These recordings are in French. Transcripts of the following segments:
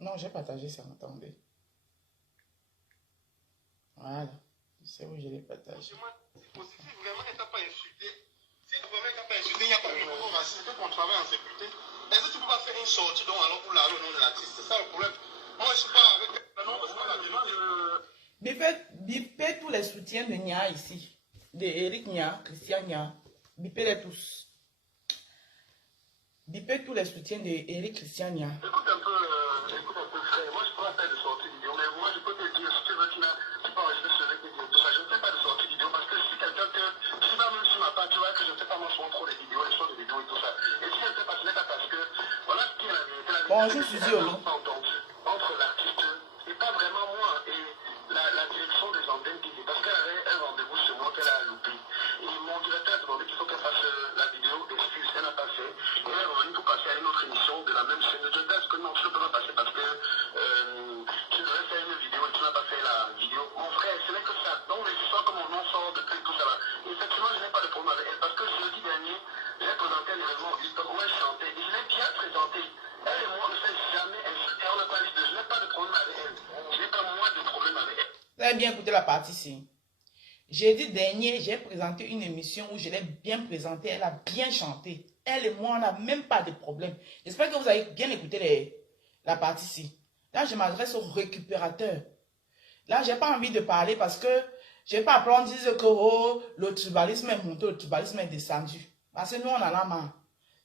Non, j'ai partagé ça, attendez. Voilà. Je sais où je l'ai partagé. Positif, vraiment, elle t'a pas insulté. Si vraiment elle t'a pas insulté, il n'y a pas de problème. C'est qu'on travaille en sécurité. Est-ce que tu peux pas faire une sortie donc alors pour l'arrêt au nom de l'artiste? C'est ça le problème. Moi, je suis pas avec le nom de la vérité. Bipez tous les soutiens de Nia ici. De Eric Nia, Christian Nia. Bipez-les tous. Bipez tous les soutiens de Eric Christian Nia. Écoute un peu, frère. Moi, je peux pas faire de sortie vidéo, mais moi, je peux te dire, si tu veux, tu peux enregistrer sur les vidéos. Je ne fais pas de sortie vidéo parce que si quelqu'un te. Si va même sur ma page, tu vois que je ne fais pas moi souvent trop les vidéos, les choses de vidéos et tout ça. Et si elle ne fait pas, ce n'est pas parce que. Voilà ce qui est la vérité. La vérité, Bonjour, c'est Suzy qu'elle Olo. n'a pas entendu entre l'artiste et pas vraiment moi et la direction des antennes qui dit. Parce qu'elle avait un rendez-vous chez moi qu'elle a loupé. Et mon directeur a demandé qu'il faut qu'elle fasse la vidéo d'excuse. Elle n'a pas fait. Et elle est revenue pour passer à une autre émission de la même chaîne. Je dis que non, tu ne peux pas passer parce que tu devais faire une vidéo et tu n'as pas fait la vidéo. Mon frère, ce n'est que ça. Donc les histoires comme mon nom sort depuis tout ça va. Effectivement, je n'ai pas de problème avec elle parce que jeudi dernier, j'ai présenté un événement où elle chantait. Et je l'ai bien présenté. Elle et moi, on ne s'est jamais insulté. On n'a pas dit de. Je n'ai pas de problème avec elle. Je n'ai pas moins de problème avec elle. Vous avez bien écouté la partie ici. Jeudi dernier, j'ai présenté une émission où je l'ai bien présentée. Elle a bien chanté. Elle et moi, on n'a même pas de problème. J'espère que vous avez bien écouté la partie ici. Là, je m'adresse aux récupérateurs. Là, je n'ai pas envie de parler parce que je ne vais pas apprendre à dire que oh, le tribalisme est monté, le tribalisme est descendu. Parce que nous, on en a marre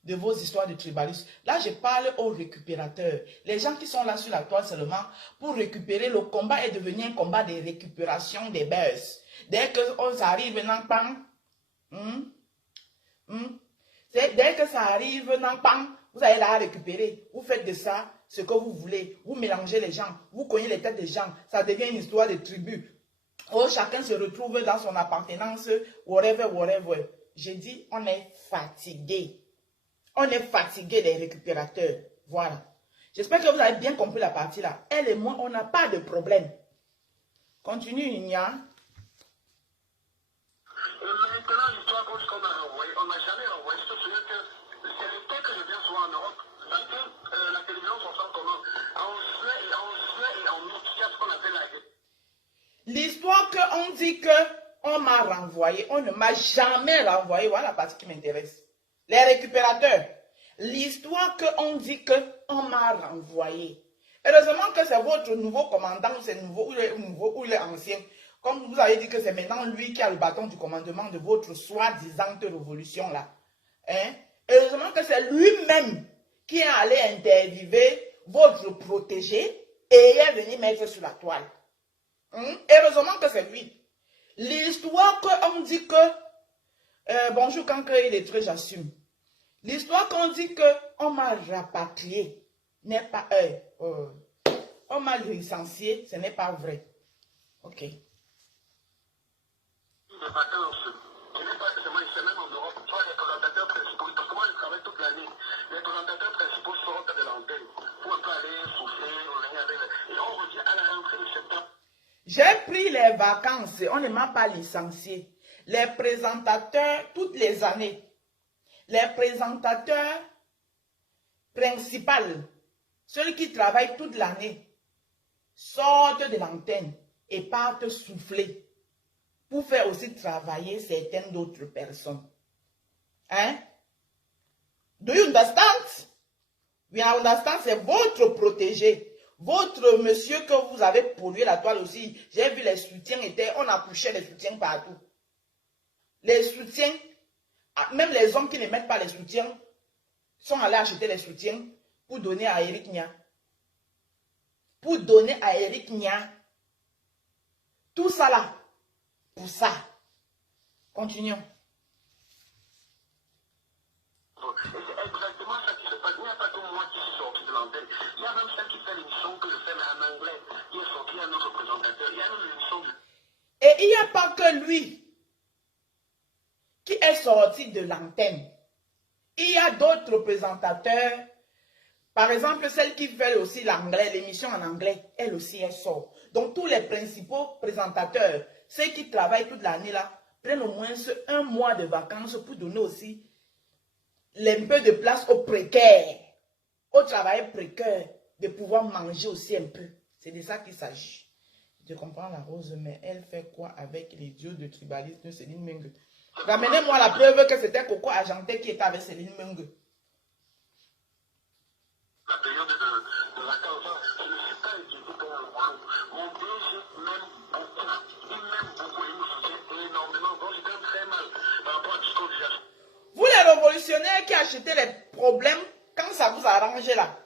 de vos histoires de tribalisme. Là, je parle aux récupérateurs. Les gens qui sont là sur la toile seulement pour récupérer. Le combat est devenu un combat de récupération des buzz. Dès que ça arrive, dès que ça arrive, vous allez la récupérer. Vous faites de ça ce que vous voulez. Vous mélangez les gens. Vous cognez les têtes des gens. Ça devient une histoire de tribu. Oh, chacun se retrouve dans son appartenance. Whatever, whatever. J'ai dit, on est fatigué. On est fatigué des récupérateurs. Voilà. J'espère que vous avez bien compris la partie là. Elle et moi, on n'a pas de problème. Continue, Nia. Maintenant, l'histoire qu'on a envoyée, on n'a jamais envoyé. Je te souviens que c'est le temps que je viens souvent en Europe. Parce que la télévision s'entend comment? En juin et en août, il y a ce qu'on appelle la guerre. L'histoire qu'on dit qu'on m'a renvoyé, on ne m'a jamais renvoyé. Voilà la partie qui m'intéresse. Les récupérateurs. L'histoire qu'on dit qu'on m'a renvoyé. Heureusement que c'est votre nouveau commandant, c'est nouveau ou il est ancien. Comme vous avez dit que c'est maintenant lui qui a le bâton du commandement de votre soi-disant révolution là. Hein? Heureusement que c'est lui-même qui est allé interviewer votre protégé et est venu mettre sur la toile. Heureusement que c'est lui. L'histoire qu'on dit que... bonjour, quand il est très, j'assume. L'histoire qu'on dit qu'on m'a rapatrié n'est pas... on m'a licencié, ce n'est pas vrai. Ok. Les vacances, ce n'est pas seulement ici, même en Europe. Tu vois, les présentateurs principaux, parce que moi je travaille toute l'année, les présentateurs principaux sortent de l'antenne pour un peu aller souffler, revenir avec et on revient à la rentrée de septembre. J'ai pris les vacances, on ne m'a pas licencié. Les présentateurs, toutes les années, les présentateurs principaux, ceux qui travaillent toute l'année, sortent de l'antenne et partent souffler pour faire aussi travailler certaines d'autres personnes. Hein? Do you understand? We understand, c'est votre protégé. Votre monsieur que vous avez pollué la toile aussi. J'ai vu les soutiens étaient, on accouchait les soutiens partout. Les soutiens, même les hommes qui ne mettent pas les soutiens, sont allés acheter les soutiens pour donner à Eric Nia. Pour donner à Eric Nia. Tout ça là. Pour ça. Continuons. Et c'est exactement ça qui se passe. Il n'y a pas que moi qui suis sorti de l'antenne. Il y a même celle qui fait l'émission que je fais en anglais. Qui est sorti à notre présentateur. Il y a même l'émission de... Et il n'y a pas que lui qui est sorti de l'antenne. Il y a d'autres présentateurs. Par exemple, celle qui fait aussi l'anglais, l'émission en anglais, elle aussi, elle sort. Donc, tous les principaux présentateurs, ceux qui travaillent toute l'année là, prennent au moins un mois de vacances pour donner aussi un peu de place aux précaires, aux travailleurs précaires. de pouvoir manger aussi un peu. C'est de ça qu'il s'agit. Je comprends la Rose, mais elle fait quoi avec les dieux de tribalisme de Céline Mengue? Ramenez-moi la preuve que c'était Coco Argenté qui était avec Céline Mengue. La période de vacances, je ne suis pas inquiété pour le boulot. Mon DG m'aime beaucoup. Il m'aime beaucoup et il me soutient énormément. Donc, j'étais très mal par rapport à tout ce qu'on cherche. Vous les révolutionnaires qui achetez les problèmes quand ça vous arrange là.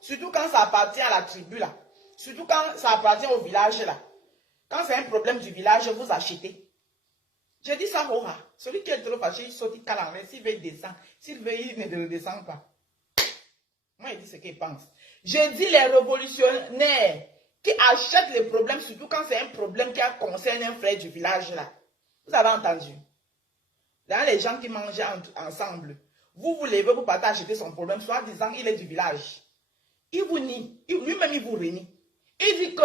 Surtout quand ça appartient à la tribu là. Surtout quand ça appartient au village là. Quand c'est un problème du village, vous achetez. Je dis ça, Roha. Celui qui est trop fâché, il saute, il cale. S'il veut, il descend. S'il veut, il ne redescend pas. Moi, il dit ce qu'il pense. Je dis les révolutionnaires qui achètent les problèmes, surtout quand c'est un problème qui concerne un frère du village là. Vous avez entendu? Dans les gens qui mangent ensemble, vous vous levez, vous partez acheter son problème, soit disant il est du village. Il vous nie, lui-même il vous renie. Il dit que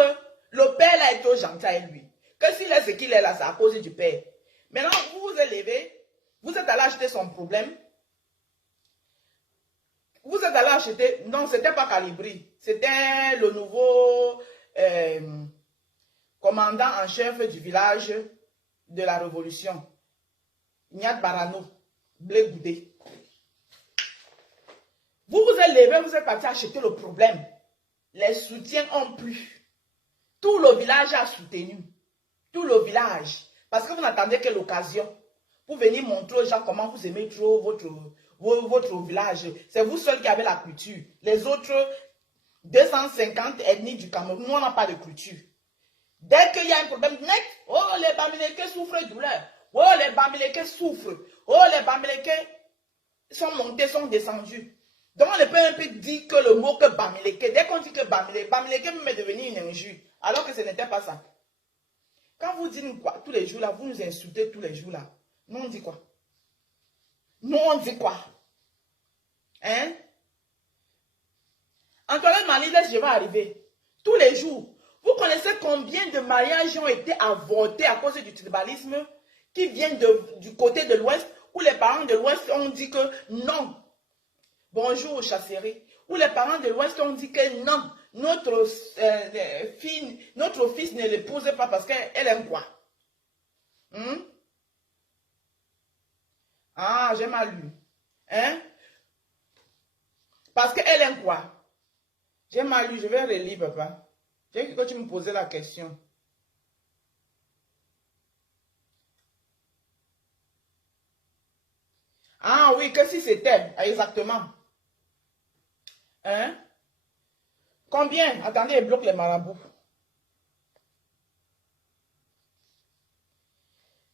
le père là est trop gentil à lui. Que s'il est ce qu'il est là, c'est à cause du père. Maintenant, vous vous êtes levé, vous êtes allé acheter son problème. Vous êtes allé acheter, non, c'était pas Calibri, c'était le nouveau commandant en chef du village de la Révolution. Niat Barano, Blé Goudé. Vous vous êtes levé, vous êtes parti acheter le problème. Les soutiens ont plu. Tout le village a soutenu. Tout le village. Parce que vous n'attendez que l'occasion pour venir montrer aux gens comment vous aimez trop votre village. C'est vous seul qui avez la culture. Les autres 250 ethnies du Cameroun, nous on n'a pas de culture. Dès qu'il y a un problème net, oh les Bamileke souffrent de douleur. Oh les Bamileke souffrent. Oh les Bamileke sont montés, sont descendus. Donc on ne peut un peu dire que le mot que Bamileke, dès qu'on dit que Bamileke est devenu une injure, alors que ce n'était pas ça. Quand vous dites quoi tous les jours là, vous nous insultez tous les jours là. Nous on dit quoi? Nous on dit quoi? Hein? Antoine Mali, je vais arriver. Tous les jours. Vous connaissez combien de mariages ont été avortés à cause du tribalisme qui viennent du côté de l'Ouest, où les parents de l'Ouest ont dit que non. Bonjour chasserie. Où les parents de l'Ouest ont dit que non. Notre fils ne l'épouse pas parce qu'elle aime quoi? Ah, j'ai mal lu. Hein? Parce qu'elle aime quoi? J'ai mal lu, je vais relire, papa. J'ai cru que tu me posais la question. Ah oui, que si c'était, exactement. Hein? Combien? Attendez, il bloque les marabouts.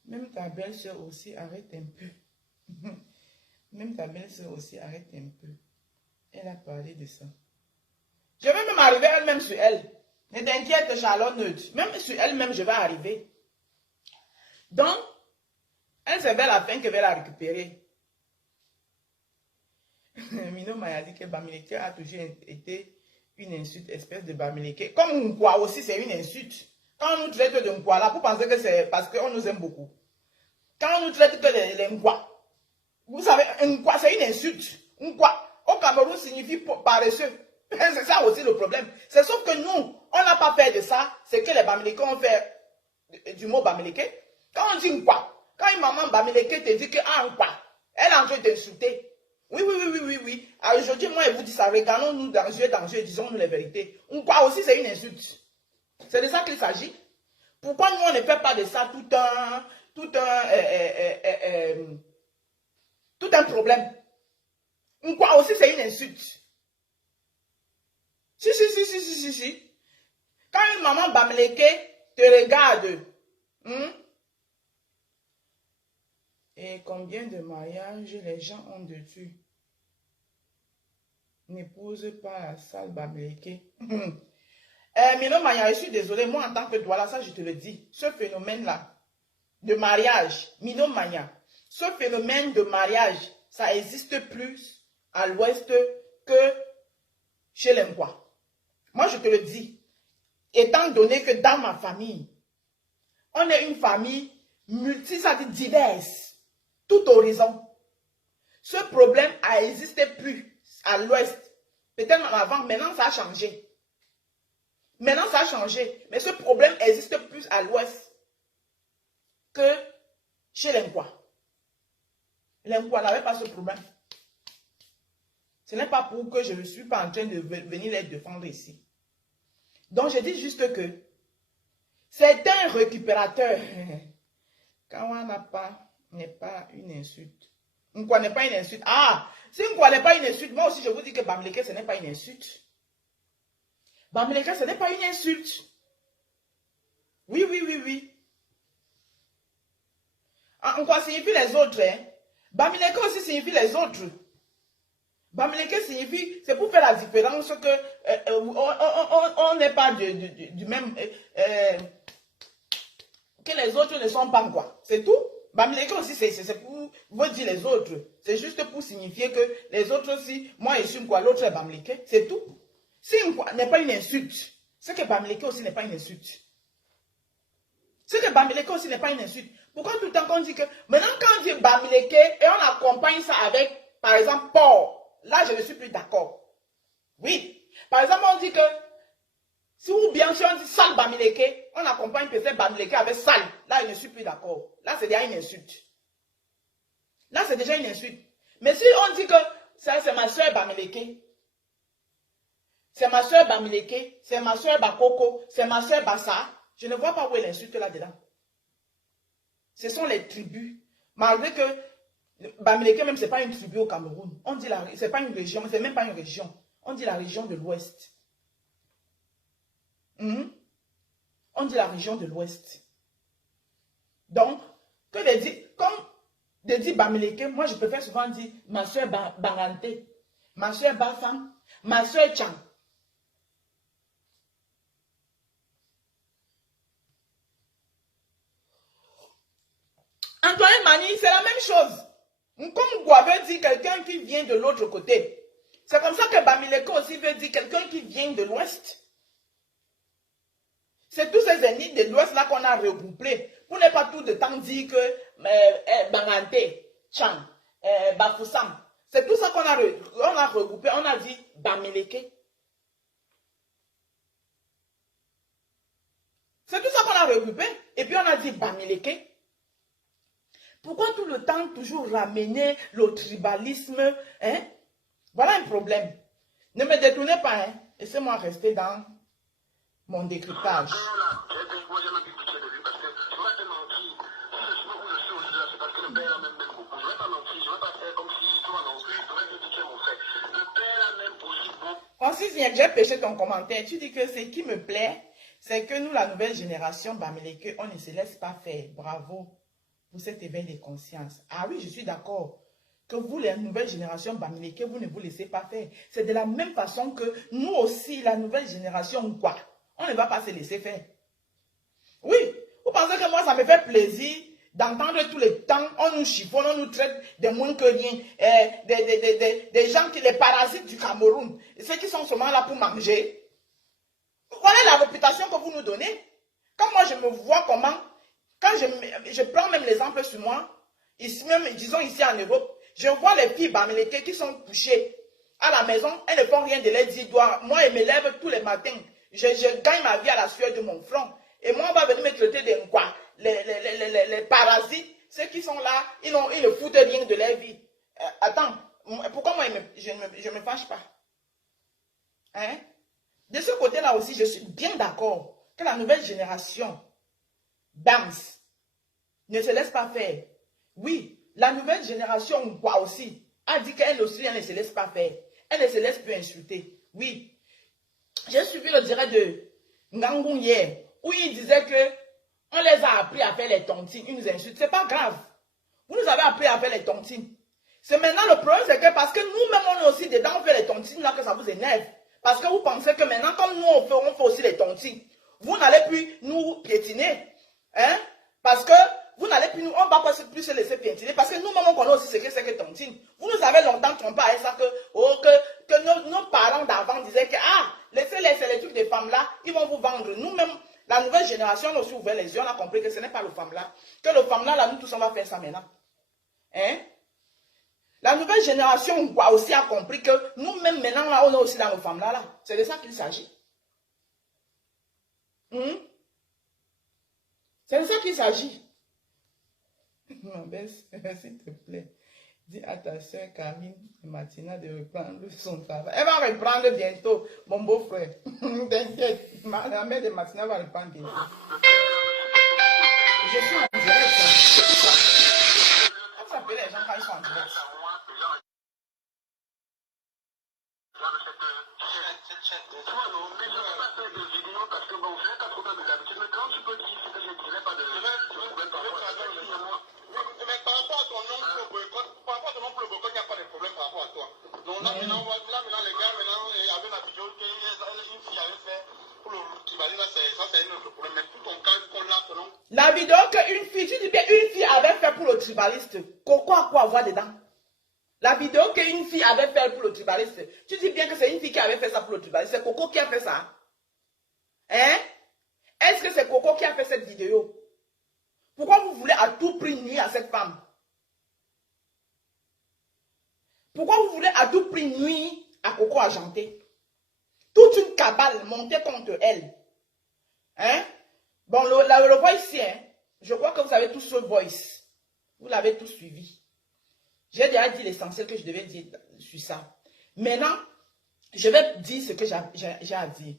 Même ta belle-sœur aussi, arrête un peu. Même ta belle-sœur aussi, arrête un peu. Elle a parlé de ça. Je vais même arriver elle-même sur elle. Ne t'inquiète, Charlotte neutre. Même sur elle-même, je vais arriver. Donc, elle c'est vers la fin que je vais la récupérer. Mino m'a dit que Bamileke a toujours été une insulte, espèce de Bamileke. Comme Nkwa aussi, c'est une insulte. Quand on nous traite de Nkwa, là, vous pensez que c'est parce qu'on nous aime beaucoup. Quand on nous traite que les Nkwa, vous savez, Nkwa, c'est une insulte. Nkwa, au Cameroun, signifie paresseux. C'est ça aussi le problème. C'est sauf que nous, on n'a pas fait de ça. C'est que les Bamileke ont fait du mot Bamileke. Quand on dit Nkwa, quand une maman Bamileke te dit que ah Nkwa, elle est en train d'insulter. Oui. Aujourd'hui, moi, je vous dis ça. Regardons-nous dans yeux, disons-nous les vérités. Nkwa aussi, c'est une insulte. C'est de ça qu'il s'agit. Pourquoi nous, on ne fait pas de ça tout un problème? Nkwa aussi, c'est une insulte. Si. Quand une maman Bamileke te regarde, et combien de mariages les gens ont dessus? N'épouse pas la sale Bamileke. Mino Maya, je suis désolée, moi en tant que Douala, ça je te le dis, ce phénomène-là de mariage, Mino Maya, ce phénomène de mariage, ça existe plus à l'ouest que chez les Nkwa. Moi je te le dis, étant donné que dans ma famille, on est une famille diverse, tout horizon. Ce problème a existé plus à l'ouest Peut-être même avant, maintenant ça a changé. Maintenant ça a changé. Mais ce problème existe plus à l'ouest que chez les Nkwa. Les Nkwa n'avaient pas ce problème. Ce n'est pas pour que je ne suis pas en train de venir les défendre ici. Donc je dis juste que c'est un récupérateur. Quand on n'a pas, n'est pas une insulte. Nkwa n'est pas une insulte. Ah, si Nkwa n'est pas une insulte, moi aussi je vous dis que Bamileke ce n'est pas une insulte. Bamileke ce n'est pas une insulte. Oui, oui, oui, oui. Nkwa signifie les autres. Hein? Bamileke aussi signifie les autres. Bamileke signifie, c'est pour faire la différence que on n'est pas du même, que les autres ne sont pas quoi. C'est tout. Bamileke aussi, c'est pour vous dire les autres. C'est juste pour signifier que les autres aussi, moi je suis quoi, l'autre est Bamileke. C'est tout. Si quoi n'est pas une insulte, c'est que Bamileke aussi n'est pas une insulte. C'est que Bamileke aussi n'est pas une insulte. Pourquoi tout le temps qu'on dit que, maintenant quand on dit Bamileke et on accompagne ça avec, par exemple, porc. Là, je ne suis plus d'accord. Oui. Par exemple, on dit que, si ou bien si on dit sale Bamileke, on accompagne peut-être Bamileke avec sale. Là, je ne suis plus d'accord. Là, c'est déjà une insulte. Là, c'est déjà une insulte. Mais si on dit que ça, c'est ma soeur Bamileke, c'est ma soeur Bamileke, c'est ma soeur Bakoko, c'est ma soeur Bassa, je ne vois pas où est l'insulte là-dedans. Ce sont les tribus. Malgré que Bamileke même, ce n'est pas une tribu au Cameroun. On dit ce n'est pas une région, c'est même pas une région. On dit la région de l'Ouest. On dit la région de l'Ouest. Donc, comme de dire Bamileke, moi je préfère souvent dire ma soeur Bangante, ma soeur Bafam, ma soeur Chang. Antoine Mani, c'est la même chose. Comme Gwa veut dire quelqu'un qui vient de l'autre côté. C'est comme ça que Bamileke aussi veut dire quelqu'un qui vient de l'ouest. C'est tous ces ennemis de l'ouest là qu'on a regroupés. Pour ne pas tout le temps dire que Bangante, Chang, Bafoussam. C'est tout ça qu'on a regroupé. On a dit Bamileke. C'est tout ça qu'on a regroupé. Et puis on a dit Bamileke. Pourquoi tout le temps toujours ramener le tribalisme, hein? Voilà un problème. Ne me détournez pas, hein? Laissez-moi rester dans mon décryptage. Francis, j'ai pêché ton commentaire. Tu dis que ce qui me plaît, c'est que nous, la nouvelle génération, Bamileke, on ne se laisse pas faire. Bravo pour cet éveil de conscience. Ah oui, je suis d'accord. Que vous, la nouvelle génération Bamileke, vous ne vous laissez pas faire. C'est de la même façon que nous aussi, la nouvelle génération, quoi. On ne va pas se laisser faire. Oui, vous pensez que moi, ça me fait plaisir d'entendre tous les temps, on nous chiffonne, on nous traite de moins que rien. Des gens qui, les parasites du Cameroun, ceux qui sont seulement là pour manger. Voilà la réputation que vous nous donnez. Quand moi, je me vois comment, quand je prends même l'exemple sur moi, ici même, disons ici en Europe, je vois les filles Bamileke qui sont couchées à la maison, elles ne font rien de leurs 10 doigts. Moi, je me lève tous les matins. Je gagne ma vie à la sueur de mon front. Et moi, on va venir me traiter de quoi? Les parasites, ceux qui sont là, ils ne foutent rien de leur vie. Attends, pourquoi moi, je ne me fâche pas? Hein? De ce côté-là aussi, je suis bien d'accord que la nouvelle génération danse, ne se laisse pas faire. Oui, la nouvelle génération, quoi aussi, a dit qu'elle aussi, elle ne se laisse pas faire. Elle ne se laisse plus insulter. Oui. J'ai suivi le direct de Ngangoun hier, où il disait que on les a appris à faire les tontines. Ils nous insultent. C'est pas grave. Vous nous avez appris à faire les tontines. C'est maintenant le problème, c'est que parce que nous-mêmes, on est aussi dedans, on fait les tontines, là, que ça vous énerve. Parce que vous pensez que maintenant, comme nous, on fait aussi les tontines, vous n'allez plus nous piétiner. Hein? Parce que vous n'allez plus, on ne va pas plus se laisser piétiner. Parce que nous-mêmes, on connaît aussi ce que c'est que tontine. Vous nous avez longtemps trompé avec ça, que nos parents d'avant disaient que, ah, laissez les trucs des femmes-là, ils vont vous vendre. Nous-mêmes, la nouvelle génération, on a aussi ouvert les yeux, on a compris que ce n'est pas le femme-là. Que le femme-là, nous tous, on va faire ça maintenant. Hein? La nouvelle génération quoi, aussi a compris que nous-mêmes, maintenant, là, on est aussi dans nos femmes là. C'est de ça qu'il s'agit. C'est de ça qu'il s'agit. Ma belle, s'il te plaît, dis à ta soeur Camille Martina de reprendre son travail. Elle va reprendre bientôt, mon beau-frère. T'inquiète, la mère de Martina va reprendre bientôt. Je suis en direct. On s'appelle les gens quand ils sont en direct. Mais par rapport à ton oncle le boycott, il n'y a pas de problème par rapport à toi. Donc là, maintenant, les gars, avec la vidéo qu'une fille avait fait pour le tribalisme, ça c'est un autre problème. Mais tout ton cas qu'on l'a, non? La vidéo qu'une fille, tu dis bien une fille avait fait pour le tribaliste, Coco a quoi voir dedans? La vidéo qu'une fille avait fait pour le tribaliste, tu dis bien que c'est une fille qui avait fait ça pour le tribaliste, c'est Coco qui a fait ça? Hein? Est-ce que c'est Coco qui a fait cette vidéo? Pourquoi vous voulez à tout prix nuire à cette femme? Pourquoi vous voulez à tout prix nuire à Coco Argenté? Toute une cabale montée contre elle. Hein? Bon, le voice ici, hein? Je crois que vous avez tous ce voice. Vous l'avez tous suivi. J'ai déjà dit l'essentiel que je devais dire sur ça. Maintenant, je vais dire ce que j'ai à dire.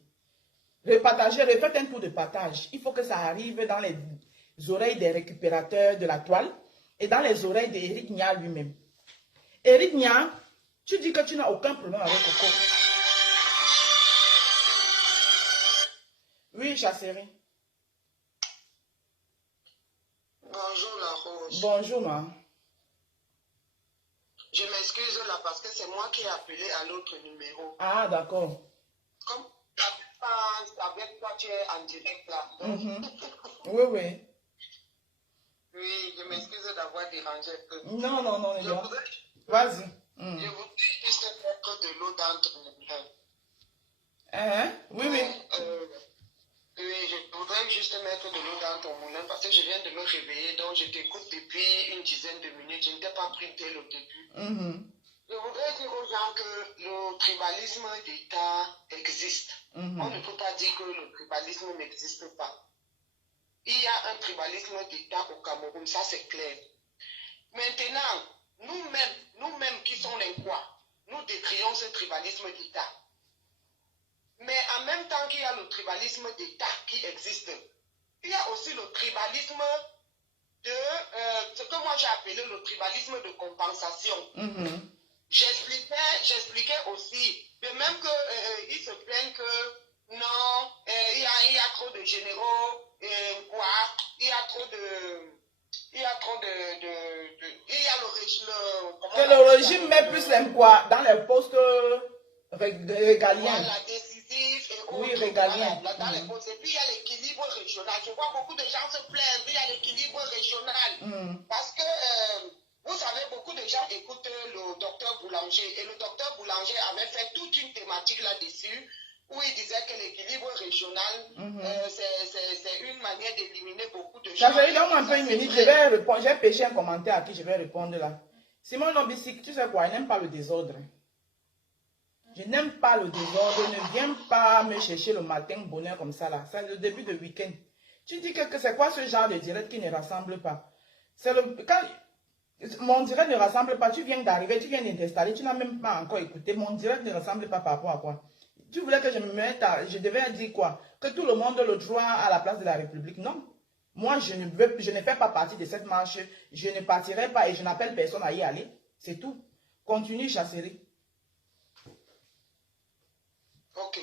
Repartager, refaites un tour de partage. Il faut que ça arrive dans les oreilles des récupérateurs de la toile et dans les oreilles d'Éric Nia lui-même. Éric Nia, tu dis que tu n'as aucun problème avec Coco. Oui, Chassérie. Bonjour la Rose. Bonjour, ma. Je m'excuse là parce que c'est moi qui ai appelé à l'autre numéro. Ah, d'accord. Comme avec toi tu es en direct là. Donc... Oui, oui. Oui, je m'excuse d'avoir dérangé un peu. Non, non, non, je voudrais... Vas-y. Je voudrais juste mettre de l'eau dans ton moulin. Oui, oui. Oui, je voudrais juste mettre de l'eau dans ton moulin parce que je viens de me réveiller, donc je t'écoute depuis une dizaine de minutes. Je ne t'ai pas pris dès le début. Je voudrais dire aux gens que le tribalisme d'État existe. On ne peut pas dire que le tribalisme n'existe pas. Il y a un tribalisme d'État au Cameroun, ça c'est clair. Maintenant, nous-mêmes qui sommes les quoi, nous décrions ce tribalisme d'État. Mais en même temps qu'il y a le tribalisme d'État qui existe, il y a aussi le tribalisme de ce que moi j'ai appelé le tribalisme de compensation. J'expliquais aussi, mais même qu'ils se plaignent que non, il y a trop de généraux, il y a trop de... Il y a le régime met plus l'emploi dans les postes régaliens. Voilà, décisif et autres. Oui, régaliens. Voilà, dans les postes. Et puis il y a l'équilibre régional. Je vois beaucoup de gens se plaindre. Il y a l'équilibre régional. Parce que, vous savez, beaucoup de gens écoutent le docteur Boulanger. Et le docteur Boulanger avait fait toute une thématique là-dessus, où il disait que l'équilibre régional, c'est une manière d'éliminer beaucoup de gens. Ça donne un peu une minute, je vais répondre. J'ai pêché un commentaire à qui je vais répondre là. Simon Lobisik, tu sais quoi, il n'aime pas le désordre. Je n'aime pas le désordre. Ne viens pas me chercher le matin bonheur comme ça là. C'est le début de week-end. Tu dis que c'est quoi ce genre de direct qui ne rassemble pas? C'est quand mon direct ne rassemble pas, tu viens d'arriver, tu viens d'installer, tu n'as même pas encore écouté. Mon direct ne rassemble pas par rapport à quoi? Tu voulais que je me mette je devais dire quoi? Que tout le monde a le droit à la place de la République? Non. Moi, je ne fais pas partie de cette marche. Je ne partirai pas et je n'appelle personne à y aller. C'est tout. Continue, Chassérie. Ok.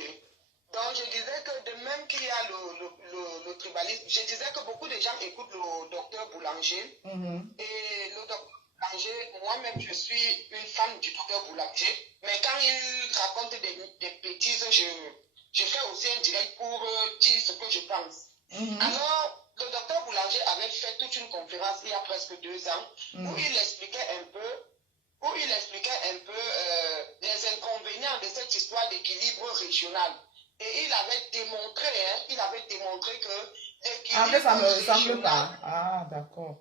Donc, je disais que de même qu'il y a le tribalisme, je disais que beaucoup de gens écoutent le docteur Boulanger. Et le docteur Boulanger, moi-même, je suis une fan du docteur Boulanger. Mais quand il raconte des bêtises, je fais aussi un direct pour dire ce que je pense. Alors, le docteur Boulanger avait fait toute une conférence il y a presque 2 ans où il expliquait un peu les inconvénients de cette histoire d'équilibre régional. Et il avait démontré que l'équilibre ça ne me ressemble régional... pas. Ah, d'accord.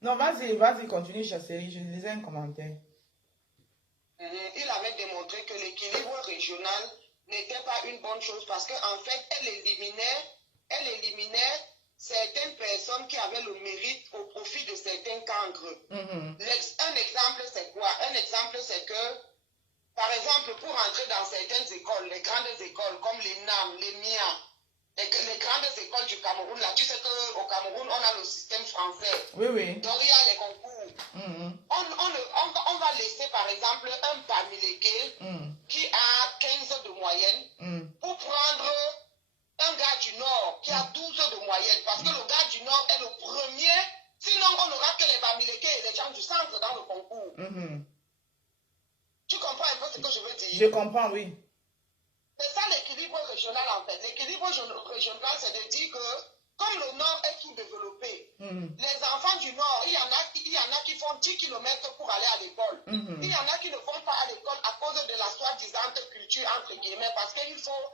Non, vas-y, continue, Chassérie. Je lisais un commentaire. Il avait démontré que l'équilibre régional n'était pas une bonne chose parce qu'en fait, elle éliminait certaines personnes qui avaient le mérite au profit de certains cancres. Un exemple, c'est quoi? Un exemple, c'est que, par exemple, pour entrer dans certaines écoles, les grandes écoles comme les NAM, les MIA, les grandes écoles du Cameroun, là, tu sais qu'au Cameroun, on a le système français. Oui, oui. Donc, il y a les concours. On va laisser, par exemple, un Bamiléké qui a 15 de moyenne pour prendre un gars du Nord qui a 12 de moyenne. Parce que le gars du Nord est le premier. Sinon, on n'aura que les Bamilékés et les gens du centre dans le concours. Tu comprends un peu ce que je veux dire? Je comprends, oui. C'est ça l'équilibre régional en fait. L'équilibre régional, c'est de dire que comme le Nord est sous-développé, les enfants du Nord, il y en a qui font 10 km pour aller à l'école. Il y en a qui ne vont pas à l'école à cause de la soi-disant culture, entre guillemets, parce qu'il faut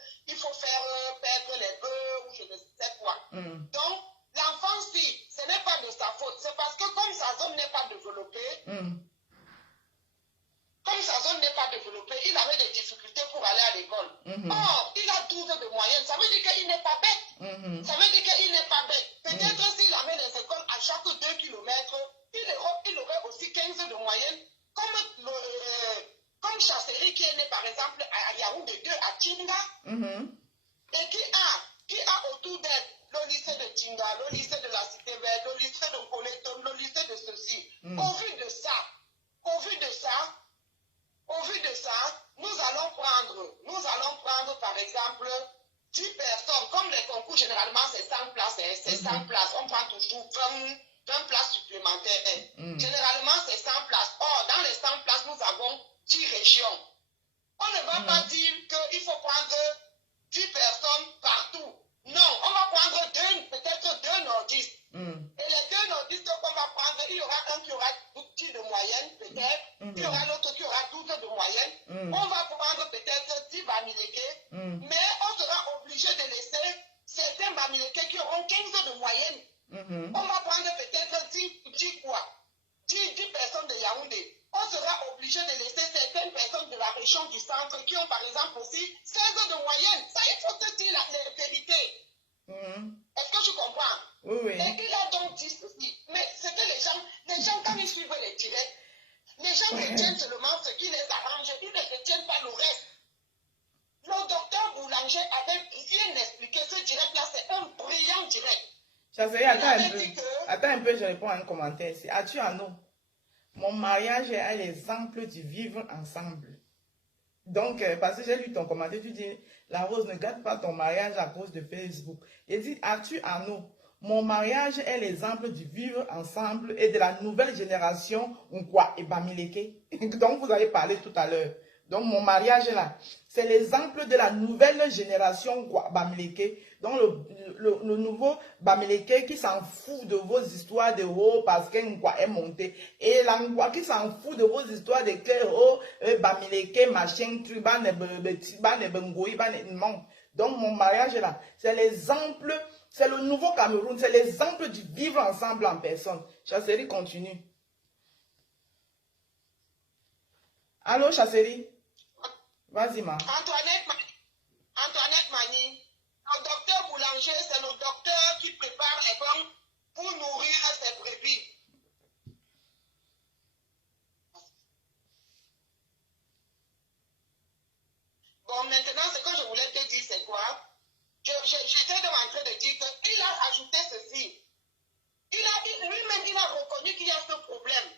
faire perdre les bœufs ou je ne sais quoi. Donc, l'enfant, si, ce n'est pas de sa faute. C'est parce que comme sa zone n'est pas développée, il avait des difficultés pour aller à l'école. Or, il a 12 de moyenne. Ça veut dire qu'il n'est pas bête. Ça veut dire qu'il n'est pas bête. Peut-être s'il avait les écoles à chaque 2 km, il aurait aussi 15 de moyenne. Comme Chasserie qui est né par exemple à Yaoundé 2 à Tinga. Et qui a autour d'elle le lycée de Tinga, le lycée de la Cité Verte, le lycée de Coleton, le lycée de ceci. Au vu de ça, nous allons prendre par exemple 10 personnes, comme les concours généralement c'est 100 places, c'est 100 places, on prend toujours 20 places supplémentaires. Généralement c'est 100 places. Or, dans les 100 places, nous avons 10 régions. On ne va pas dire qu'il faut prendre 10 personnes partout. Non, on va prendre peut-être deux nordistes. Et les deux nordistes qu'on va prendre, il y aura un qui aura 10 de moyenne, peut-être. Il y aura l'autre qui aura 12 de moyenne. On va prendre peut-être 10 Bamilékés. Mais on sera obligé de laisser certains Bamilékés qui auront 15 de moyenne. On va prendre peut-être 10 personnes de Yaoundé. On sera obligé de laisser certaines personnes de la région du centre qui ont par exemple aussi 16 de moyenne. Ça, il faut te dire la vérité. Est-ce que tu comprends? Oui. Et il a donc dit ceci. Mais c'est que les gens, quand ils suivent les directs, les gens retiennent seulement ce qui les arrange. Ils ne retiennent pas le reste. Le docteur Boulanger avait bien expliqué ce direct-là. C'est un brillant direct. Chasserie, attends un peu, je réponds à un commentaire ici. As-tu un nom? Mon mariage est l'exemple du vivre ensemble. Donc, parce que j'ai lu ton commentaire, tu dis, la Rose, ne garde pas ton mariage à cause de Facebook. Il dit, as-tu un nom? Mon mariage est l'exemple du vivre ensemble et de la nouvelle génération, ou quoi, et Bamiléké. Donc, vous avez parlé tout à l'heure. Donc, mon mariage là, c'est l'exemple de la nouvelle génération, quoi, Bamiléké. Donc, le nouveau Bamiléké qui s'en fout de vos histoires de haut parce qu'un quoi est monté. Et l'angwa qui s'en fout de vos histoires de clair, oh, Bamiléké, machin, truc, non. Donc, mon mariage là, c'est l'exemple, c'est le nouveau Cameroun, c'est l'exemple du vivre ensemble en personne. Chasserie, continue. Allô, Chasserie? Vas-y, ma. Antoinette Mani, le docteur Boulanger, c'est le docteur qui prépare les pommes pour nourrir ses brebis. Bon, maintenant, ce que je voulais te dire, c'est quoi? J'étais en train de dire qu'il a ajouté ceci. Lui-même, il a reconnu qu'il y a ce problème.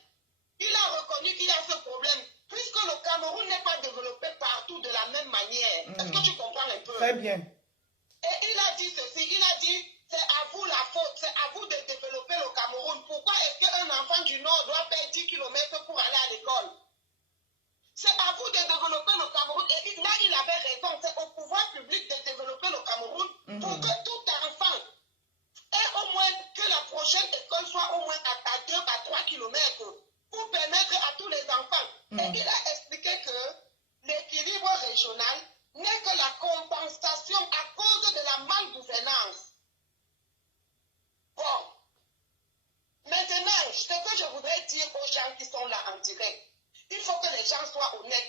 Puisque le Cameroun n'est pas développé partout de la même manière. Est-ce que tu comprends un peu? Très bien. Et il a dit ceci, il a dit, c'est à vous la faute, c'est à vous de développer le Cameroun. Pourquoi est-ce qu'un enfant du Nord doit faire 10 km pour aller à l'école? C'est à vous de développer le Cameroun. Et là, il avait raison, c'est au pouvoir public de développer le Cameroun pour que tout enfant ait au moins, que la prochaine école soit au moins à 2 à 3 km. Pour permettre à tous les enfants. Et il a expliqué que l'équilibre régional n'est que la compensation à cause de la malgouvernance. Bon. Maintenant, ce que je voudrais dire aux gens qui sont là en direct, il faut que les gens soient honnêtes.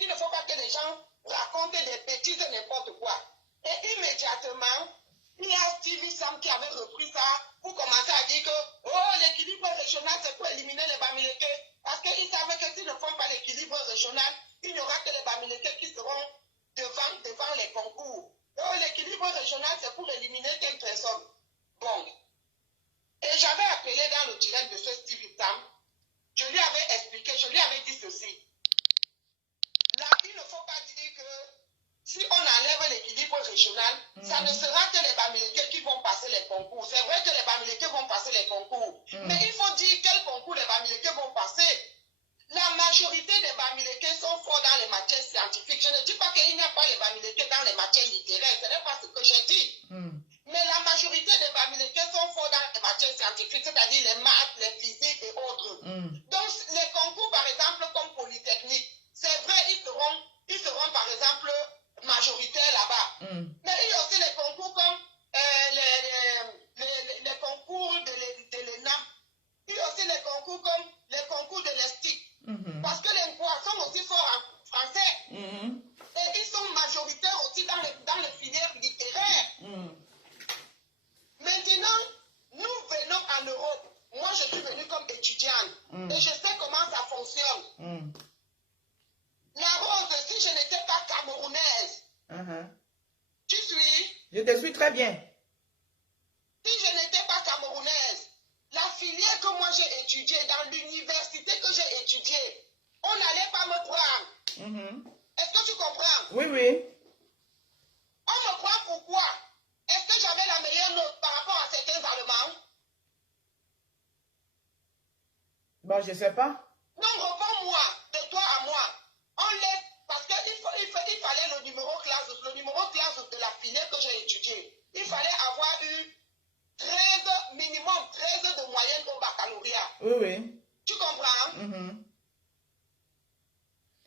concours. L'équilibre régional, c'est pour éliminer quelle personne? Bon. Et j'avais appelé dans le direct de ce Steve Tam. Je lui avais expliqué, je lui avais dit ceci. Là, il ne faut pas dire que si on enlève l'équilibre régional, ça ne sera que les Bamileke qui vont passer les concours. C'est vrai que les Bamileke vont passer les concours. Mais il faut dire quel concours les Bamileke vont passer. La majorité des Bamileke sont forts dans les matières scientifiques. Je ne dis pas qu'il n'y a pas les Bamileke dans les matières littéraires. Ce n'est pas ce que j'ai dit. Mais la majorité des Bamileke sont forts dans les matières scientifiques, c'est-à-dire les maths, les physiques et autres. Donc, les concours, par exemple, comme Polytechnique, c'est vrai, ils seront, par exemple, majoritaires là-bas. Mais il y a aussi les concours comme les concours de l'ENA. Il y a aussi les concours comme les concours de l'ESTIC. Parce que les poissons sont aussi forts en français. Et ils sont majoritaires aussi dans les filières littéraires. Maintenant, nous venons en Europe. Moi, je suis venue comme étudiante. Et je sais comment ça fonctionne. La Rose, si je n'étais pas camerounaise, tu suis? Je te suis très bien. Si je n'étais pas camerounaise, la filière que moi j'ai étudiée, dans l'université que j'ai étudiée, on n'allait pas me prendre. Est-ce que tu comprends? Oui, oui. On me prend pourquoi? Est-ce que j'avais la meilleure note par rapport à certains Allemands? Bon, je ne sais pas. Non, réponds-moi, de toi à moi. On laisse, parce qu'il fallait le numéro classe de la filière que j'ai étudiée. Il fallait avoir eu 13, minimum 13 de moyenne au baccalauréat. Oui, oui. Tu comprends?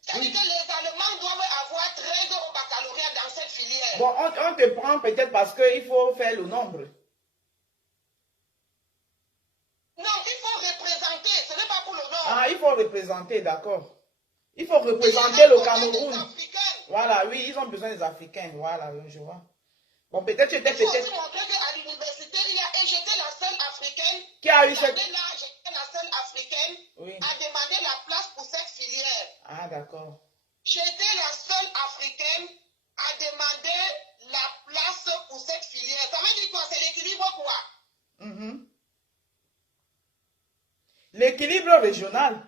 C'est-à-dire que les Allemands doivent avoir 13 au baccalauréat dans cette filière. Bon, on te prend peut-être parce qu'il faut faire le nombre. Non, il faut représenter, ce n'est pas pour le nombre. Ah, il faut représenter, d'accord. Il faut représenter le Cameroun. Voilà, oui, ils ont besoin des Africains. Voilà, je vois. Bon, peut-être j'étais Il faut peut-être... aussi montrer qu'à l'université, et j'étais la seule africaine. Qui a eu cette... J'étais la seule africaine à demander la place pour cette filière. Ah, d'accord. J'étais la seule africaine à demander la place pour cette filière. Ça veut dire quoi? C'est l'équilibre quoi? L'équilibre régional.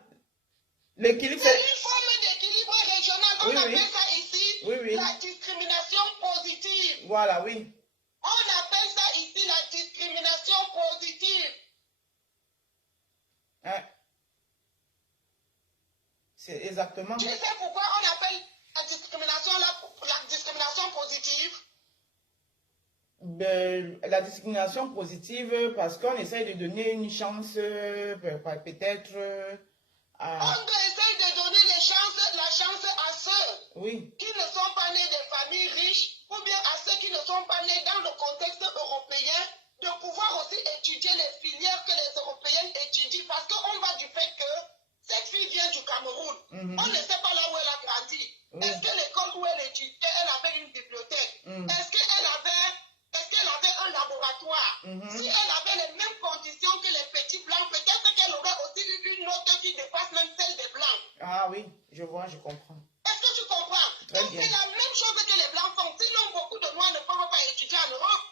L'équilibre, c'est une forme d'équilibre régional. On appelle ça ici la discrimination positive. Voilà, oui. On appelle ça ici la discrimination positive. Hein? C'est exactement. Tu sais pourquoi on appelle la discrimination positive? La discrimination positive, parce qu'on essaye de donner une chance, peut-être à... On essaye de donner la chance à ceux qui ne sont pas nés de familles riches, ou bien à ceux qui ne sont pas nés dans le contexte européen, de pouvoir aussi étudier les filières que les Européens étudient, parce qu'on va du fait que cette fille vient du Cameroun. On ne sait pas là où elle a grandi. Est-ce que l'école où elle étudiait, elle avait une bibliothèque? Est-ce qu'elle avait un laboratoire? Si elle avait les mêmes conditions que les petits blancs, peut-être qu'elle aurait aussi eu une note qui dépasse même celle des blancs. Ah oui, je vois, je comprends. Est-ce que tu comprends? Donc c'est la même chose que les blancs font. Sinon, beaucoup de noirs ne peuvent pas étudier en Europe.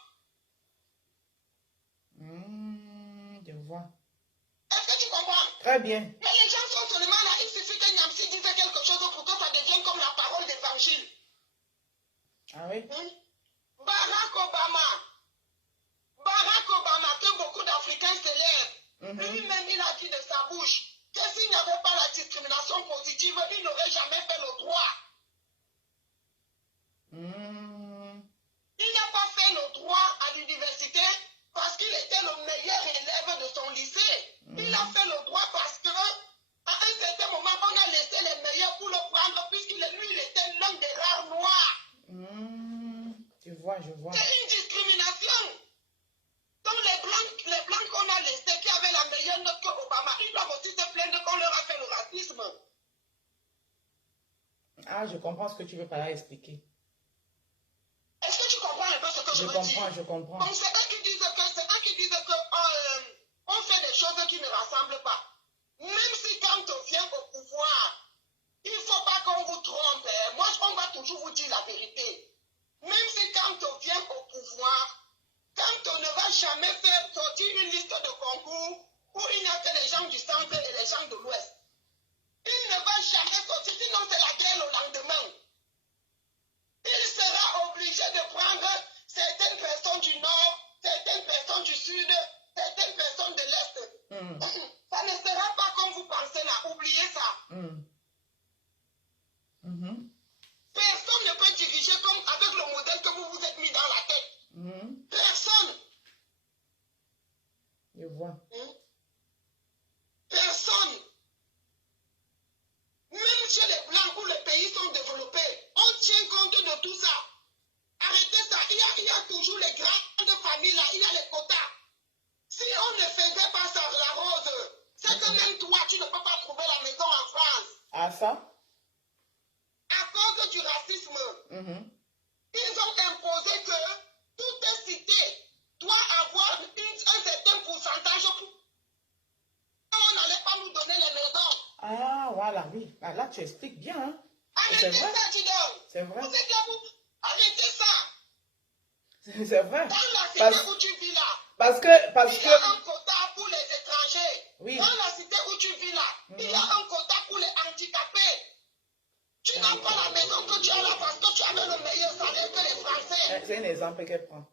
Je vois. Est-ce que tu comprends? Très bien. Mais les gens sont seulement là, il suffit que Niamsi dise quelque chose pour que ça devienne comme la parole d'évangile. Ah oui? Barack Obama, que beaucoup d'Africains célèbrent, lui-même il a dit de sa bouche que s'il n'y avait pas la discrimination positive, il n'aurait jamais fait le droit. Il n'a pas fait le droit à l'université parce qu'il était le meilleur élève de son lycée. Il a fait le droit parce que à un certain moment, on a laissé les meilleurs pour le prendre puisqu'il lui, était l'un des rares noirs. Je vois. C'est une discrimination. Donc les blancs qu'on a laissés, qui avaient la meilleure note que Obama, ils doivent aussi se plaindre qu'on leur a fait le racisme. Ah, je comprends ce que tu veux par là expliquer. Est-ce que tu comprends un peu ce que je veux dire? Je comprends. Donc c'est eux qui disent que on fait des choses qui ne rassemblent pas. Même si quand on vient au pouvoir, il ne faut pas qu'on vous trompe. Moi, on va toujours vous dire la vérité. même si quand on vient au pouvoir, quand on ne va jamais faire sortir une liste de concours où il n'y a que les gens du centre et les gens de l'ouest, il ne va jamais sortir, sinon c'est la guerre le lendemain. Il sera obligé de prendre certaines personnes du nord, certaines personnes du sud, certaines personnes de l'est. Ça ne sera pas comme vous pensez là, oubliez ça. Personne ne peut diriger comme avec le modèle que vous vous êtes mis dans la tête. Personne. Je vois. Personne. Même chez les Blancs où les pays sont développés, on tient compte de tout ça. Arrêtez ça. Il y a toujours les grandes familles là, il y a les quotas. Si on ne faisait pas ça, la rose, c'est que même toi, tu ne peux pas trouver la maison en France. Ah ça? À cause du racisme, ils ont imposé que toute cité doit avoir un certain pourcentage. On n'allait pas nous donner les maisons. Ah, voilà, oui. Ah, là, tu expliques bien. Hein? Arrêtez ça, Tidon. C'est vrai. Vous êtes là, vous. Arrêtez ça. C'est vrai. Dans la cité où tu vis là, parce il y a que... un quota pour les étrangers. Oui. Dans la cité où tu vis là, il y a un quota pour les handicapés. Tu n'as pas la maison que tu as là parce que tu avais le meilleur salaire que les Français. C'est un exemple qu'elle prend.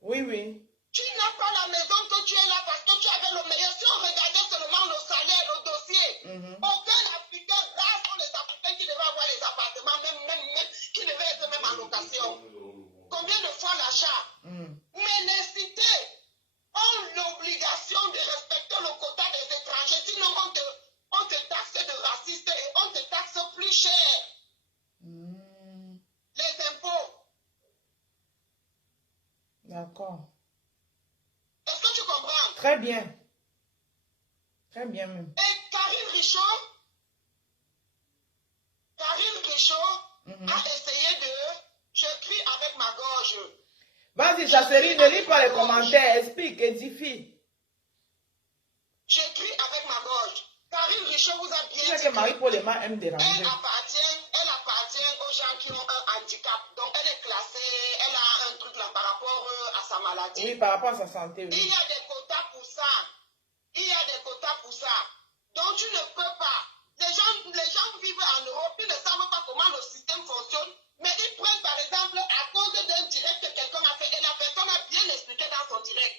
Oui, oui. Tu n'as pas la maison que tu es là parce que tu avais le meilleur. Si on regardait seulement le salaire, le dossier, aucun Africain, là sont les Africains qui devaient avoir les appartements, même qui devaient être même en location. Combien de fois l'achat? Mais les cités ont l'obligation de respecter le quota des étrangers, sinon on te taxe de raciste et on te taxe plus cher. Les impôts. D'accord. Est-ce que tu comprends? Très bien. Très bien même. Et Karine Richaud a essayé de... J'écris avec ma gorge. Vas-y, Chasserie, ne lis pas les commentaires. Explique, édifie. J'écris avec ma gorge. Karine Richaud vous a bien Tu sais dit que Marie-Paul aime déranger. elle appartient aux gens qui ont un handicap. Donc elle est classée, elle a un truc là par rapport à sa maladie. Oui, par rapport à sa santé, oui. Il y a des quotas pour ça. Il y a des quotas pour ça. Donc tu ne peux pas. Les gens vivent en Europe, ils ne savent pas comment le système fonctionne. Mais ils prennent par exemple à cause d'un direct que quelqu'un a fait et la personne a bien expliqué dans son direct.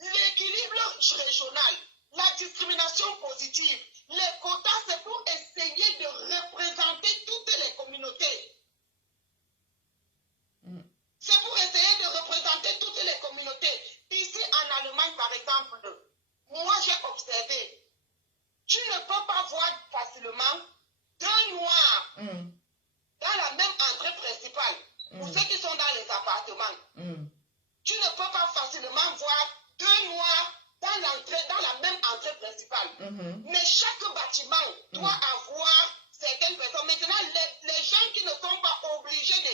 L'équilibre régional, la discrimination positive, les quotas, c'est pour essayer de représenter toutes les communautés. C'est pour essayer de représenter toutes les communautés. Ici en Allemagne, par exemple, moi j'ai observé, tu ne peux pas voir facilement deux noirs dans la même entrée principale. Pour ceux qui sont dans les appartements, tu ne peux pas facilement voir deux noirs dans la même entrée principale. Mais chaque bâtiment doit avoir certaines personnes. Maintenant, les gens qui ne sont pas obligés de...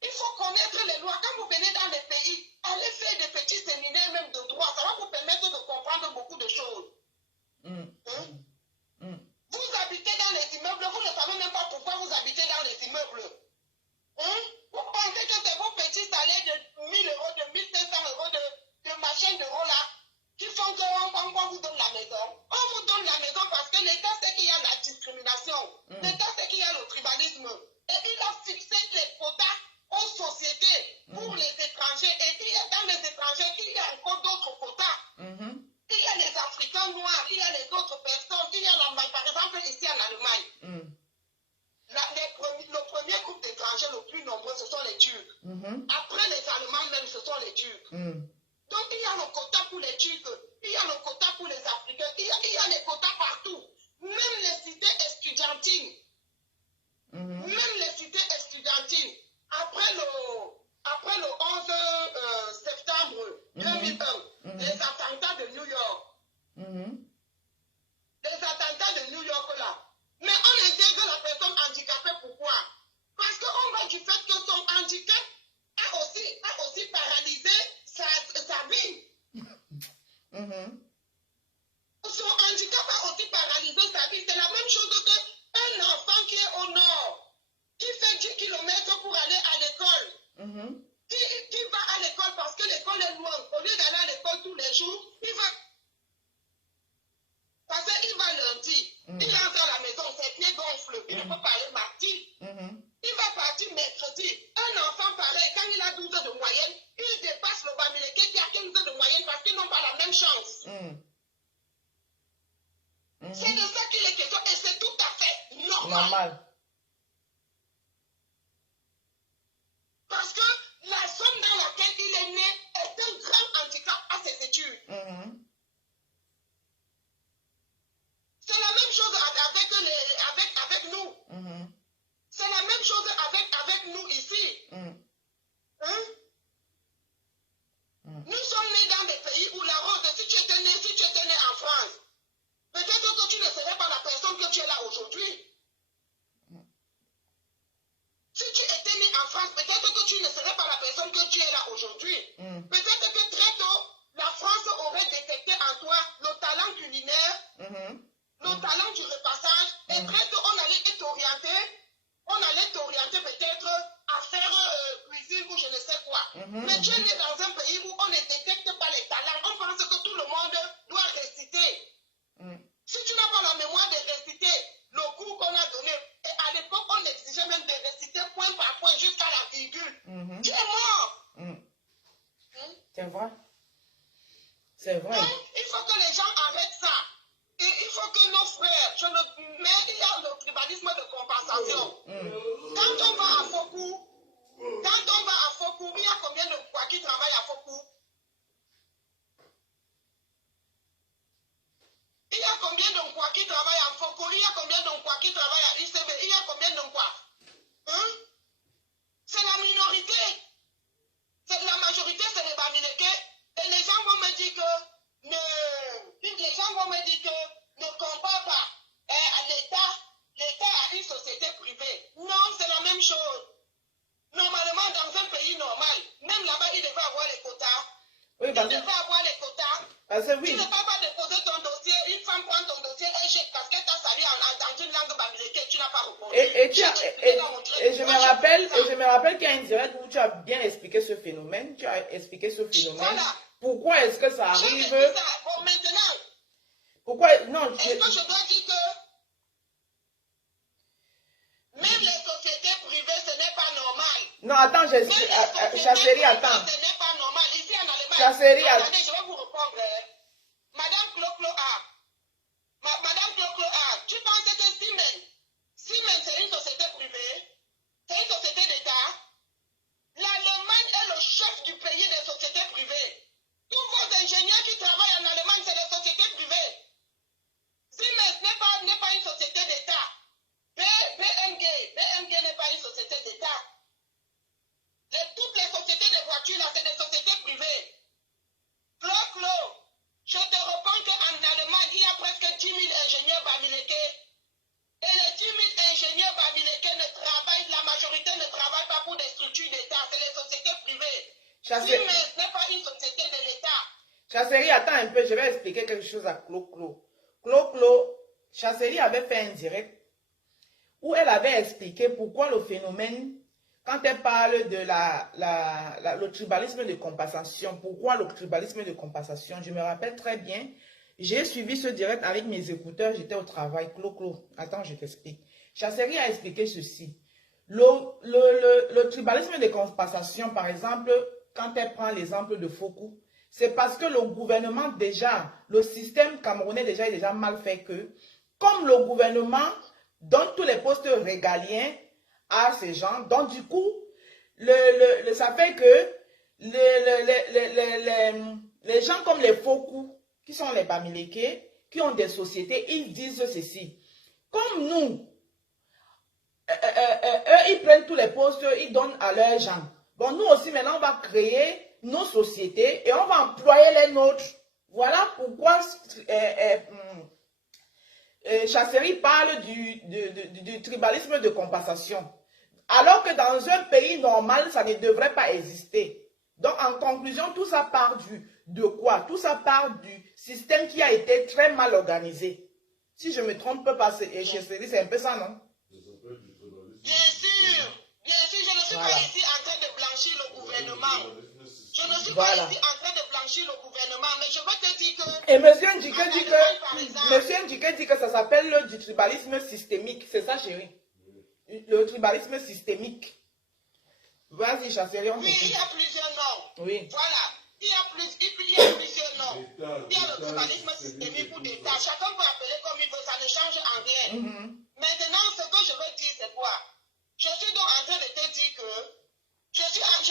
Il faut connaître les lois. Quand vous venez dans les pays, allez faire des petits séminaires même de droit. Ça va vous permettre de comprendre beaucoup de choses. Vous habitez dans les immeubles, vous ne savez même pas pourquoi vous habitez dans les immeubles. Vous pensez que c'est vos petits salaires de 1000 euros, de 1500 euros, de machin d'euros là, qui font qu'on vous donne la maison. On vous donne la maison parce que l'État sait qu'il y a la discrimination. L'État sait qu'il y a le tribalisme. Et il a fixé les quotas aux sociétés pour les étrangers. Et puis dans les étrangers, il y a encore d'autres quotas. Il y a les Africains noirs, il y a les autres personnes, il y a par exemple ici en Allemagne. Le premier groupe d'étrangers le plus nombreux, ce sont les Turcs. Après les Allemands même, ce sont les Turcs. Donc il y a le quota pour les Turcs, il y a le quota pour les Africains, il y a les quotas partout. Même les cités estudiantines. Même les cités estudiantines. Après le 11 septembre 2001, les attentats de New York. Les attentats de New York là. Mais on intègre la personne handicapée, pourquoi? Parce qu'on va du fait que son handicap a aussi paralysé sa vie. Son handicap a aussi Qui va à l'école parce que l'école est loin. Au lieu d'aller à l'école tous les jours, il va... Parce qu'il va lundi. Il rentre à la maison, ses pieds gonflent. Il ne peut pas aller mardi. Il va partir mercredi. Un enfant pareil, quand il a 12 heures de moyenne, il dépasse le Bamileke qui a 15 heures de moyenne parce qu'ils n'ont pas la même chance. C'est de ça qu'il est question et c'est tout à fait normal. Parce que la zone dans laquelle il est né est un grand handicap à ses études. C'est la même chose avec nous. C'est la même chose avec nous ici. Nous sommes nés dans des pays où la rose, si tu étais né en France, peut-être que tu ne serais pas la personne que tu es là aujourd'hui. Si tu étais né en France, peut-être que tu ne serais pas la personne que tu es là aujourd'hui. Peut-être que très tôt, la France aurait détecté en toi le talent culinaire, le talent du repassage, et très tôt, on allait t'orienter peut-être à faire cuisine ou je ne sais quoi. Mais tu es né dans un pays où on ne détecte pas les talents. On pense que tout le monde doit réciter. Si tu n'as pas la mémoire de réciter le cours qu'on a donné, et à l'époque, on exigeait même de réciter point par point jusqu'à la virgule. Tu es mort. C'est vrai. C'est vrai. Donc, il faut que les gens arrêtent ça. Et il faut que nos frères, mais il y a le tribalisme de compensation. Quand on va à Foucault, il y a combien de quoi qui travaillent à Foucault? Il y a combien de quoi qui travaillent à Foucault? Il y a combien de quoi qui travaillent à ICB? Il y a combien de quoi? C'est la minorité. C'est la majorité, c'est les Bamileke. Et les gens vont me dire que ne compare pas. L'État a une société privée. Non, c'est la même chose. Normalement, dans un pays normal, même là-bas, il devrait avoir les quotas. Oui, il devrait avoir les quotas. Parce que oui. Tu ne peux pas déposer ton dossier, une femme prend ton dossier, parce que tu as salué dans une langue bamileke, tu n'as pas répondu. Et je me rappelle qu'il y a une direct où tu as bien expliqué ce phénomène. Voilà. Pourquoi est-ce que ça arrive? Bon, maintenant. Pourquoi? Non. Est-ce que je dois dire que même les sociétés privées, ce n'est pas normal. Non, attends, Chasséry, attends. Ce n'est pas normal. Ici en Allemagne. Chasséry, attendez, je vais vous répondre. Madame Clo-Clo A, tu penses que Siemens c'est une société privée? C'est une société d'État? L'Allemagne est le chef du pays des sociétés privées. Tous vos ingénieurs qui travaillent en Allemagne, c'est des sociétés privées. Siemens n'est pas une société d'État. BMG n'est pas une société d'État. Toutes les sociétés de voitures, là, c'est des sociétés privées. Clo, je te réponds qu'en Allemagne, il y a presque 10 000 ingénieurs bamileke. Et les 10 000 ingénieurs bamileke la majorité ne travaille pas pour des structures d'État, c'est les sociétés privées. Siemens n'est pas une société de l'État. Chasséry, attends un peu, je vais expliquer quelque chose à Clo. Chasséry avait fait un direct où elle avait expliqué pourquoi le phénomène, quand elle parle de le tribalisme de compensation, pourquoi le tribalisme de compensation, je me rappelle très bien, j'ai suivi ce direct avec mes écouteurs, j'étais au travail. Clo, attends, je t'explique. Chasséry a expliqué ceci. Le tribalisme de compensation, par exemple, quand elle prend l'exemple de Foucault, c'est parce que le gouvernement déjà, le système camerounais déjà est déjà mal fait que, comme le gouvernement donne tous les postes régaliens à ces gens, donc du coup, ça fait que les gens comme les Foucault, qui sont les Bamileke, qui ont des sociétés, ils disent ceci. Comme nous, eux, ils prennent tous les postes, ils donnent à leurs gens. Bon, nous aussi, maintenant, on va créer nos sociétés et on va employer les nôtres. Voilà pourquoi Chasséry parle du tribalisme de compensation. Alors que dans un pays normal, ça ne devrait pas exister. Donc, en conclusion, tout ça part de quoi? Tout ça part du système qui a été très mal organisé. Si je ne me trompe pas, Chasséry, c'est un peu ça, non? Bien sûr, je ne suis pas ici en train de blanchir le gouvernement. Je ne suis Voilà. pas ici en train de blanchir le gouvernement, mais je veux te dire que... Et M. Ndike dit que ça s'appelle du tribalisme systémique. C'est ça, chérie. Le tribalisme systémique. Vas-y, Chancelier, on Oui, t'écoute. il y a plusieurs noms. Oui. Voilà. Il y a plusieurs noms. Il y a le tribalisme systémique ou d'État. Chacun peut appeler comme il veut, ça ne change en rien. Maintenant, ce que je veux dire, c'est quoi? Je suis donc en train de te dire que je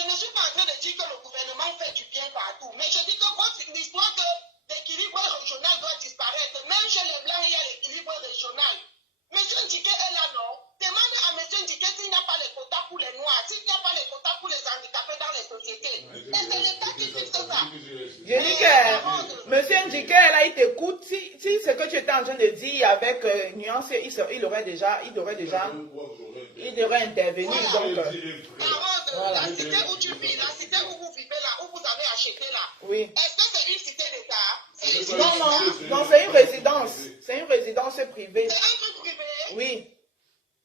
ne suis pas en train de dire que le gouvernement fait du bien partout, mais je dis que l'histoire de l'équilibre régional doit disparaître. Même chez les Blancs, il y a l'équilibre régional. Monsieur Ndike est là, non? Demande à Monsieur Ndike s'il n'y a pas les quotas pour les Noirs, s'il n'y a pas les quotas pour les handicapés dans les sociétés. Et c'est l'État qui fixe ça. Je dis que M. Ndike, là, il t'écoute. Si ce que tu étais en train de dire avec nuance, il devrait intervenir. Voilà. Donc, voilà. La cité où tu vis, la cité où vous vivez là, où vous avez acheté là, Oui. est-ce que c'est une cité d'État? C'est une cité Non, d'État? non, c'est une résidence. C'est une résidence privée. C'est un truc privé? Oui.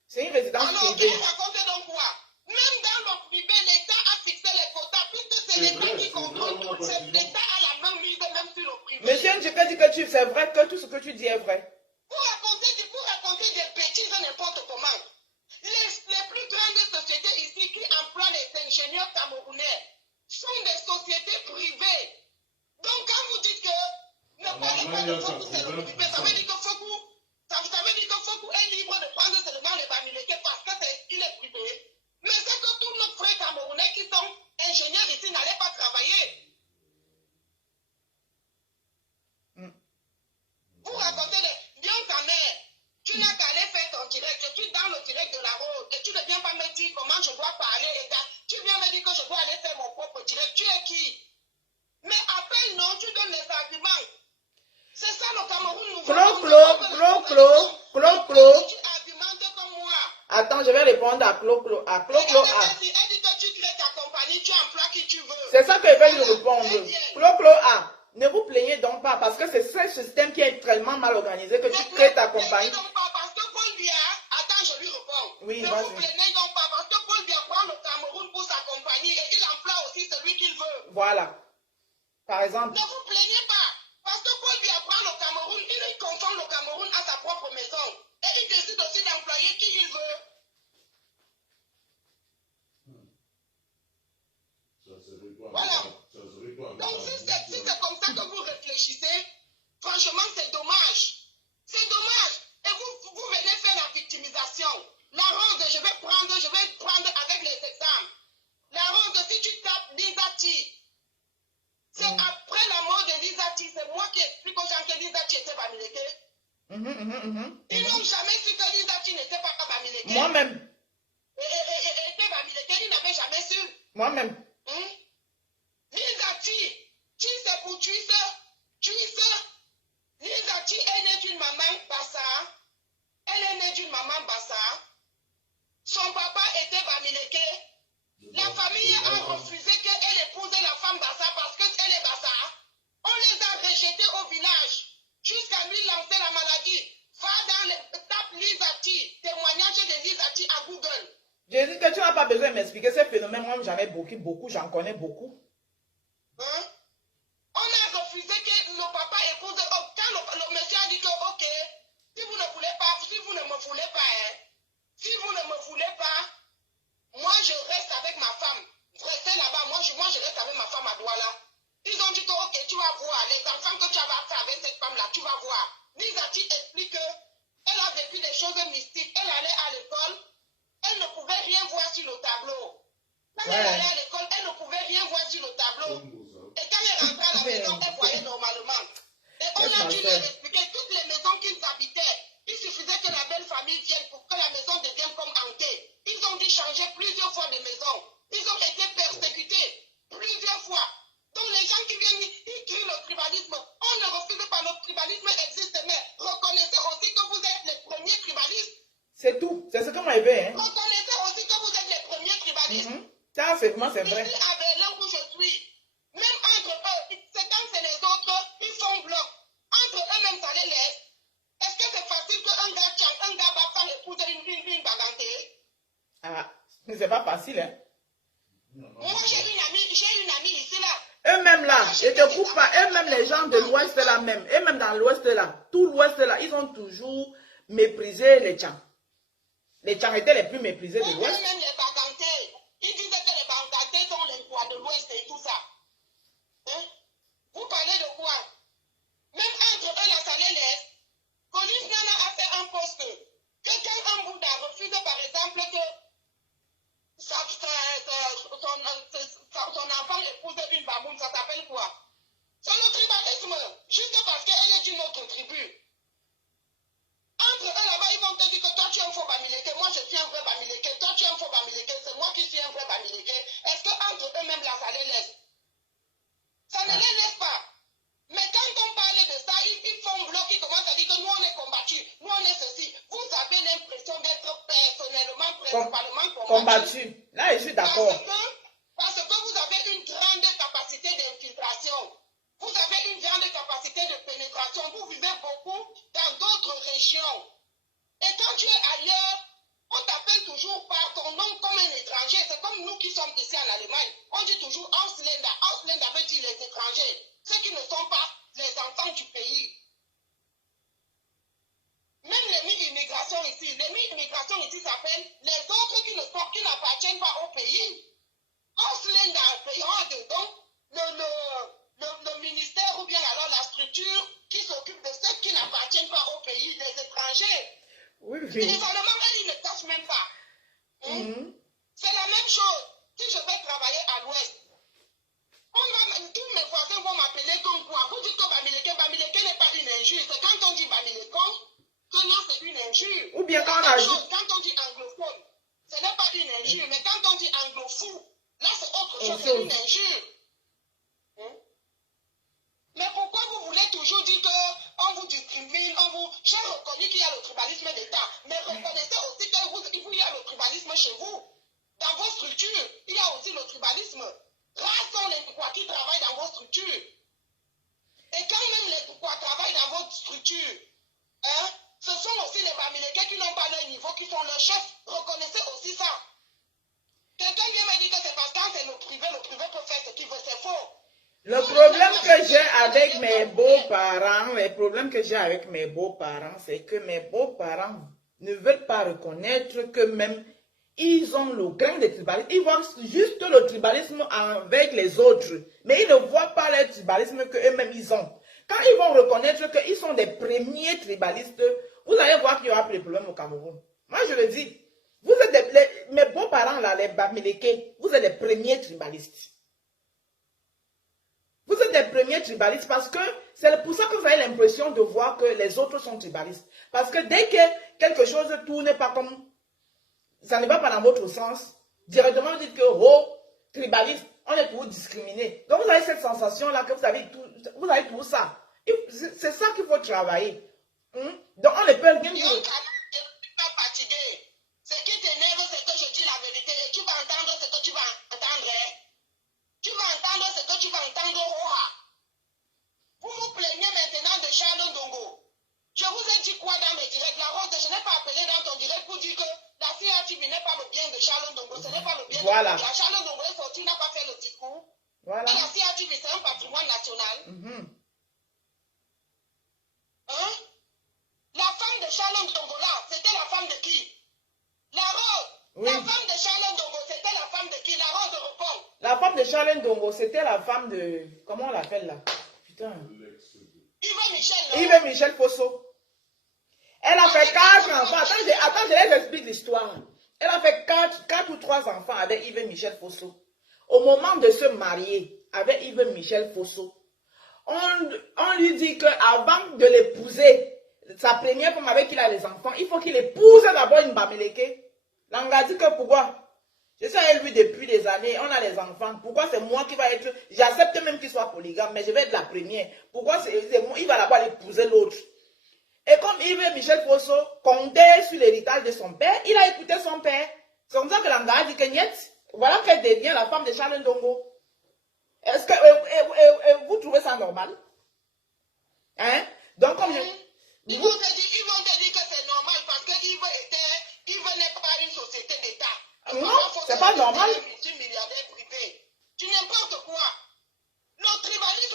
C'est une résidence Alors, privée. tu racontes donc quoi? Même dans le privé, l'État a fixé les quotas, puisque c'est l'État qui contrôle tout. L'État a la main mise même sur le privé. Monsieur Ndike dit que c'est vrai, que tout ce que tu dis est vrai. Pour raconter des bêtises n'importe comment. Les plus grandes sociétés ici qui emploient les ingénieurs camerounais sont des sociétés privées. Donc quand vous dites que ne parlez pas de Fokou, c'est le privé, ça veut dire que Fokou est libre de prendre seulement les Bamileke parce qu'il est privé. Mais c'est que tous nos frères camerounais qui sont ingénieurs ici n'allaient pas travailler. Vous racontez viens ta mère, tu n'as qu'à aller faire ton direct, je suis dans le direct de la route et tu ne viens pas me dire comment je dois parler et tu viens me dire que je dois aller faire mon propre direct, tu es qui? Mais appelle non, tu donnes les arguments. C'est ça le Cameroun nouveau. Clo. Tu argumentes comme moi. Attends, je vais répondre à Clo. Elle dit que tu crées ta compagnie, tu emploies qui tu veux. C'est ça que je vais lui répondre. Clo A. Ne vous plaignez donc pas parce que c'est ce système qui est extrêmement mal organisé que tu crées ta compagnie. Ne donc pas parce que Paul Biya, attends, je lui réponds. Oui, ne vous plaignez donc pas parce que Paul Biya prend le Cameroun pour sa compagnie et il emploie aussi celui qu'il veut. Voilà. Par exemple. Ne vous plaignez pas parce que Paul Biya prend le Cameroun, il confond le Cameroun à sa propre maison et il décide aussi d'employer qui il veut. Voilà. Donc si c'est comme ça que vous réfléchissez, franchement c'est dommage. C'est dommage. Et vous venez faire la victimisation. La ronde, je vais prendre avec les exemples. La ronde, si tu tapes Lizati, c'est après la mort de Lizati, c'est moi qui explique aux gens que Lizati était Bamileke. Ils n'ont jamais su que Lizati n'était pas Bamileke. Moi-même. Et était Bamileke, ils n'avaient jamais su. Moi-même. Lizati, tu sais pour tu sais. Lizati est née d'une maman Bassa. Elle est née d'une maman Bassa. Son papa était Bamileke. La famille a refusé qu'elle épouse la femme Bassa parce qu'elle est Bassa. On les a rejetés au village jusqu'à lui lancer la maladie. Va dans le tape Lizati, témoignage de Lizati à Google. J'ai dit que tu n'as pas besoin de m'expliquer ces phénomènes. Moi, j'en ai beaucoup, j'en connais beaucoup. Hein? On a refusé que le papa épouse. Quand le monsieur a dit que, ok, si vous ne voulez pas, si vous ne me voulez pas, moi je reste avec ma femme. Restez là-bas, moi je reste avec ma femme à Douala. Ils ont dit que, ok, tu vas voir, les enfants que tu vas faire avec cette femme-là, tu vas voir. Lizati explique qu'elle a vécu des choses mystiques. Elle allait à l'école, elle ne pouvait rien voir sur le tableau. Quand elle allait à l'école, elle ne pouvait rien voir sur le tableau. Et quand elle rentrait à la maison, elle voyait normalement. Et on a dû leur expliquer toutes les maisons qu'ils habitaient. Il suffisait que la belle famille vienne pour que la maison devienne comme hantée. Ils ont dû changer plusieurs fois de maison. Ils ont été persécutés plusieurs fois. Donc les gens qui viennent, ils crient le tribalisme. On ne refuse pas, le tribalisme existe, mais reconnaissez aussi que vous êtes les premiers tribalistes. C'est tout. C'est ce que moi je veux. Hein. Reconnaissez aussi que vous êtes les premiers tribalistes. Ça, c'est moi, c'est vrai. Ici, à Berlin où je suis, même entre eux, c'est quand c'est les autres, ils font bloc. Entre eux-mêmes, ça les laisse. Est-ce que c'est facile qu'un gars va pas épouser une bagantée? Ah, c'est pas facile, hein. Moi, j'ai une amie Je te coupe pas. Et même les gens de l'Ouest là même. Et même dans l'Ouest là. Tout l'Ouest là. Ils ont toujours méprisé les Tchans. Les Tchans étaient les plus méprisés de l'Ouest. Même les Bagantés. Ils disaient que les Bagantés sont les rois de l'Ouest et tout ça. Hein? Vous parlez de quoi? Même entre eux, la Salélès, Colis Nana a fait un poste. Quelqu'un en Bouddha refuse par exemple que son enfant épouse une baboune, ça s'appelle quoi? C'est le tribalisme, juste parce qu'elle est d'une autre tribu. Entre eux là-bas, ils vont te dire que toi tu es un faux Bamileke, moi je suis un vrai Bamileke, toi tu es un faux Bamileke, c'est moi qui suis un vrai Bamileke. Est-ce qu'entre eux-mêmes là, ça les laisse? Ça ne les laisse pas. Mais quand on parle de ça, ils font bloc, ils commencent à dire que nous on est combattus, nous on est ceci. Vous avez l'impression d'être personnellement, principalement combattu. Là, je suis d'accord. Parce que vous avez une grande capacité d'infiltration. Vous avez une grande capacité de pénétration. Vous vivez beaucoup dans d'autres régions. Et quand tu es ailleurs, on t'appelle toujours par ton nom comme un étranger. C'est comme nous qui sommes ici en Allemagne. On dit toujours Ausländer. Ausländer veut dire les étrangers. Ceux qui ne sont pas les enfants du pays. Même les mi-immigration ici. Les mi-immigration ici s'appellent les autres qui n'appartiennent pas au pays. Ausländer payant dedans le ministère ou bien alors la structure qui s'occupe de ceux qui n'appartiennent pas au pays, des étrangers. Oui. Les Allemands, ils ne tâchent même pas. C'est la même chose. Si je vais travailler à l'Ouest, tous mes voisins vont m'appeler comme quoi. Vous dites que Bamileke n'est pas une injure. C'est quand on dit Bamilekon, que non, c'est une injure. Ou bien quand quand on dit anglophone, ce n'est pas une injure. Mais quand on dit anglofou, là c'est autre chose, c'est une injure. Mais pourquoi vous voulez toujours dire qu'on vous discrimine, J'ai reconnu qu'il y a le tribalisme d'État, mais reconnaissez aussi qu'il y a le tribalisme chez vous. Dans vos structures, il y a aussi le tribalisme. Rares sont les Touquois qui travaillent dans vos structures. Et quand même les Touquois travaillent dans votre structure, ce sont aussi les Bamileke qui n'ont pas leur niveau, qui sont leurs chefs. Reconnaissez aussi ça. Quelqu'un vient me dire que c'est parce que c'est le privé peut faire ce qu'il veut, c'est faux. Le problème que j'ai avec mes beaux-parents, c'est que mes beaux-parents ne veulent pas reconnaître que même ils ont le grain de tribalisme. Ils voient juste le tribalisme avec les autres, mais ils ne voient pas le tribalisme qu'eux-mêmes ils ont. Quand ils vont reconnaître qu'ils sont des premiers tribalistes, vous allez voir qu'il y aura plus de problèmes au Cameroun. Moi je le dis, vous êtes mes beaux-parents là, les Bamileke, vous êtes les premiers tribalistes. Vous êtes des premiers tribalistes parce que c'est pour ça que vous avez l'impression de voir que les autres sont tribalistes. Parce que dès que quelque chose ne tourne pas comme... ça ne va pas dans votre sens, directement vous dites que, oh, tribaliste, on est pour vous discriminer. Donc vous avez cette sensation-là que vous avez tout ça. C'est ça qu'il faut travailler. Donc on ne peut rien dire. Ce qui t'énerve, c'est que je dis la vérité. Et tu vas entendre ce que tu vas entendre. Tu vas entendre ce que tu vas entendre. Vous vous plaignez maintenant de Charles Ndongo. Je vous ai dit quoi dans mes directs? La Rose, je n'ai pas appelé dans ton direct pour dire que la CRTV n'est pas le bien de Charles Ndongo. Ce n'est pas le bien de Charles Ndongo est sorti, il n'a pas fait le discours. Voilà. Et la CRTV, c'est un patrimoine national. La femme de Charles Ndongo là, c'était la femme de qui? La Rose. Oui. La femme de Charles Ndongo, c'était la femme de qui? La Rose répond. La femme de Charles Ndongo, c'était la femme de... Comment on l'appelle là? Putain. Yves Michel Fosso. Elle a fait 4 enfants. Attends, je les explique l'histoire. Elle a fait 4 ou 3 enfants avec Yves Michel Fosso. Au moment de se marier avec Yves Michel Fosso, on lui dit qu'avant de l'épouser, sa première femme avec qui il a les enfants, il faut qu'il épouse d'abord une Bamileke. Là, on a dit que pourquoi? Je suis avec lui depuis des années, on a les enfants. Pourquoi c'est moi qui va être... J'accepte même qu'il soit polygame, mais je vais être la première. Pourquoi c'est moi? Il va d'abord épouser l'autre. Et comme Yves Michel Fosso comptait sur l'héritage de son père, il a écouté son père. C'est comme ça que l'Anga a dit que Niet, voilà qu'elle devient la femme de Charles Ndongo. Est-ce que vous trouvez ça normal? Hein? Donc comme Ils vont te dire que c'est normal parce que Yves n'est pas une société d'État. Non, c'est pas normal. Tu n'importe quoi. Le tribalisme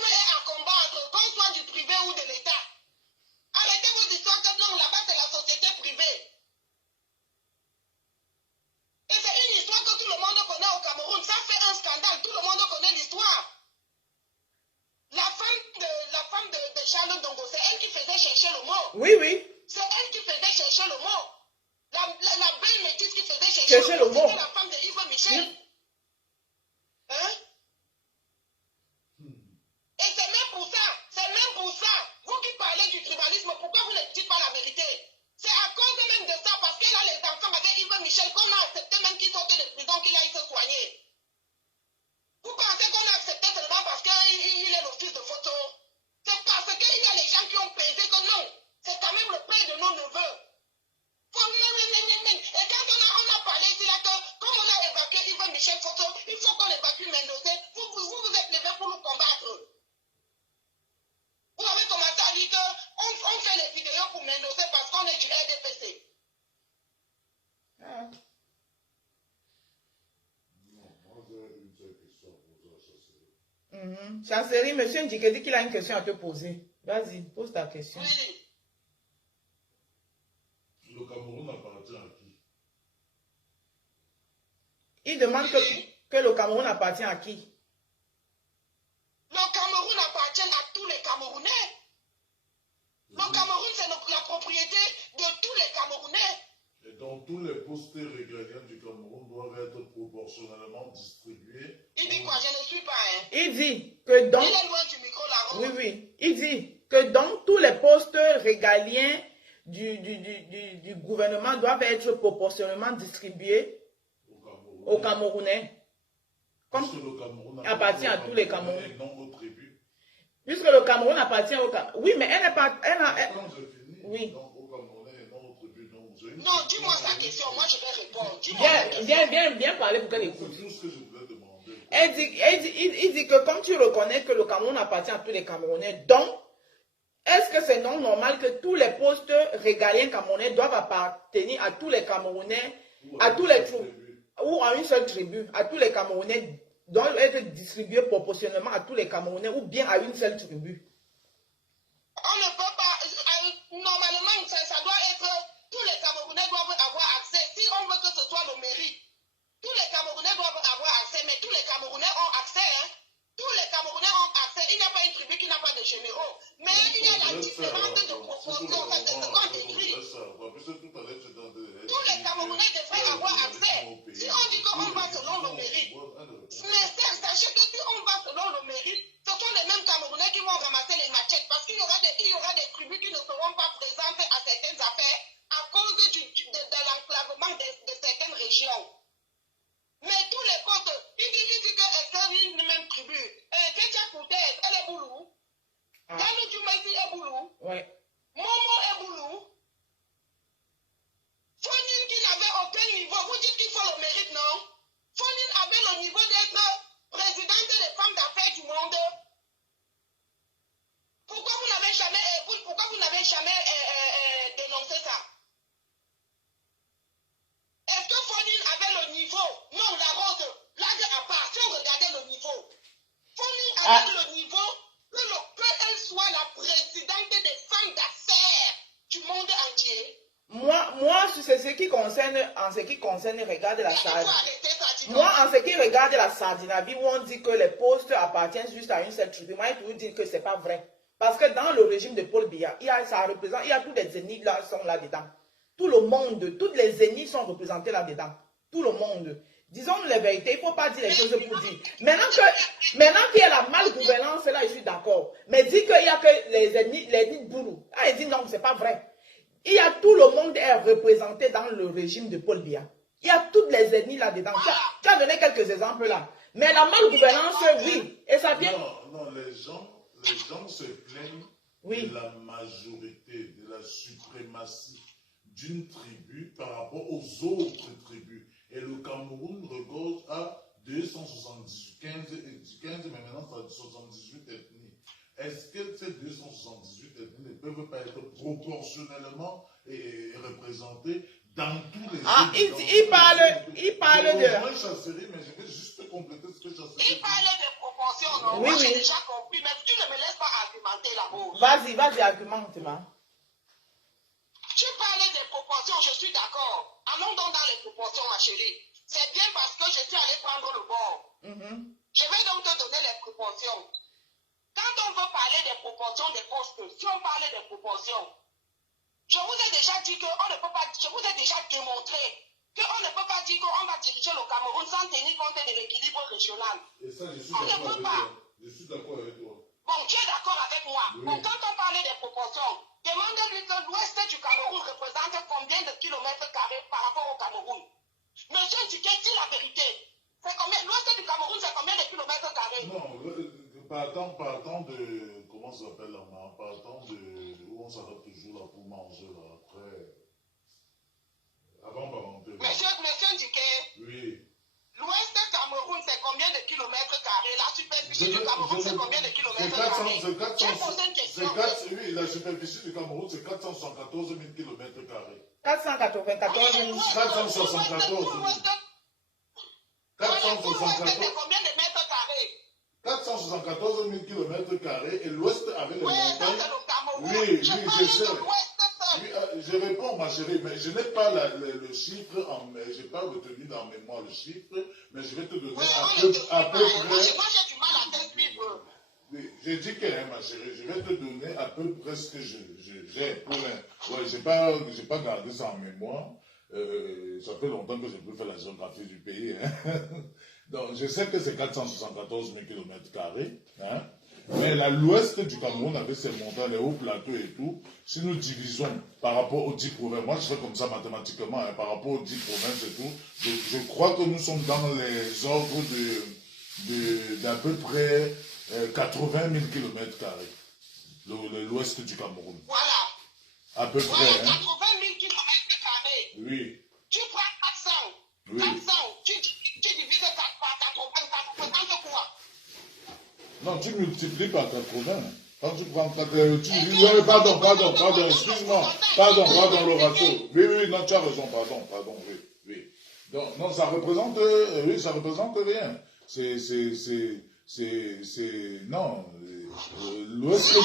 Oui, oui. C'est elle qui faisait chercher le mot. La belle métisse qui faisait Chercher le mot. C'était la femme de Yves Michel. Oui. Hein? Et c'est même pour ça, vous qui parlez du tribalisme, pourquoi vous ne dites pas la vérité? C'est à cause même de ça, parce qu'elle a les enfants avec Yves Michel, qu'on a accepté même qu'il sortait de prison, qu'il aille se soigner. Vous pensez qu'on a accepté seulement parce qu'il est le fils de photo? C'est parce qu'il y a les gens qui ont pensé que non, c'est quand même le père de nos neveux. Et quand on a parlé ici là que, comme on a évacué Yves Michel Photo, il faut qu'on évacue Mendoza, vous êtes levés pour nous combattre. Vous avez commencé à dire qu'on fait les vidéos pour Mendoza parce qu'on est du RDPC. Ah. Chancerie, monsieur Ndike dit qu'il a une question à te poser. Vas-y, pose ta question. Oui. Le Cameroun appartient à qui? Il demande que le Cameroun appartient à qui? Le Cameroun appartient à tous les Camerounais. Le Cameroun, c'est la propriété de tous les Camerounais. Et donc, tous les postes régaliens du Cameroun doivent être proportionnellement distribués. Il dit quoi? Je ne suis pas, hein. Il dit que dans... Il est loin du micro, là. Oui, oui. Il dit que dans tous les postes régaliens du gouvernement doivent être proportionnellement distribués aux Camerounais. Comme le Cameroun appartient à tous les Camerounais. Et non aux tribus. Puisque le Cameroun appartient au Cameroun. Oui, mais elle n'est pas... Quand je finis, oui. donc aux Camerounais et non aux tribus. Non, dis-moi sa question, moi je vais répondre. Viens parler pour qu'elle écoute. C'est tout ce que je voulais demander. Il dit que comme tu reconnais que le Cameroun appartient à tous les Camerounais, donc, est-ce que c'est non normal que tous les postes régaliens camerounais doivent appartenir à tous les Camerounais, à tous les tribus, ou à une seule tribu, à tous les Camerounais, doivent être distribués proportionnellement à tous les Camerounais ou bien à une seule tribu? On ne peut pas, normalement, ça doit être, tous les Camerounais doivent avoir accès. Si on veut que ce soit le mérite, tous les Camerounais doivent avoir accès, mais tous les Camerounais ont accès, hein. Tous les Camerounais ont accès. Il n'y a pas une tribu qui n'a pas de généraux. Mais il y a la différence de proportion. C'est ce qu'on décrit. Tous les Camerounais devraient avoir accès. Si on dit qu'on va selon le mérite, mais sachez que si on va selon le mérite, ce sont les mêmes Camerounais qui vont ramasser les machettes parce qu'il y aura des tribus qui ne seront pas présentes à certaines affaires à cause de l'enclavement de certaines régions. Mais tous les postes, il dit que c'est une même tribu. Kétia Koudès, elle est Boulou. Danou Djoumaïdi est Boulou. Ouais. Momo est Boulou. Fonine qui n'avait aucun niveau, vous dites qu'il faut le mérite, non? Fonine avait le niveau d'être présidente des femmes d'affaires du monde. Pourquoi vous n'avez jamais dénoncé ça? Est-ce que Fonine avait le niveau? Non, la rose, là, à part, si on regardait le niveau, Fonine avait le niveau qu'elle soit la présidente des femmes d'affaires du monde entier. Moi, c'est ce qui concerne, regarde la Sardinavie. Moi, en ce qui regarde la Sardinavie, où on dit que les postes appartiennent juste à une seule tribu, moi, je peux vous dire que c'est pas vrai. Parce que dans le régime de Paul Biya, il y a tous les ennemis là sont là-dedans. Tout le monde, toutes les ennemis sont représentés là-dedans. Tout le monde. Disons la vérité, il ne faut pas dire les choses pour dire. Maintenant qu'il y a la malgouvernance, là, je suis d'accord. Mais dire qu'il n'y a que les ennemis de Boulou. Ah, il dit non, c'est pas vrai. Il y a tout le monde est représenté dans le régime de Paul Biya. Il y a toutes les ennemis là-dedans. Tu as donné quelques exemples là. Mais la malgouvernance, oui. Et ça vient... Non, les gens se plaignent de la majorité, de la suprématie d'une tribu par rapport aux autres tribus. Et le Cameroun regorge à 278, 15, mais maintenant ça 78 ethnies. Est-ce que ces 278 ethnies ne peuvent pas être proportionnellement représentées dans tous les il parle de... Moi, Chasserie, mais je vais juste compléter ce que Chasserie. Il parlait de proportions, non? Oui, Moi, j'ai déjà compris, mais tu ne me laisses pas argumenter la bouche. Vas-y, argumente-moi. Tu parlais des proportions, je suis d'accord. Allons donc dans les proportions, ma chérie. C'est bien parce que je suis allé prendre le bord. Je vais donc te donner les proportions. Quand on veut parler des proportions des postes, si on parlait des proportions, Je vous ai déjà dit qu'on ne peut pas, je vous ai déjà démontré qu'on ne peut pas dire qu'on va diriger le Cameroun sans tenir compte de l'équilibre régional. Et ça, je suis d'accord avec toi. Je suis d'accord avec toi. Bon, tu es d'accord avec moi. Oui. Bon, quand on parlait des proportions, demande-lui que l'ouest du Cameroun représente combien de kilomètres carrés par rapport au Cameroun. Monsieur Ndiké dit la vérité. L'ouest du Cameroun, c'est combien de kilomètres carrés? Non, partant de, comment ça s'appelle là, partant de, où on s'arrête toujours là pour manger là, après, avant parenthèse. Monsieur Ndiké. Oui. L'ouest du Cameroun, c'est combien de kilomètres carrés? La superficie du Cameroun, c'est combien de kilomètres carrés? Oui, la superficie du Cameroun, c'est 474 000 kilomètres carrés. 494 000. Combien de mètres carrés? 474 000 kilomètres carrés et l'ouest avec les montagnes. Oui, je sais. Oui, je réponds, ma chérie, mais je n'ai pas le chiffre, je n'ai pas retenu dans mémoire le chiffre, mais je vais te donner à peu près. Moi, j'ai du mal à te suivre. Oui, j'ai dit que, ma chérie, je vais te donner à peu près ce que j'ai pour ouais, j'ai pas gardé ça en mémoire. Ça fait longtemps que je peux faire la géographie du pays. Hein. Donc, je sais que c'est 474 000 km². Hein. Mais l'ouest du Cameroun, avec ses montagnes, les hauts plateaux et tout, si nous divisons par rapport aux 10 provinces, moi je fais comme ça mathématiquement, hein, par rapport aux 10 provinces et tout, je crois que nous sommes dans les ordres d'à peu près 80 000 km². L'ouest du Cameroun. Voilà. À peu près. Voilà, hein. 80 000 km². Oui. Tu prends 400. Oui. 400. Tu divises par 80, ça représente quoi? Non, tu multiplies par 80. Quand tu prends 80, tu dis, ouais, pardon, excuse-moi. Pardon, le ratio. Oui, non, tu as raison, pardon, oui. Donc, non, ça représente rien. Non, l'ouest du,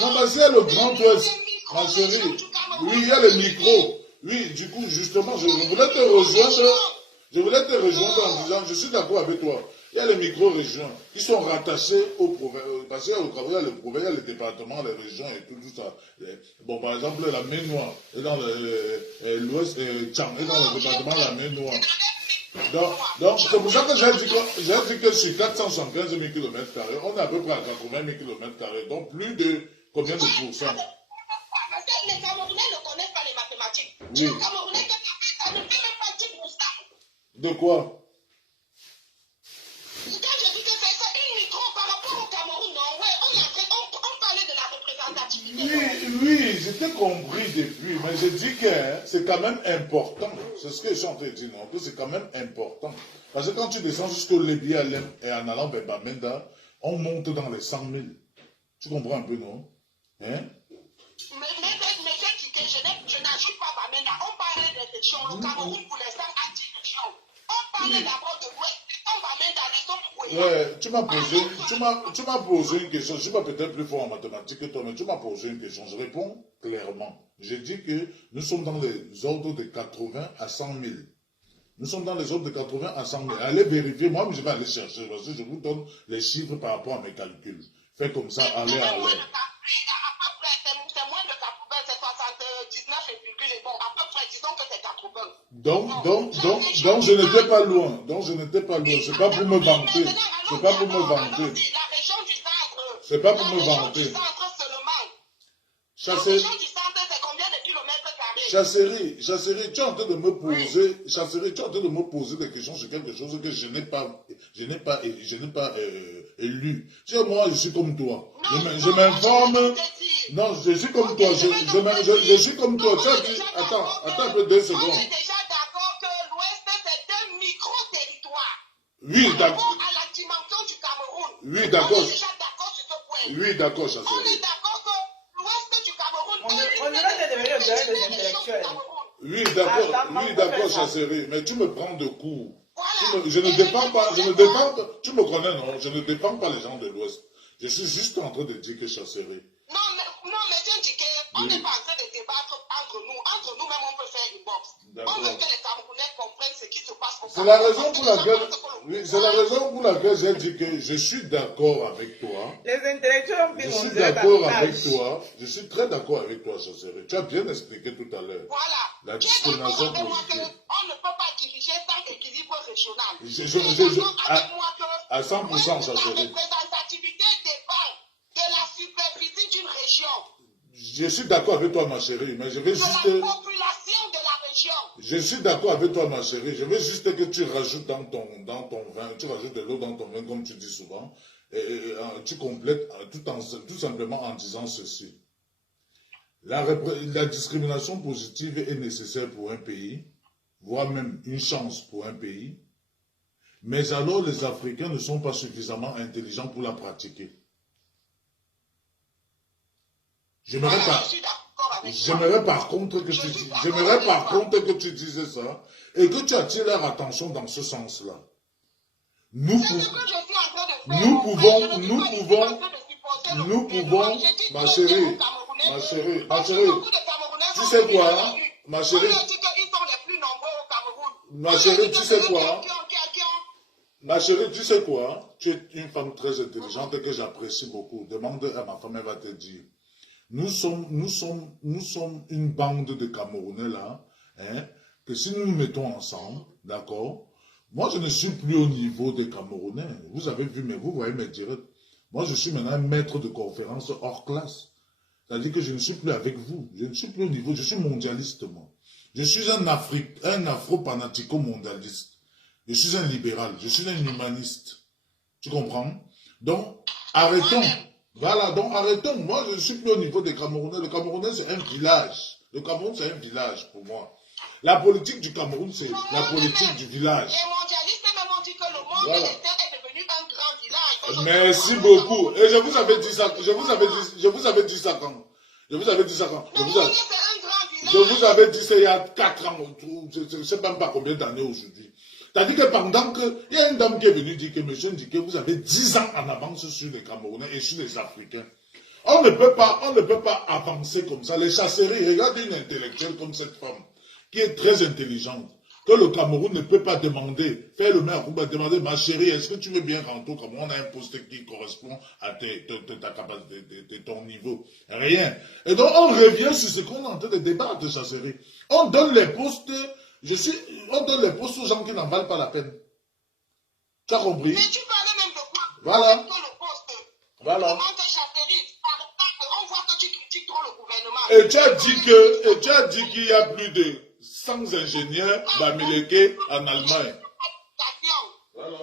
non, mais c'est le grand ouest, ma chérie. Oui, il y a le micro. Oui, du coup, justement, je voulais te rejoindre en disant, je suis d'accord avec toi. Il y a les micro-régions qui sont rattachées aux provinces. Parce qu'il y a les provinces, il y a les départements, les régions et tout ça. Bon, par exemple, la Maine-Noire est dans l'ouest, Tchang est dans le département de la Maine-Noire. Donc, c'est pour ça que j'ai dit que sur 475 000 km², on est à peu près à 80 000 km². Donc, plus de combien de pourcents? Les Camerounais ne connaissent pas les mathématiques. Oui. Les Camerounais, ça ne fait même pas 10%. De quoi? Quand je dis que c'est une micro par rapport au Cameroun, non, ouais, on parlait de la représentativité. Oui, j'étais compris depuis, mais je dis que c'est quand même important. C'est ce que je suis en train de dire, non, que c'est quand même important. Parce que quand tu descends jusqu'au Lébi et en allant vers Bamenda, on monte dans les 100 000. Tu comprends un peu, non? Hein? Mais je n'ajoute pas Bamenda. On parlait des régions. Le Cameroun, pour l'instant, a 10 régions. On parlait d'abord de l'Ouest. On Bamenda, les autres. Ouais, tu m'as posé une question. Je ne suis pas peut-être plus fort en mathématiques que toi, mais tu m'as posé une question. Je réponds clairement. J'ai dit que nous sommes dans les ordres de 80 à 100 000. Nous sommes dans les ordres de 80 à 100 000. Allez vérifier. Moi, je vais aller chercher. Parce que je vous donne les chiffres par rapport à mes calculs. Faites comme ça, allez. C'est moins de 80, c'est 79 et puis bon, à peu près, disons que c'est 80. Donc, je n'étais pas loin. C'est pas pour me vanter. La région du centre. C'est pas pour me vanter. La région du centre seulement. Chasserie. La région du centre, c'est combien de kilomètres carrés? Chasserie, tu es en train de me poser des questions sur quelque chose que je n'ai pas élu. Tu sais, moi, je suis comme toi. Je m'informe. Non, je suis comme toi. Je suis comme toi. Tu as dit, attends un peu 2 secondes. On est déjà d'accord que l'Ouest, c'est un micro-territoire. Oui, d'accord. À la dimension du Cameroun. Oui, d'accord. On est déjà d'accord sur ce point. Oui, d'accord, On Chasserie. est d'accord que l'Ouest du Cameroun. On devrait devenir des intellectuels. Oui, d'accord, Chasserie. Mais tu me prends de court. Voilà. Je ne défends pas, tu me connais, non? Je ne défends pas les gens de l'Ouest. Je suis juste en train de dire que Chasserie. Non, mais Dieu dit qu'on n'est pas en train de débattre entre nous. Entre nous-mêmes, on peut faire une boxe. On veut que les Camerounais comprennent ce qui se passe au Cameroun. C'est la raison pour laquelle, oui, c'est la raison pour laquelle j'ai dit que je suis d'accord avec toi. Les intellectuels ont pris Je mon suis direct d'accord avantage. avec toi. Je suis très d'accord avec toi, Chasséré. Tu as bien expliqué tout à l'heure. Voilà. La discrimination avec moi positive. on ne peut pas diriger sans équilibre régional. À 100%, ça Chasséré. La représentativité dépend de la superficie d'une région. Je suis d'accord avec toi, ma chérie, mais je vais juste... De la population de la région. Je suis d'accord avec toi, ma chérie. Je veux juste que tu rajoutes dans ton vin, tu rajoutes de l'eau dans ton vin, comme tu dis souvent, et tu complètes tout simplement en disant ceci. La discrimination positive est nécessaire pour un pays, voire même une chance pour un pays, mais alors les Africains ne sont pas suffisamment intelligents pour la pratiquer. J'aimerais par contre que tu dises ça et que tu attires leur attention dans ce sens-là. Nous pouvons, ma chérie, tu sais quoi, ma chérie, tu sais quoi, tu es une femme très intelligente et que j'apprécie beaucoup. Demande à ma femme, elle va te dire. Nous sommes une bande de Camerounais là, hein, que si nous nous mettons ensemble, d'accord, moi je ne suis plus au niveau des Camerounais. Vous avez vu, mais vous voyez mes directs. Moi je suis maintenant un maître de conférence hors classe. C'est-à-dire que je ne suis plus avec vous. Je ne suis plus au niveau, je suis mondialiste moi. Je suis un afro-panatico-mondialiste. Je suis un libéral, je suis un humaniste. Tu comprends? Donc, arrêtons. Voilà, donc arrêtons. Moi, je ne suis plus au niveau des Camerounais. Le Camerounais, c'est un village. Le Cameroun, c'est un village pour moi. La politique du Cameroun, c'est la politique du village. Les mondialistes même ont dit que le monde est devenu un grand village. Merci beaucoup. Et je vous avais dit ça. Je vous avais dit ça quand? Je vous avais dit ça quand? Je vous avais dit ça il y a 4 ans. Je ne sais même pas combien d'années aujourd'hui. C'est-à-dire que pendant que, il y a une dame qui est venue dire que M. Ndike, vous avez 10 ans en avance sur les Camerounais et sur les Africains. On ne peut pas avancer comme ça. Les chasseries, regardez une intellectuelle comme cette femme, qui est très intelligente, que le Cameroun ne peut pas demander, faire le maire, demander, ma chérie, est-ce que tu veux bien rentrer au Cameroun? On a un poste qui correspond à ta capacité, de ton niveau. Rien. Et donc, on revient sur ce qu'on est en train de débattre, chasserie. On donne les postes... on donne les postes aux gens qui n'en valent pas la peine. Tu as compris? Mais tu parlais même de quoi? Voilà. Que le poste. Voilà. On voit que tu critiques trop le gouvernement. Et tu as dit qu'il y a plus de 100 ingénieurs Bamileke en Allemagne. Voilà.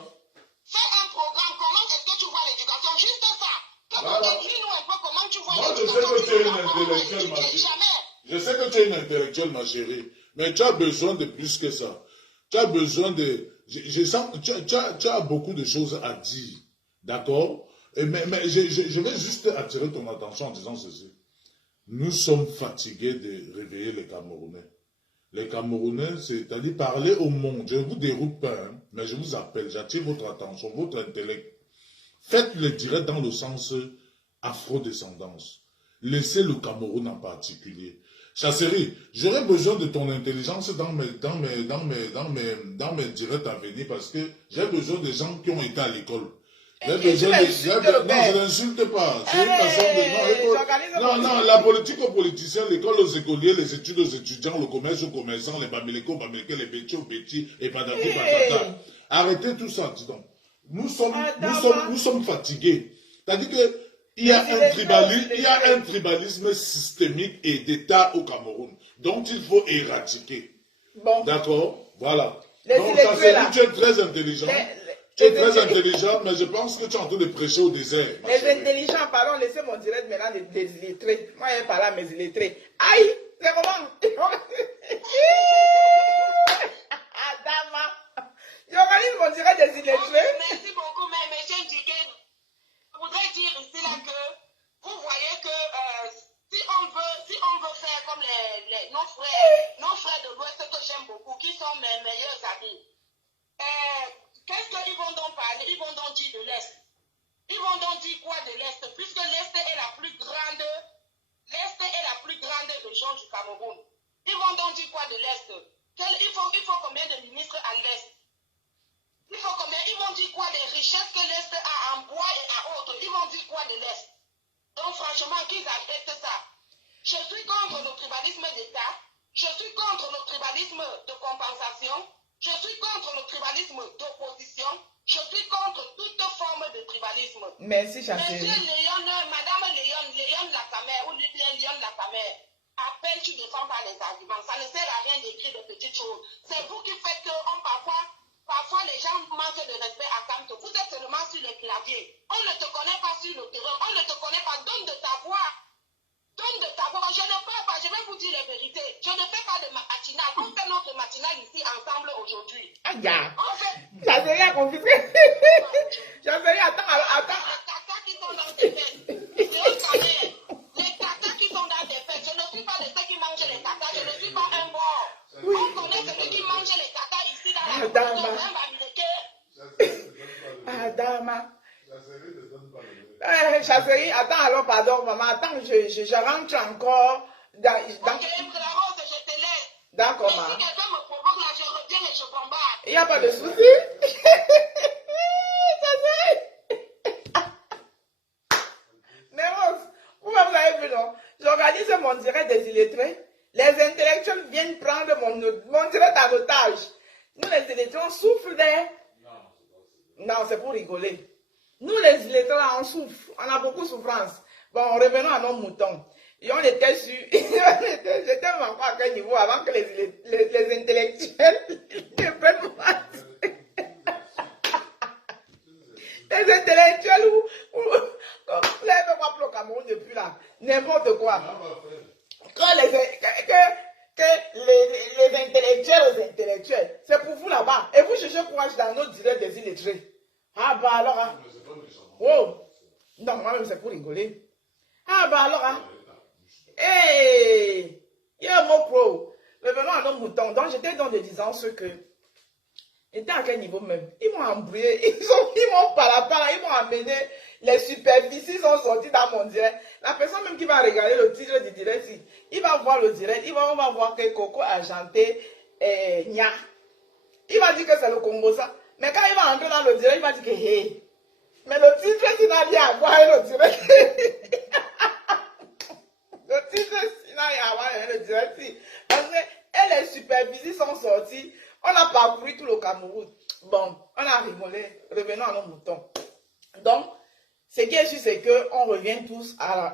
Fais un programme. Comment est-ce que tu vois l'éducation? Juste ça. Voilà. Dis-nous un peu comment tu vois Moi, l'éducation. je sais que tu es une intellectuelle, ma chérie. Je sais que tu es une intellectuelle, ma chérie. Mais tu as besoin de plus que ça. Tu as besoin de... Je sens que tu as beaucoup de choses à dire. D'accord? Mais je vais juste attirer ton attention en disant ceci. Nous sommes fatigués de réveiller les Camerounais. Les Camerounais, c'est-à-dire parler au monde. Je ne vous déroute pas, hein, mais je vous appelle, j'attire votre attention, votre intellect. Faites-le direct dans le sens afro-descendance. Laissez le Cameroun en particulier. Chasserie, j'aurais besoin de ton intelligence dans mes directs à venir parce que j'ai besoin de gens qui ont été à l'école. Non, je n'insulte pas. C'est une façon de... Non, la politique aux politiciens, l'école aux écoliers, les études aux étudiants, le commerce aux commerçants, les Bamileko aux Bamileke, les Bétis aux Bétis, et patati patata. Arrêtez tout ça, dis donc. Nous sommes fatigués. C'est-à-dire que il y a un tribalisme systémique et d'État au Cameroun, dont il faut éradiquer. Bon. D'accord? Voilà. Donc, tu es très intelligent. Tu es très intelligent, mais je pense que tu es en train de prêcher au désert. Les intelligents, pardon, laissez mon direct maintenant des illettrés. Moi, je parle à mes illettrés. Aïe, c'est comment? Adama. J'organise mon direct des illettrés. Merci beaucoup, mais M. Ndike, je voudrais dire ici là que vous voyez que si on veut faire comme nos frères de l'Ouest que j'aime beaucoup, qui sont mes meilleurs amis, qu'est-ce qu'ils vont donc parler? Ils vont donc dire de l'Est. Ils vont donc dire quoi de l'Est? Puisque l'Est est la plus grande région du Cameroun. vont donc dire quoi de l'Est? Il faut combien de ministres à l'Est? Il faut combien? Ils vont dire quoi des richesses que l'Est a en bois et à autres? Ils vont dire quoi de l'Est? Donc franchement, qu'ils arrêtent ça. Je suis contre le tribalisme d'État. Je suis contre le tribalisme de compensation. Je suis contre le tribalisme d'opposition. Je suis contre toute forme de tribalisme. Merci, Chassé. Monsieur Léon, Madame Léon Lacamère ou Léon Lacamère, appelle, tu ne défends pas les arguments. Ça ne sert à rien d'écrire de petites choses. C'est vous qui faites que parfois les gens manquent de respect à Kamto. Vous êtes seulement sur les claviers. On ne te connaît pas sur le terrain. On ne te connaît pas. Donne de ta voix. Donne de ta voix. Je ne peux pas. Je vais vous dire les vérités. Je ne fais pas de matinale. On fait notre matinale ici ensemble aujourd'hui. Aïe, aïe. On fait. Ça serait à confisquer. Ça serait, attends. Les tatas qui sont dans tes fêtes. C'est un salaire. Les tatas qui sont dans tes fêtes. Je ne suis pas de ceux qui mangent les tatas. Je ne suis pas un bord. Oui. On connaît celui qui mange les tatas ici dans la Adama. Adama. Chasserie, attends alors, pardon, maman. Attends, je rentre encore dans... Ok, Frérot, je te laisse. D'accord, Mais maman. si quelqu'un me provoque là, je reviens et je bombarde. Il n'y a pas de souci. Mais Rose, vous avez vu, non? J'organise mon direct des illettrés. Les intellectuels viennent prendre mon direct en otage. Nous, les illettrés, on souffle des... Non, c'est pour rigoler. Nous, les illettrés, on souffre. On a beaucoup de souffrance. Bon, revenons à nos moutons. Et on était sur... J'étais encore à quel niveau avant que les intellectuels ne prennent pas. Les intellectuels ou les peuples au Cameroun depuis là, n'importe quoi. Quand les intellectuels, c'est pour vous là-bas. Et vous cherchez courage dans nos directs des illettrés. Ah bah alors, hein. Oh. Non, moi-même c'est pour rigoler. Ah bah alors, hein. Hey, il y a un mot pro. Revenons à nos moutons. Donc j'étais dans des disant ce que... Était à quel niveau même? Ils m'ont embrouillé, ils m'ont parlé, ils m'ont amené, les superficies sont sorties dans mon direct. La personne même qui va regarder le titre du direct, il va voir le direct, on va voir que Coco a chanté Nya. Il va dire que c'est le Congo ça. Mais quand il va entrer dans le direct, il va dire que hey. Mais le titre, il n'a rien à voir avec le direct. Le titre, il n'a rien à voir avec le direct. Parce que les superficies sont sorties. On a parcouru tout le Cameroun. Bon, on a rigolé. Revenons à nos moutons. Donc, ce qui est sûr, c'est qu'on revient tous à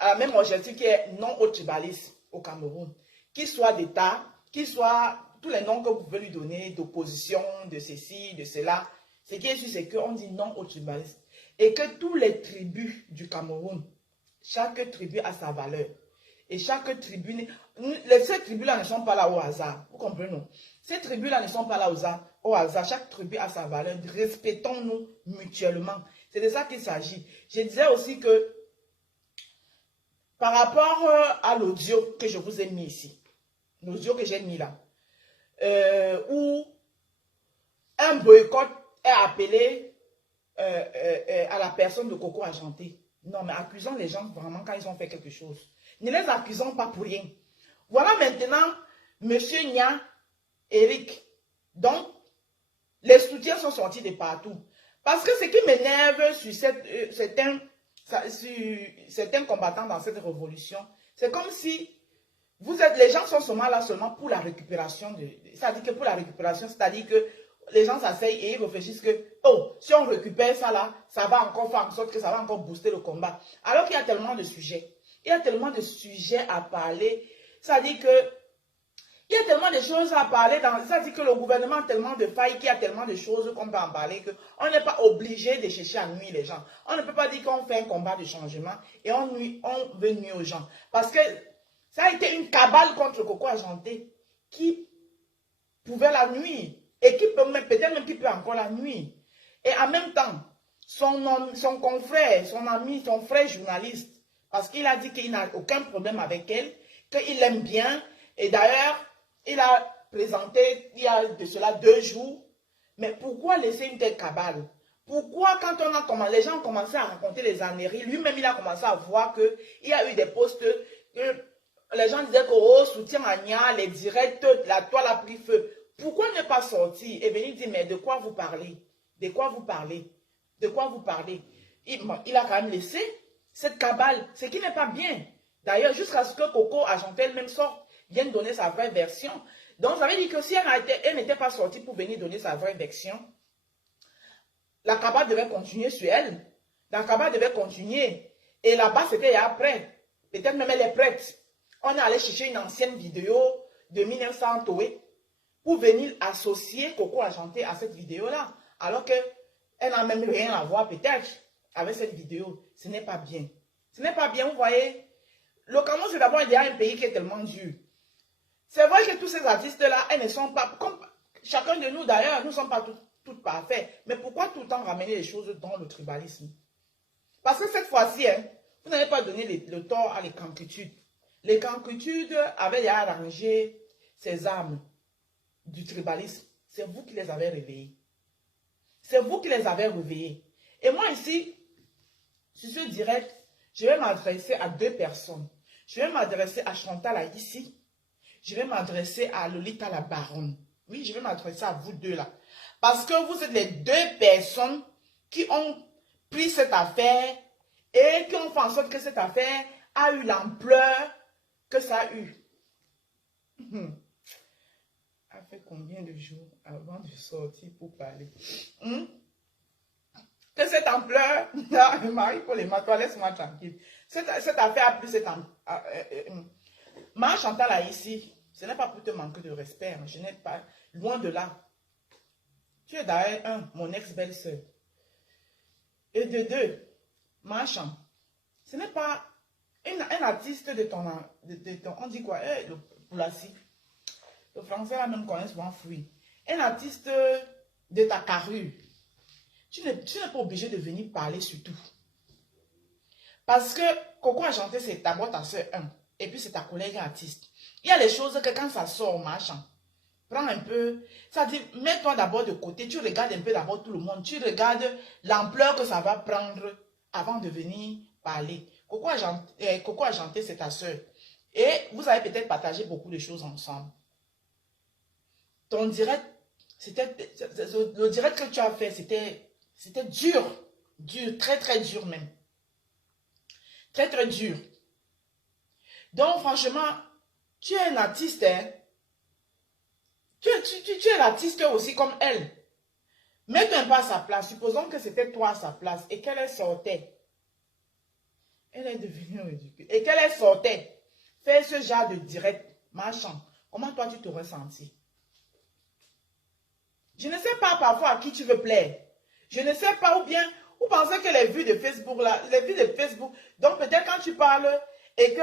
la même objectif qui est non au tribalisme au Cameroun. Qu'il soit d'État, qu'il soit tous les noms que vous pouvez lui donner, d'opposition, de ceci, de cela. Ce qui est sûr, c'est qu'on dit non au tribalisme. Et que tous les tribus du Cameroun, chaque tribu a sa valeur. Et chaque tribu, ces tribus-là ne sont pas là au hasard. Vous comprenez, non? Ces tribus-là ne sont pas là au hasard. Chaque tribu a sa valeur. Respectons-nous mutuellement. C'est de ça qu'il s'agit. Je disais aussi que, par rapport à l'audio que je vous ai mis ici, l'audio que j'ai mis là, où un boycott est appelé à la personne de Coco Argenté. Non, mais accusons les gens vraiment quand ils ont fait quelque chose. Ne les accusons pas pour rien. Voilà maintenant Monsieur Nya, Eric. Donc, les soutiens sont sortis de partout. Parce que ce qui m'énerve sur certains combattants dans cette révolution, c'est comme si les gens sont seulement là seulement pour la récupération. C'est-à-dire que pour la récupération, c'est-à-dire que les gens s'asseyent et ils réfléchissent que, oh, si on récupère ça là, ça va encore faire en sorte que ça va encore booster le combat. Alors qu'il y a tellement de sujets. Il y a tellement de sujets à parler. C'est-à-dire que il y a tellement de choses à parler. C'est-à-dire que le gouvernement a tellement de failles, qu'il y a tellement de choses qu'on peut en parler, qu'on n'est pas obligé de chercher à nuire les gens. On ne peut pas dire qu'on fait un combat de changement et on veut nuire aux gens. Parce que ça a été une cabale contre Coco Argenté qui pouvait la nuire. Et qui peut peut-être même qui peut encore la nuire. Et en même temps, son confrère, son ami, son frère journaliste, parce qu'il a dit qu'il n'a aucun problème avec elle, qu'il l'aime bien. Et d'ailleurs, il a présenté il y a de cela 2 jours. Mais pourquoi laisser une telle cabale? Pourquoi quand les gens ont commencé à raconter les âneries, lui-même il a commencé à voir qu'il y a eu des postes les gens disaient que, oh, soutien à Nia, les directs, la toile a pris feu. Pourquoi ne pas sortir et venir dire, mais de quoi vous parlez? De quoi vous parlez? De quoi vous parlez? Il a quand même laissé cette cabale, ce qui n'est pas bien. D'ailleurs, jusqu'à ce que Coco Argenté elle-même sorte, vienne donner sa vraie version. Donc, ça veut dire que si elle n'était pas sortie pour venir donner sa vraie version, la cabale devait continuer sur elle. La cabale devait continuer. Et là-bas, c'était après. Peut-être même elle est prête. On est allé chercher une ancienne vidéo de 1900 Toé pour venir associer Coco Argenté à cette vidéo-là. Alors qu'elle n'a même rien à voir peut-être avec cette vidéo. Ce n'est pas bien. Ce n'est pas bien, vous voyez. Le Cameroun, c'est d'abord un pays qui est tellement dur. C'est vrai que tous ces artistes-là, elles ne sont pas, comme chacun de nous d'ailleurs, nous ne sommes pas toutes parfaits. Mais pourquoi tout le temps ramener les choses dans le tribalisme? Parce que cette fois-ci, hein, vous n'avez pas donné le tort à les Cancritudes. Les Cancritudes avaient déjà arrangé ces armes du tribalisme. C'est vous qui les avez réveillées. C'est vous qui les avez réveillées. Et moi ici, sur ce direct, je vais m'adresser à deux personnes. Je vais m'adresser à Chantal Aïssi. Je vais m'adresser à Lolita la Baronne. Oui, je vais m'adresser à vous deux là. Parce que vous êtes les deux personnes qui ont pris cette affaire et qui ont fait en sorte que cette affaire a eu l'ampleur que ça a eu. Ça fait combien de jours avant de sortir pour parler? Que cette ampleur, Marie-Paul, toi, laisse-moi tranquille. Cette affaire a pris cette ampleur. Ma Chantal là ici, ce n'est pas pour te manquer de respect, hein. Je n'ai pas, loin de là. Tu es d'ailleurs mon ex-belle-sœur. Et de deux, ma Chan, ce n'est pas un artiste de ton, on dit quoi, le Poulassi. Le français là même connaît souvent fruit. Un artiste de ta carrure. Tu n'es pas obligé de venir parler sur tout. Parce que Coco Argenté, c'est d'abord ta soeur 1. Et puis c'est ta collègue artiste. Il y a les choses que quand ça sort, machin, prends un peu, ça dit, mets-toi d'abord de côté, tu regardes un peu d'abord tout le monde, tu regardes l'ampleur que ça va prendre avant de venir parler. Coco Argenté, c'est ta soeur. Et vous avez peut-être partagé beaucoup de choses ensemble. Ton direct, le direct que tu as fait, c'était dur, très très dur même. Très très dur. Donc franchement, tu es un artiste, hein. Tu es l'artiste aussi comme elle. Mets-toi un peu à sa place. Supposons que c'était toi à sa place et qu'elle sortait. Elle est devenue ridicule. Et qu'elle sortait. Faire ce genre de direct, machin. Comment toi tu te ressentis? Je ne sais pas parfois à qui tu veux plaire. Je ne sais pas, ou bien, vous pensez que les vues de Facebook, là, les vues de Facebook, donc peut-être quand tu parles et que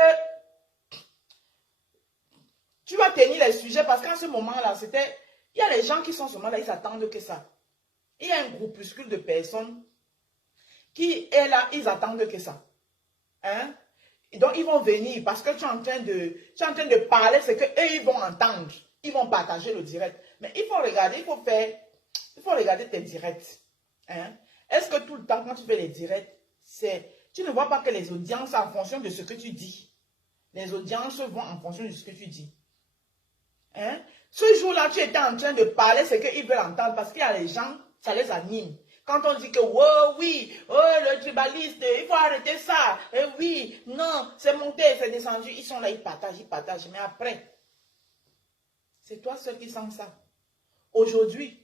tu vas tenir les sujets, parce qu'en ce moment-là, il y a les gens qui sont seulement là, ils attendent que ça. Il y a un groupuscule de personnes qui est là, ils attendent que ça. Hein? Et donc, ils vont venir parce que tu es en train de parler, c'est qu'eux, ils vont entendre. Ils vont partager le direct. Mais il faut regarder, il faut regarder tes directs. Hein? Est-ce que tout le temps, quand tu fais les directs, tu ne vois pas que les audiences, en fonction de ce que tu dis, les audiences vont en fonction de ce que tu dis. Hein? Ce jour-là, tu étais en train de parler, c'est qu'ils veulent entendre parce qu'il y a les gens, ça les anime. Quand on dit que, oh oui, oh le tribaliste, il faut arrêter ça, et oui, non, c'est monté, c'est descendu, ils sont là, ils partagent, mais après, c'est toi seul qui sens ça. Aujourd'hui,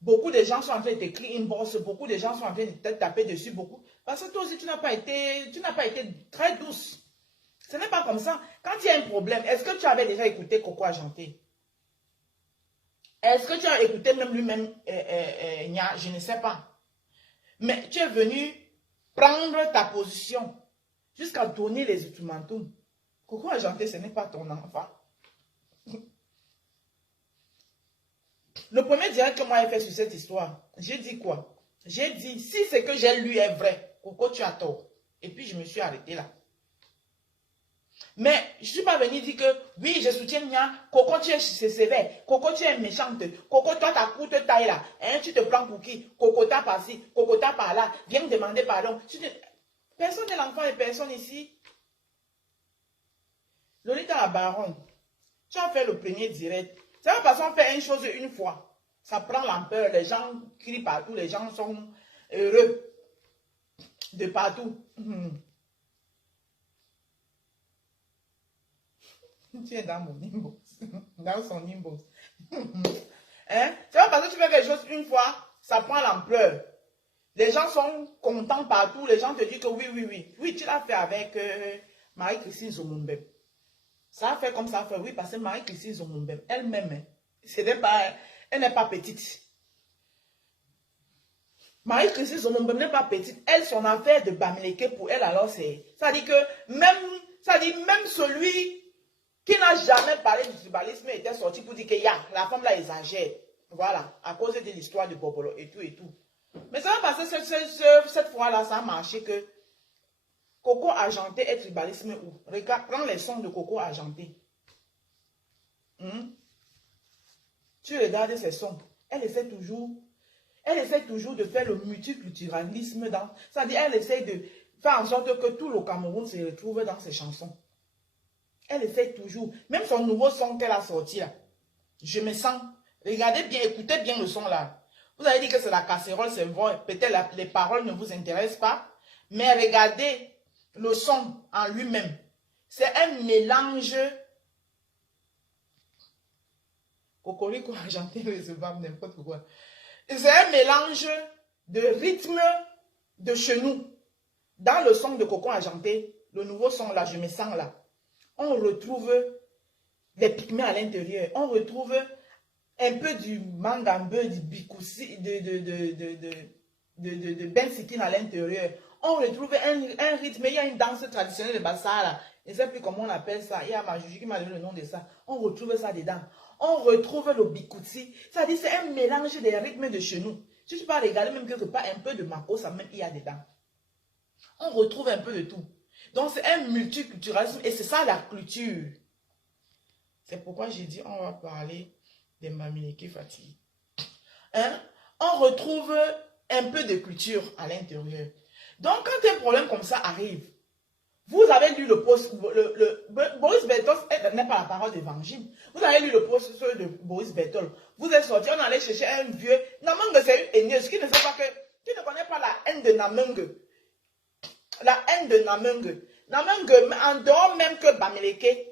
beaucoup de gens sont en train de t'écrire une bourse, beaucoup de gens sont en train de te taper dessus, beaucoup, parce que toi aussi, tu n'as pas été très douce. Ce n'est pas comme ça. Quand il y a un problème, est-ce que tu avais déjà écouté Coco Argenté? Est-ce que tu as écouté même lui-même Nia? Je ne sais pas. Mais tu es venu prendre ta position jusqu'à donner les ultimatums. Coco Argenté, ce n'est pas ton enfant. Le premier direct que moi j'ai fait sur cette histoire, j'ai dit quoi? J'ai dit, si ce que j'ai lu est vrai, Coco, tu as tort. Et puis je me suis arrêté là. Mais je ne suis pas venue dire que oui, je soutiens Nia. Coco, tu es sévère. Coco, tu es méchante. Coco, toi, ta courte taille là. Hein, tu te prends pour qui? Coco, t'as par-ci. Coco, t'as par-là. Viens me demander pardon. Personne n'est l'enfant de personne ici. Lolita la baronne, tu as fait le premier direct. C'est pas parce qu'on fait une chose une fois. Ça prend l'ampleur, les gens crient partout, les gens sont heureux de partout. Tu es dans mon inbox, dans son inbox. Hein? C'est pas parce que tu fais quelque chose une fois, ça prend l'ampleur. Les gens sont contents partout, les gens te disent que oui, oui, oui. Oui, tu l'as fait avec Marie-Christine Zomombem. Ça a fait comme ça a fait, oui, parce que Marie-Christine Zomombem, elle-même, elle n'est pas petite. Marie-Christine Zomombem n'est pas petite. Elle, son affaire de Bamileke, pour elle, alors c'est... Ça dit que même celui qui n'a jamais parlé du tribalisme était sorti pour dire que la femme là exagère. Voilà, à cause de l'histoire de Bobolo et tout et tout. Mais ça va passer cette fois-là, ça a marché que Coco Argenté est tribalisme où? Regarde, prends les sons de Coco Argenté. Tu regardes ces sons. Elle essaie toujours de faire le multiculturalisme dans... C'est-à-dire, elle essaie de faire en sorte que tout le Cameroun se retrouve dans ses chansons. Elle essaie toujours. Même son nouveau son qu'elle a sorti là. Je me sens. Regardez bien, écoutez bien le son là. Vous avez dit que c'est la casserole, c'est vrai. Peut-être les paroles ne vous intéressent pas. Mais regardez le son en lui-même. C'est un mélange. Cocorico argenté, recevable, n'importe quoi. C'est un mélange de rythme de chenou. Dans le son de Coco Argenté, le nouveau son là, je me sens là. On retrouve des pygmées à l'intérieur. On retrouve un peu du mangambe, du bikoussi, de Ben Sikin à l'intérieur. On retrouve un rythme. Il y a une danse traditionnelle de Bassa là. Je ne sais plus comment on appelle ça. Il y a ma juge qui m'a donné le nom de ça. On retrouve ça dedans. On retrouve le bikoussi. C'est-à-dire c'est un mélange des rythmes de chez nous. Si tu peux regarder même quelque part un peu de Mako, ça même il y a dedans. On retrouve un peu de tout. Donc c'est un multiculturalisme et c'est ça la culture. C'est pourquoi j'ai dit on va parler des Bamileke Fati. Hein? On retrouve un peu de culture à l'intérieur. Donc quand un problème comme ça arrive, vous avez lu le post, Boris Bertol n'est pas la parole d'évangile. Vous avez lu le post de Boris Bertol. Vous êtes sorti, on allait chercher un vieux. Namang, c'est une haine. Qui ne sait pas que, qui ne connaît pas la haine de Namang. La haine de Namang. Namang, en dehors même que Bamileke,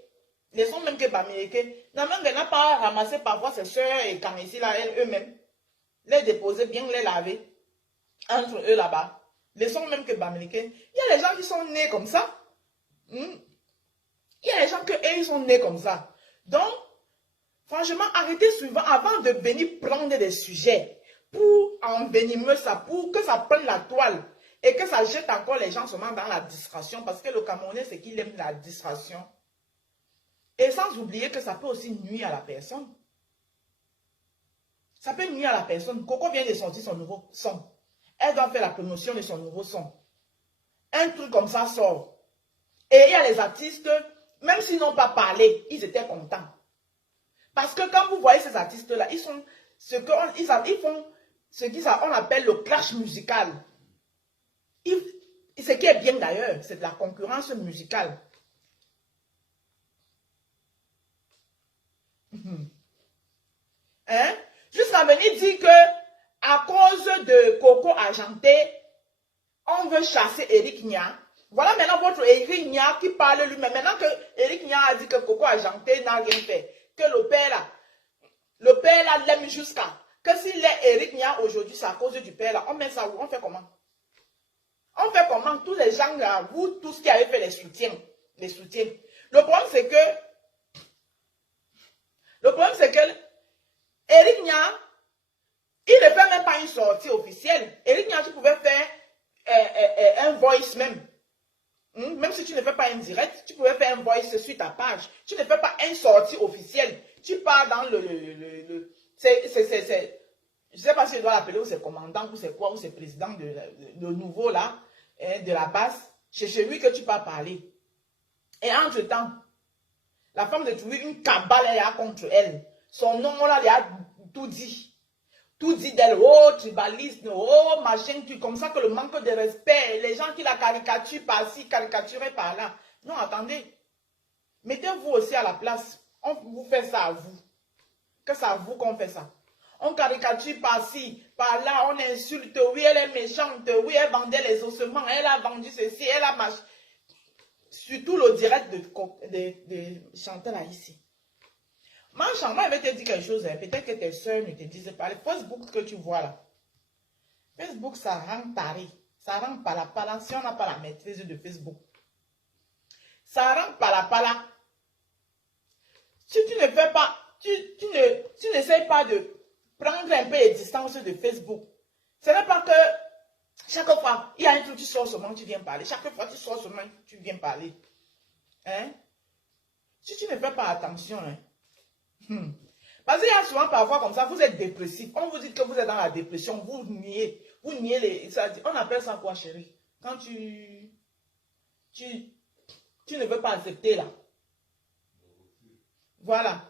les sons même que Bamileke, Namang n'a pas ramassé parfois ses soeurs et Kamessi là, eux-mêmes. Les déposer, bien les laver. Entre eux là-bas. Les sons même que Bamileke. Il y a des gens qui sont nés comme ça. Il y a des gens que ils sont nés comme ça. Donc, franchement, arrêtez souvent avant de venir prendre des sujets pour envenimer ça, pour que ça prenne la toile et que ça jette encore les gens seulement dans la distraction parce que le Camerounais, c'est qu'il aime la distraction. Et sans oublier que ça peut aussi nuire à la personne. Ça peut nuire à la personne. Coco vient de sortir son nouveau son. Elle doit faire la promotion de son nouveau son. Un truc comme ça sort. Et il y a les artistes, même s'ils n'ont pas parlé, ils étaient contents. Parce que quand vous voyez ces artistes-là, ils font ce qu'on appelle le clash musical. Ce qui est bien d'ailleurs, c'est de la concurrence musicale. Hein? Jusqu'à venir dire que à cause de Coco Argenté, on veut chasser Eric Nia. Voilà maintenant votre Eric Nia qui parle lui-même. Maintenant que Eric Nia a dit que Coco Argenté n'a rien fait, que le père là l'aime jusqu'à, que s'il est Eric Nia aujourd'hui, c'est à cause du père là, on met ça où? On fait comment? On fait comment? Tous les gens là, vous tous qui avez fait les soutiens. Le problème c'est que Eric Nia, il ne fait même pas une sortie officielle. Eric Nia, tu pouvais faire un voice même. Même si tu ne fais pas un direct, tu pouvais faire un voice sur ta page. Tu ne fais pas une sortie officielle. Tu pars dans je ne sais pas si je dois l'appeler ou c'est commandant ou c'est quoi, ou c'est président de nouveau là, de la base. C'est chez lui que tu vas parler. Et entre-temps, la femme de trouver une cabale là contre elle. Son nom là, il a tout dit. Tout dit d'elle, oh, tribalisme, oh, machin, comme ça que le manque de respect, les gens qui la caricaturent par-ci, caricaturés par-là. Non, attendez. Mettez-vous aussi à la place. On vous fait ça à vous. Que c'est à vous qu'on fait ça. On caricature par-ci, par-là, on insulte. Oui, elle est méchante. Oui, elle vendait les ossements. Elle a vendu ceci. Elle a marché. Surtout le direct de Chantal là ici. Moi, je vais te dire quelque chose. Peut-être que tes soeurs ne te disent pas. Le Facebook que tu vois là. Facebook, ça rend taré. Ça rend pala si on n'a pas la maîtrise de Facebook. Ça rend pala. Si tu ne fais pas, tu n'essayes pas de prendre un peu les distances de Facebook. Ce n'est pas que chaque fois, il y a un truc, tu sors seulement, tu viens parler. Chaque fois, tu sors seulement, tu viens parler. Hein? Si tu ne fais pas attention, hein? Parce qu'il y a souvent parfois comme ça, vous êtes dépressif. On vous dit que vous êtes dans la dépression, vous niez les... On appelle ça quoi, chérie? Quand tu ne veux pas accepter là. Voilà.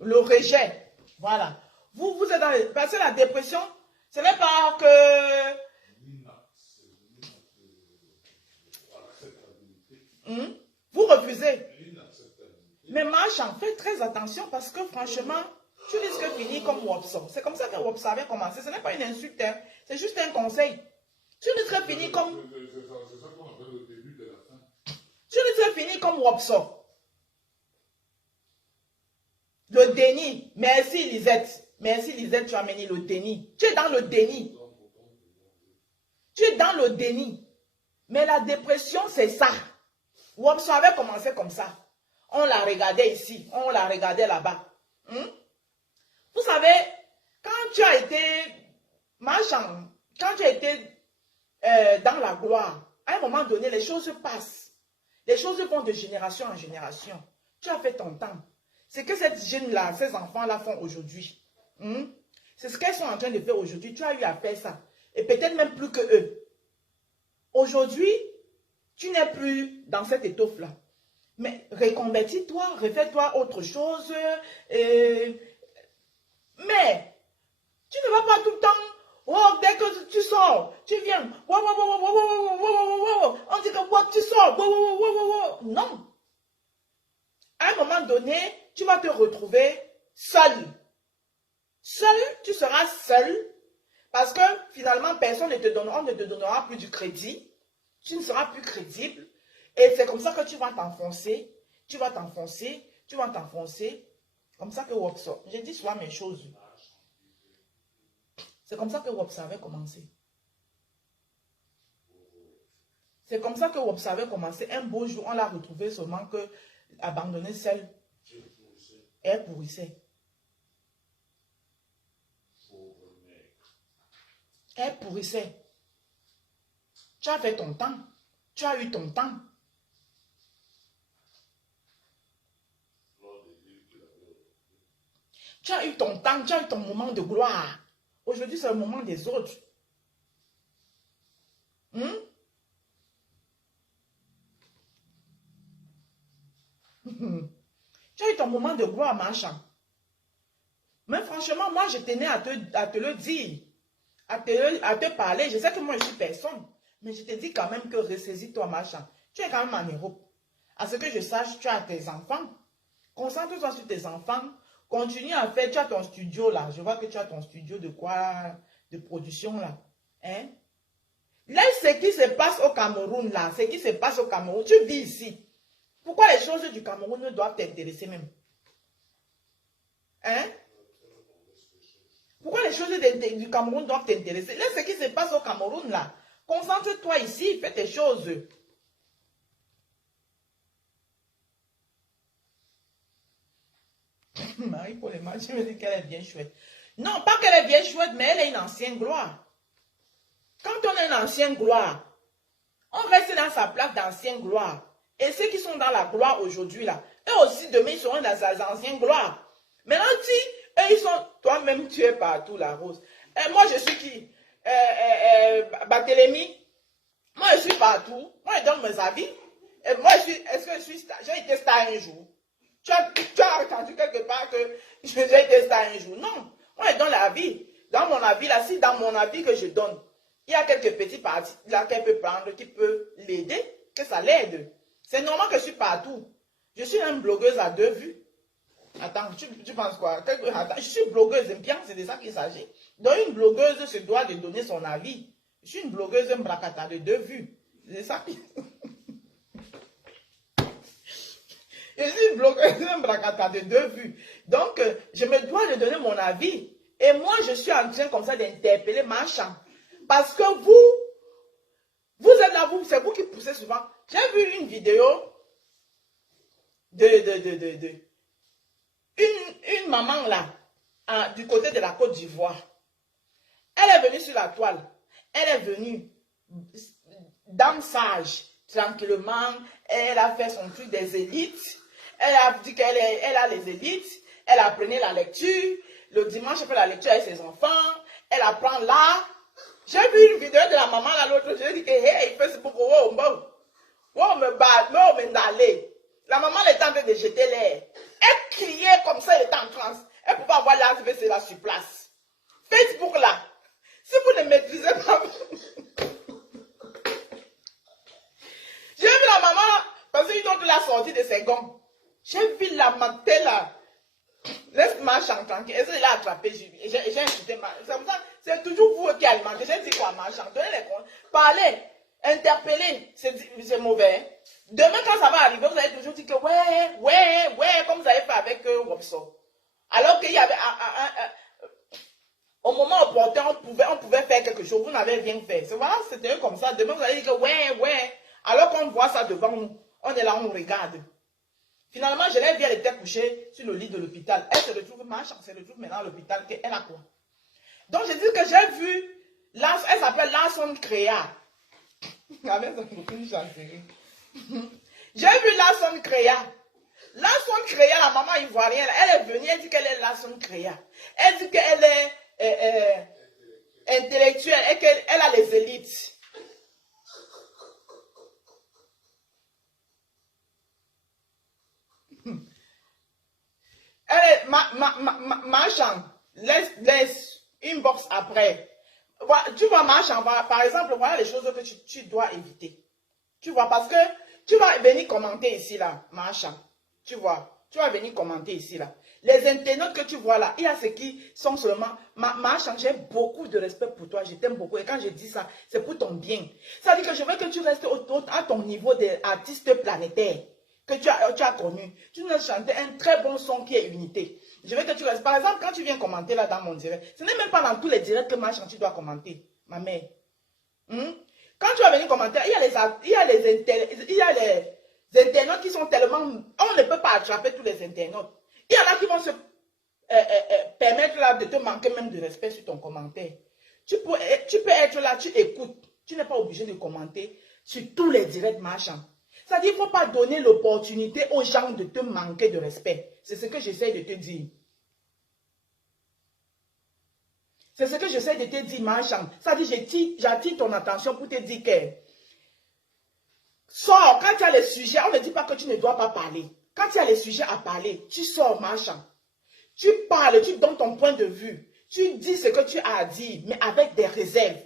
Le rejet. Voilà. Vous êtes dans les... Parce que la dépression, ce n'est pas que... Vous refusez. Mais Marchand, fais très attention parce que franchement, tu risques de finir comme Wopso. C'est comme ça que Wopso avait commencé. Ce n'est pas une insulte, hein. C'est juste un conseil. Tu risques de finir comme... C'est ça qu'on appelle le début de la fin. Tu risques de finir comme Wopso. Le déni. Merci Lisette. Merci Lisette, tu as mené le déni. Tu es dans le déni. Tu es dans le déni. Mais la dépression, c'est ça. Wopso avait commencé comme ça. On la regardait ici, on la regardait là-bas. Vous savez, quand tu as été marchand, quand tu as été dans la gloire, à un moment donné, les choses passent. Les choses vont de génération en génération. Tu as fait ton temps. C'est que cette jeune-là, ces enfants-là font aujourd'hui. C'est ce qu'elles sont en train de faire aujourd'hui. Tu as eu à faire ça. Et peut-être même plus que eux. Aujourd'hui, tu n'es plus dans cette étoffe-là. Mais reconvertis-toi, refais-toi autre chose. Mais tu ne vas pas tout le temps. Oh, dès que tu sors, tu viens. On dit que tu sors. Non. À un moment donné, tu vas te retrouver seul. Seul, tu seras seul. Parce que finalement, personne ne te donnera, on ne te donnera plus du crédit. Tu ne seras plus crédible. Et c'est comme ça que tu vas t'enfoncer, tu vas t'enfoncer. Comme ça que Wopso, j'ai dit souvent mes choses. C'est comme ça que Wopso avait commencé. C'est comme ça que Wopso avait commencé. Un beau jour, on l'a retrouvé seulement que abandonnée seule. Elle pourrissait. Elle pourrissait. Tu as fait ton temps. Tu as eu ton temps. Tu as eu ton temps, tu as eu ton moment de gloire. Aujourd'hui, c'est le moment des autres. Tu as eu ton moment de gloire, Marchand. Mais franchement, moi, je tenais à te le dire, à te parler. Je sais que moi, je suis personne. Mais je te dis quand même que ressaisis-toi, Marchand. Tu es quand même en Europe. À ce que je sache, tu as tes enfants. Concentre-toi sur tes enfants. Continue à faire, tu as ton studio là. Je vois que tu as ton studio de quoi? De production là. Hein? Laisse ce qui se passe au Cameroun là. Ce qui se passe au Cameroun. Tu vis ici. Pourquoi les choses du Cameroun ne doivent t'intéresser même? Hein? Pourquoi les choses du Cameroun doivent t'intéresser? Laisse ce qui se passe au Cameroun là. Concentre-toi ici. Fais tes choses. Marie pour les matchs, je me dis qu'elle est bien chouette. Non, pas qu'elle est bien chouette, mais elle est une ancienne gloire. Quand on est une ancienne gloire, on reste dans sa place d'ancienne gloire. Et ceux qui sont dans la gloire aujourd'hui, là, eux aussi, demain, ils seront dans sa ancienne gloire. Maintenant, si eux, ils sont... Toi-même, tu es partout, la Rose. Et moi, je suis qui? Barthélemy. Moi, je suis partout. Moi, je donne mes avis. Et moi, est-ce que je suis star? J'ai été star un jour. Tu as entendu quelque part que j'ai été star un jour. Non. Moi, je donne la vie. Dans mon avis, là, si dans mon avis que je donne, il y a quelques petits parties là qu'elle peut prendre, qui peut l'aider, que ça l'aide. C'est normal que je suis partout. Je suis une blogueuse à 2 vues. Attends, tu penses quoi? Attends, je suis blogueuse, bien, c'est de ça qu'il s'agit. Donc une blogueuse se doit de donner son avis. Je suis une blogueuse bracata de 2 vues. C'est ça. Je suis une blogueuse bracata de 2 vues. Donc, je me dois de donner mon avis. Et moi, je suis en train comme ça d'interpeller Marchand. Parce que vous êtes là, c'est vous qui poussez souvent. J'ai vu une vidéo une maman là, du côté de la Côte d'Ivoire. Elle est venue sur la toile. Elle est venue dans sage, tranquillement. Elle a fait son truc des élites. Elle a dit qu'elle a les élites. Elle apprenait la lecture. Le dimanche, elle fait la lecture avec ses enfants. Elle apprend là. J'ai vu une vidéo de la maman là l'autre jour. J'ai dit que hey, Facebook, la maman était en train de jeter l'air. Elle criait comme ça, elle était en transe. Elle pouvait avoir l'AVC là sur place. Facebook là, si vous ne maîtrisez pas. J'ai vu la maman, parce qu'une autre l'a sorti de ses gommes. J'ai vu la mater là. Laisse-moi chanter tranquille. Et ça, il a attrapé. J'ai insulté. C'est toujours vous qui alimentez. J'ai dit quoi, Marchand? Donnez les comptes. Parlez, interpellez. C'est mauvais. Demain, quand ça va arriver, vous allez toujours dire que ouais, comme vous avez fait avec Wopso. Alors qu'il y avait au moment opportun, on pouvait faire quelque chose. Vous n'avez rien fait. Voilà, c'était comme ça. Demain, vous allez dire que ouais. Alors qu'on voit ça devant nous, on est là, on regarde. Finalement, je l'ai vu, elle était couchée sur le lit de l'hôpital. Elle se retrouve, Marchand se retrouve maintenant à l'hôpital. Elle a quoi? Donc, je dis que j'ai vu, elle s'appelle Larson Créa. J'ai vu Larson Créa. Larson Créa, la maman ivoirienne, elle est venue, elle dit qu'elle est Larson Créa. Elle dit qu'elle est intellectuelle et qu'elle a les élites. Elle est Marchand, laisse une box après. Tu vois, Marchand, par exemple, voilà les choses que tu dois éviter. Tu vois, parce que tu vas venir commenter ici, là, Marchand. Tu vois, tu vas venir commenter ici, là. Les internautes que tu vois là, il y a ceux qui sont seulement... Marchand, j'ai beaucoup de respect pour toi, je t'aime beaucoup. Et quand je dis ça, c'est pour ton bien. Ça veut dire que je veux que tu restes à ton niveau d'artiste planétaire que tu as connu. Tu nous as chanté un très bon son qui est Unité. Je veux que tu restes. Par exemple, quand tu viens commenter là dans mon direct, ce n'est même pas dans tous les directs que Marchand tu dois commenter, ma mère. Quand tu vas venir commenter, il y a les internautes qui sont tellement... On ne peut pas attraper tous les internautes. Il y en a qui vont se permettre là de te manquer même de respect sur ton commentaire. Tu peux être là, tu écoutes. Tu n'es pas obligé de commenter sur tous les directs Marchand. C'est-à-dire qu'il ne faut pas donner l'opportunité aux gens de te manquer de respect. C'est ce que j'essaie de te dire. C'est ce que j'essaie de te dire, Marchand. C'est-à-dire j'attire ton attention pour te dire que sors, quand tu as les sujets, on ne dit pas que tu ne dois pas parler. Quand tu as les sujets à parler, tu sors, Marchand. Tu parles, tu donnes ton point de vue. Tu dis ce que tu as à dire, mais avec des réserves.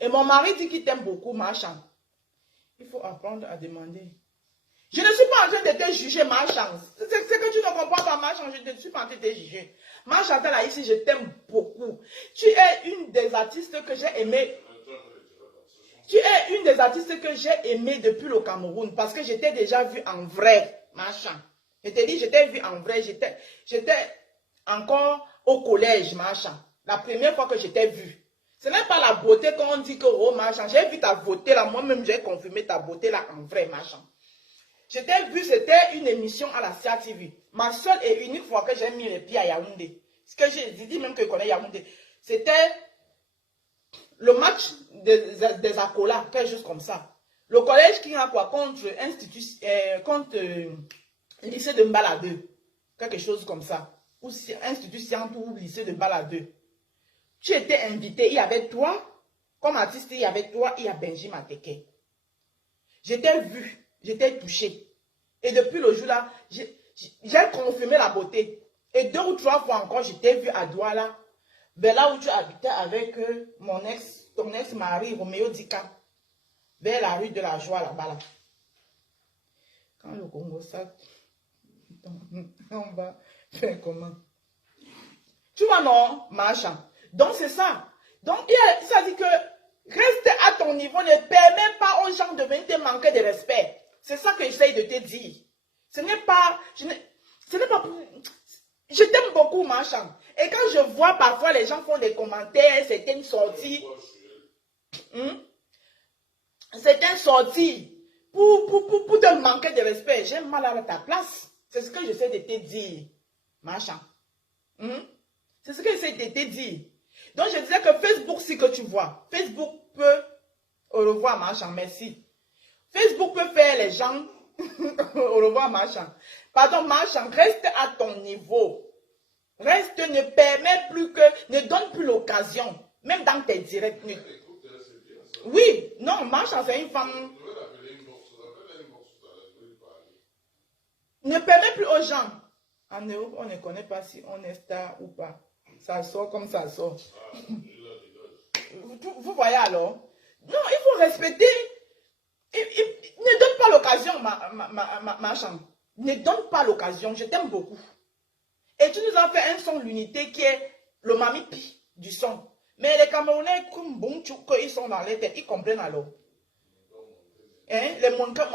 Et mon mari dit qu'il t'aime beaucoup, Marchand. Il faut apprendre à demander. Je ne suis pas en train de te juger, Marchand. C'est que tu ne comprends pas, Marchand. Je ne suis pas en train de te juger. Marchand, là, ici, je t'aime beaucoup. Tu es une des artistes que j'ai aimé. Tu es une des artistes que j'ai aimé depuis le Cameroun. Parce que je t'ai déjà vu en vrai, Marchand. Je t'ai dit, je t'ai vu en vrai. J'étais encore au collège, Marchand. La première fois que je t'ai vu. Ce n'est pas la beauté qu'on dit que, oh, Marchand, j'ai vu ta beauté là, moi-même j'ai confirmé ta beauté là en vrai, Marchand. Je t'ai vu, c'était une émission à la CA TV. Ma seule et unique fois que j'ai mis les pieds à Yaoundé. Ce que j'ai dit même que je connais Yaoundé. C'était le match des Akola, quelque chose comme ça. Le collège qui a quoi contre lycée de Mbaladeux. Quelque chose comme ça. Ou Institut Scientou ou lycée de Mbaladeux. Tu étais invité, il y avait toi, comme artiste, il y avait toi, il y a Benjamin Teke. Je t'ai vu, je t'ai touché. Et depuis le jour là, j'ai confirmé la beauté. Et 2 ou 3 fois encore, je t'ai vu à Douala, vers là où tu habitais avec ton ex-mari, Roméo Dika. vers la rue de la Joie là-bas. Là. Quand le Congo ça, on va faire comment? Tu vois, non, machin. Donc, c'est ça. Donc, ça dit que reste à ton niveau, ne permets pas aux gens de venir te manquer de respect. C'est ça que j'essaye de te dire. Ce n'est pas... Je t'aime beaucoup, machin. Et quand je vois parfois les gens font des commentaires, certaines sorties... certaines sorties pour te manquer de respect. J'ai mal à ta place. C'est ce que j'essaie de te dire, machin. C'est ce que j'essaie de te dire. Donc, je disais que Facebook, si que tu vois, Facebook peut... Au revoir, machin, merci. Facebook peut faire les gens... Au revoir, machin. Pardon, machin, reste à ton niveau. Reste, ne permets plus que... Ne donne plus l'occasion. Même dans tes directs. Oui, non, machin, c'est une femme... Ne permets plus aux gens. En Europe, on ne connaît pas si on est star ou pas. Ça sort comme ça sort. Vous voyez alors? Non, il faut respecter. Ne donne pas l'occasion, machin. Ne donne pas l'occasion. Je t'aime beaucoup. Et tu nous as fait un son l'unité qui est le mamipi du son. Mais les Camerounais, comme bon, ils sont dans les têtes, ils comprennent alors. Hein? Les manquants,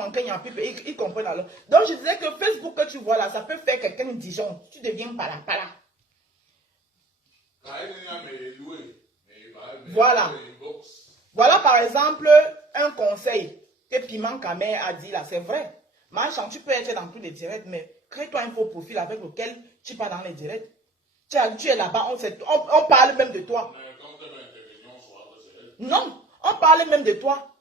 ils comprennent alors. Donc je disais que Facebook que tu vois là, ça peut faire quelqu'un de Dijon. Tu deviens pala. Voilà. Voilà par exemple un conseil que Piment Kamer a dit là, c'est vrai. Machin, tu peux être dans tous les directs, mais crée-toi un faux profil avec lequel tu pars dans les directs. Tu es là-bas, on parle même de toi. Non, on parle même de toi.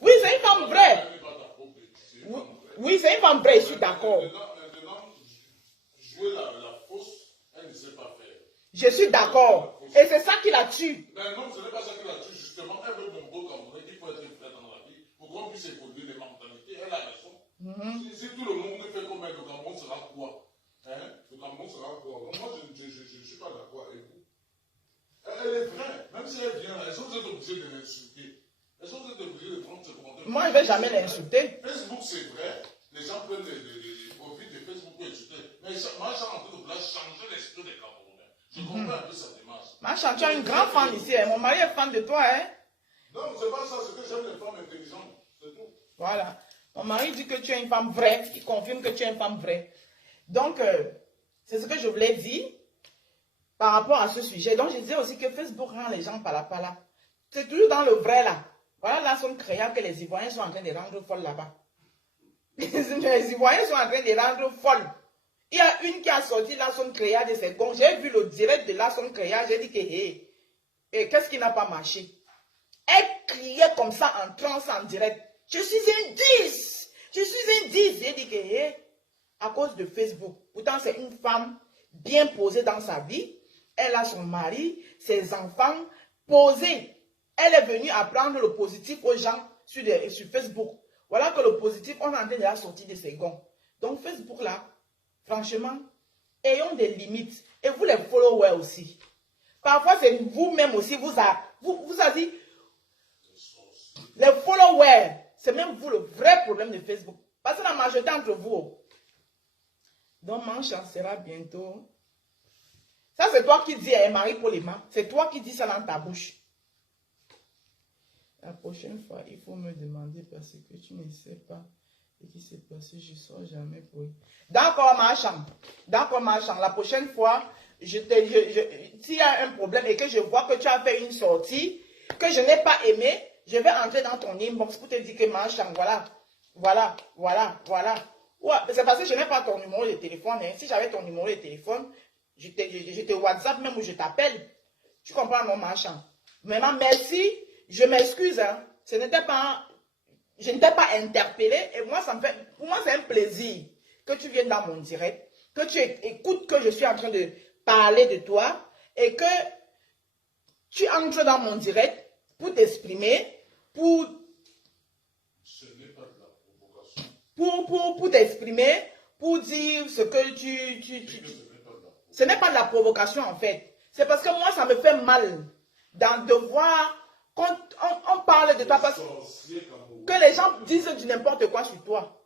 Oui, c'est une femme vraie. Oui, c'est une femme vraie, je suis d'accord. Je suis d'accord. Et c'est ça qui la tue. Mais non, ce n'est pas ça qui la tue, justement. Elle veut mon beau Camerounais qu'il faut être vrai dans la vie pour qu'on puisse évoluer les mentalités. Elle a raison. Si tout le monde fait comme elle, le Cameroun sera quoi? Le Cameroun sera quoi? Donc moi, je ne suis pas d'accord avec vous. Elle est vraie. Même si elle vient, elles sont obligées de l'insulter. Elles sont obligées de prendre ses commentaires. Moi, je ne vais jamais l'insulter. Facebook, c'est vrai. Les gens prennent les profits de Facebook pour insulter. Mais moi, j'ai en train de vouloir changer l'esprit des Camerounais. Je comprends un peu sa démarche. Machin, tu as une grande fan ici. Hein. Mon mari est fan de toi. Hein? Non, c'est pas ça. C'est que j'aime les femmes intelligentes. C'est tout. Voilà. Mon mari dit que tu es une femme vraie. Il confirme que tu es une femme vraie. Donc, c'est ce que je voulais dire par rapport à ce sujet. Donc, je disais aussi que Facebook rend les gens pala. C'est toujours dans le vrai là. Voilà la somme créante que les Ivoiriens sont en train de rendre folle là-bas. Les Ivoiriens sont en train de rendre folle. Il y a une qui a sorti la somme créante de ses gonds. J'ai vu le direct de la somme créante. J'ai dit que, et qu'est-ce qui n'a pas marché? Elle criait comme ça en transe en direct. Je suis un 10. Je suis un 10. J'ai dit que, à cause de Facebook. Pourtant, c'est une femme bien posée dans sa vie. Elle a son mari, ses enfants posés. Elle est venue apprendre le positif aux gens sur Facebook. Voilà que le positif, on est en train de la sortir de ses gonds. Donc Facebook là, franchement, ayons des limites. Et vous les followers aussi. Parfois c'est vous-même aussi, vous avez dit, les followers, c'est même vous le vrai problème de Facebook. Parce que la majorité d'entre vous. Donc ma chance sera bientôt. Ça c'est toi qui dis, Marie Paulima, c'est toi qui dis ça dans ta bouche. La prochaine fois, il faut me demander parce que tu ne sais pas ce qui s'est passé. Je ne sors jamais pour... D'accord, ma chambre. D'accord, ma chambre. La prochaine fois, s'il y a un problème et que je vois que tu as fait une sortie que je n'ai pas aimée, je vais entrer dans ton inbox pour te dire que ma chambre, voilà. Ouais, c'est parce que je n'ai pas ton numéro de téléphone. Hein. Si j'avais ton numéro de téléphone, je te WhatsApp même où je t'appelle. Tu comprends, non, ma chambre. Maintenant, merci. Je m'excuse, hein. Je n'étais pas interpellée et moi, pour moi, c'est un plaisir que tu viennes dans mon direct, que tu écoutes que je suis en train de parler de toi et que tu entres dans mon direct pour t'exprimer, pour t'exprimer, pour dire ce que ce n'est pas de la provocation en fait. C'est parce que moi, ça me fait mal de voir Quand on parle de toi, parce que les gens disent du n'importe quoi sur toi.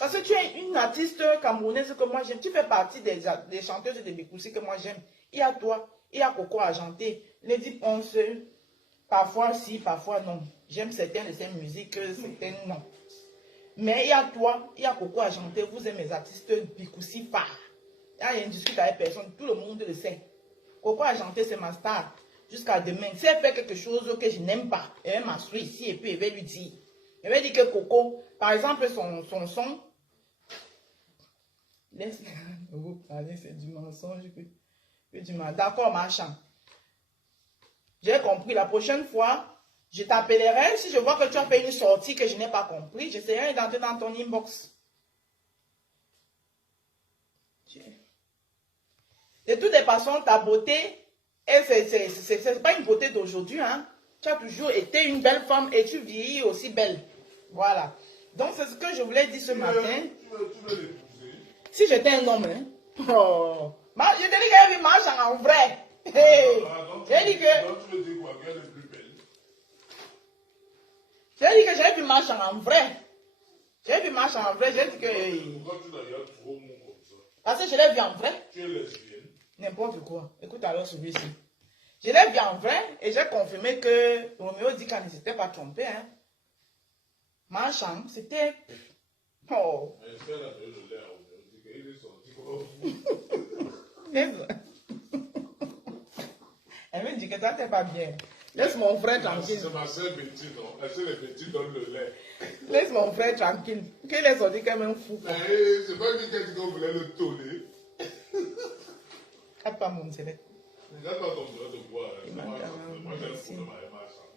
Parce que tu es une artiste camerounaise que moi j'aime. Tu fais partie des chanteuses de Bikoussi que moi j'aime. Il y a toi, il y a Coco Argenté, Lady Ponce. Parfois si, parfois non. J'aime certaines de ces musiques, certaines non. Mais il y a toi, il y a Coco Argenté. Vous êtes mes artistes Bikoussi phares. Il y a une discute avec personne, tout le monde le sait. Coco Argenté, c'est ma star. Jusqu'à demain. Si elle fait quelque chose que je n'aime pas, elle va m'asseoir ici et puis elle va lui dire. Elle va dire que Coco, par exemple, son son. Laisse-moi vous parler, c'est du mensonge que tu m'as. D'accord, machin. J'ai compris. La prochaine fois, je t'appellerai. Si je vois que tu as fait une sortie que je n'ai pas compris, j'essaierai d'entrer dans ton inbox. De toutes les façons, ta beauté, c'est pas une beauté d'aujourd'hui. Hein? Tu as toujours été une belle femme et tu vieillis aussi belle. Voilà. Donc, c'est ce que je voulais dire ce matin. Tu veux l'épouser? Si j'étais un homme, hein? Oh. Je te dis que j'ai vu Marchand en vrai. Hey. J'ai dit que... Donc, tu veux dire quoi? Qu'elle est plus belle? J'ai dit que j'ai vu Marchand en vrai. J'ai vu Marchand en vrai. J'ai dit que... Pourquoi tu l'as trop mou comme ça? Parce que je l'ai vu en vrai. Tu es lesbienne? N'importe quoi. Écoute alors celui-ci. Je l'ai vu en vrai et j'ai confirmé que Roméo dit qu'elle ne s'était pas trompé. Hein. Marchand, c'était... Oh. Mais elle a donné le lait à Roméo. Il dit qu'il est sorti comme Elle me dit que ça t'es pas bien. Laisse mon frère tranquille. C'est ma seule bêtise, non? Elle sait les bêtises donnent le lait. Laisse mon frère tranquille. Qu'il est sorti comme un fou. C'est pas lui qui a dit qu'on voulait le tourner. Regarde pas mon célèbre. Regarde pas ton droit de boire. Moi, j'ai le problème avec Marchand.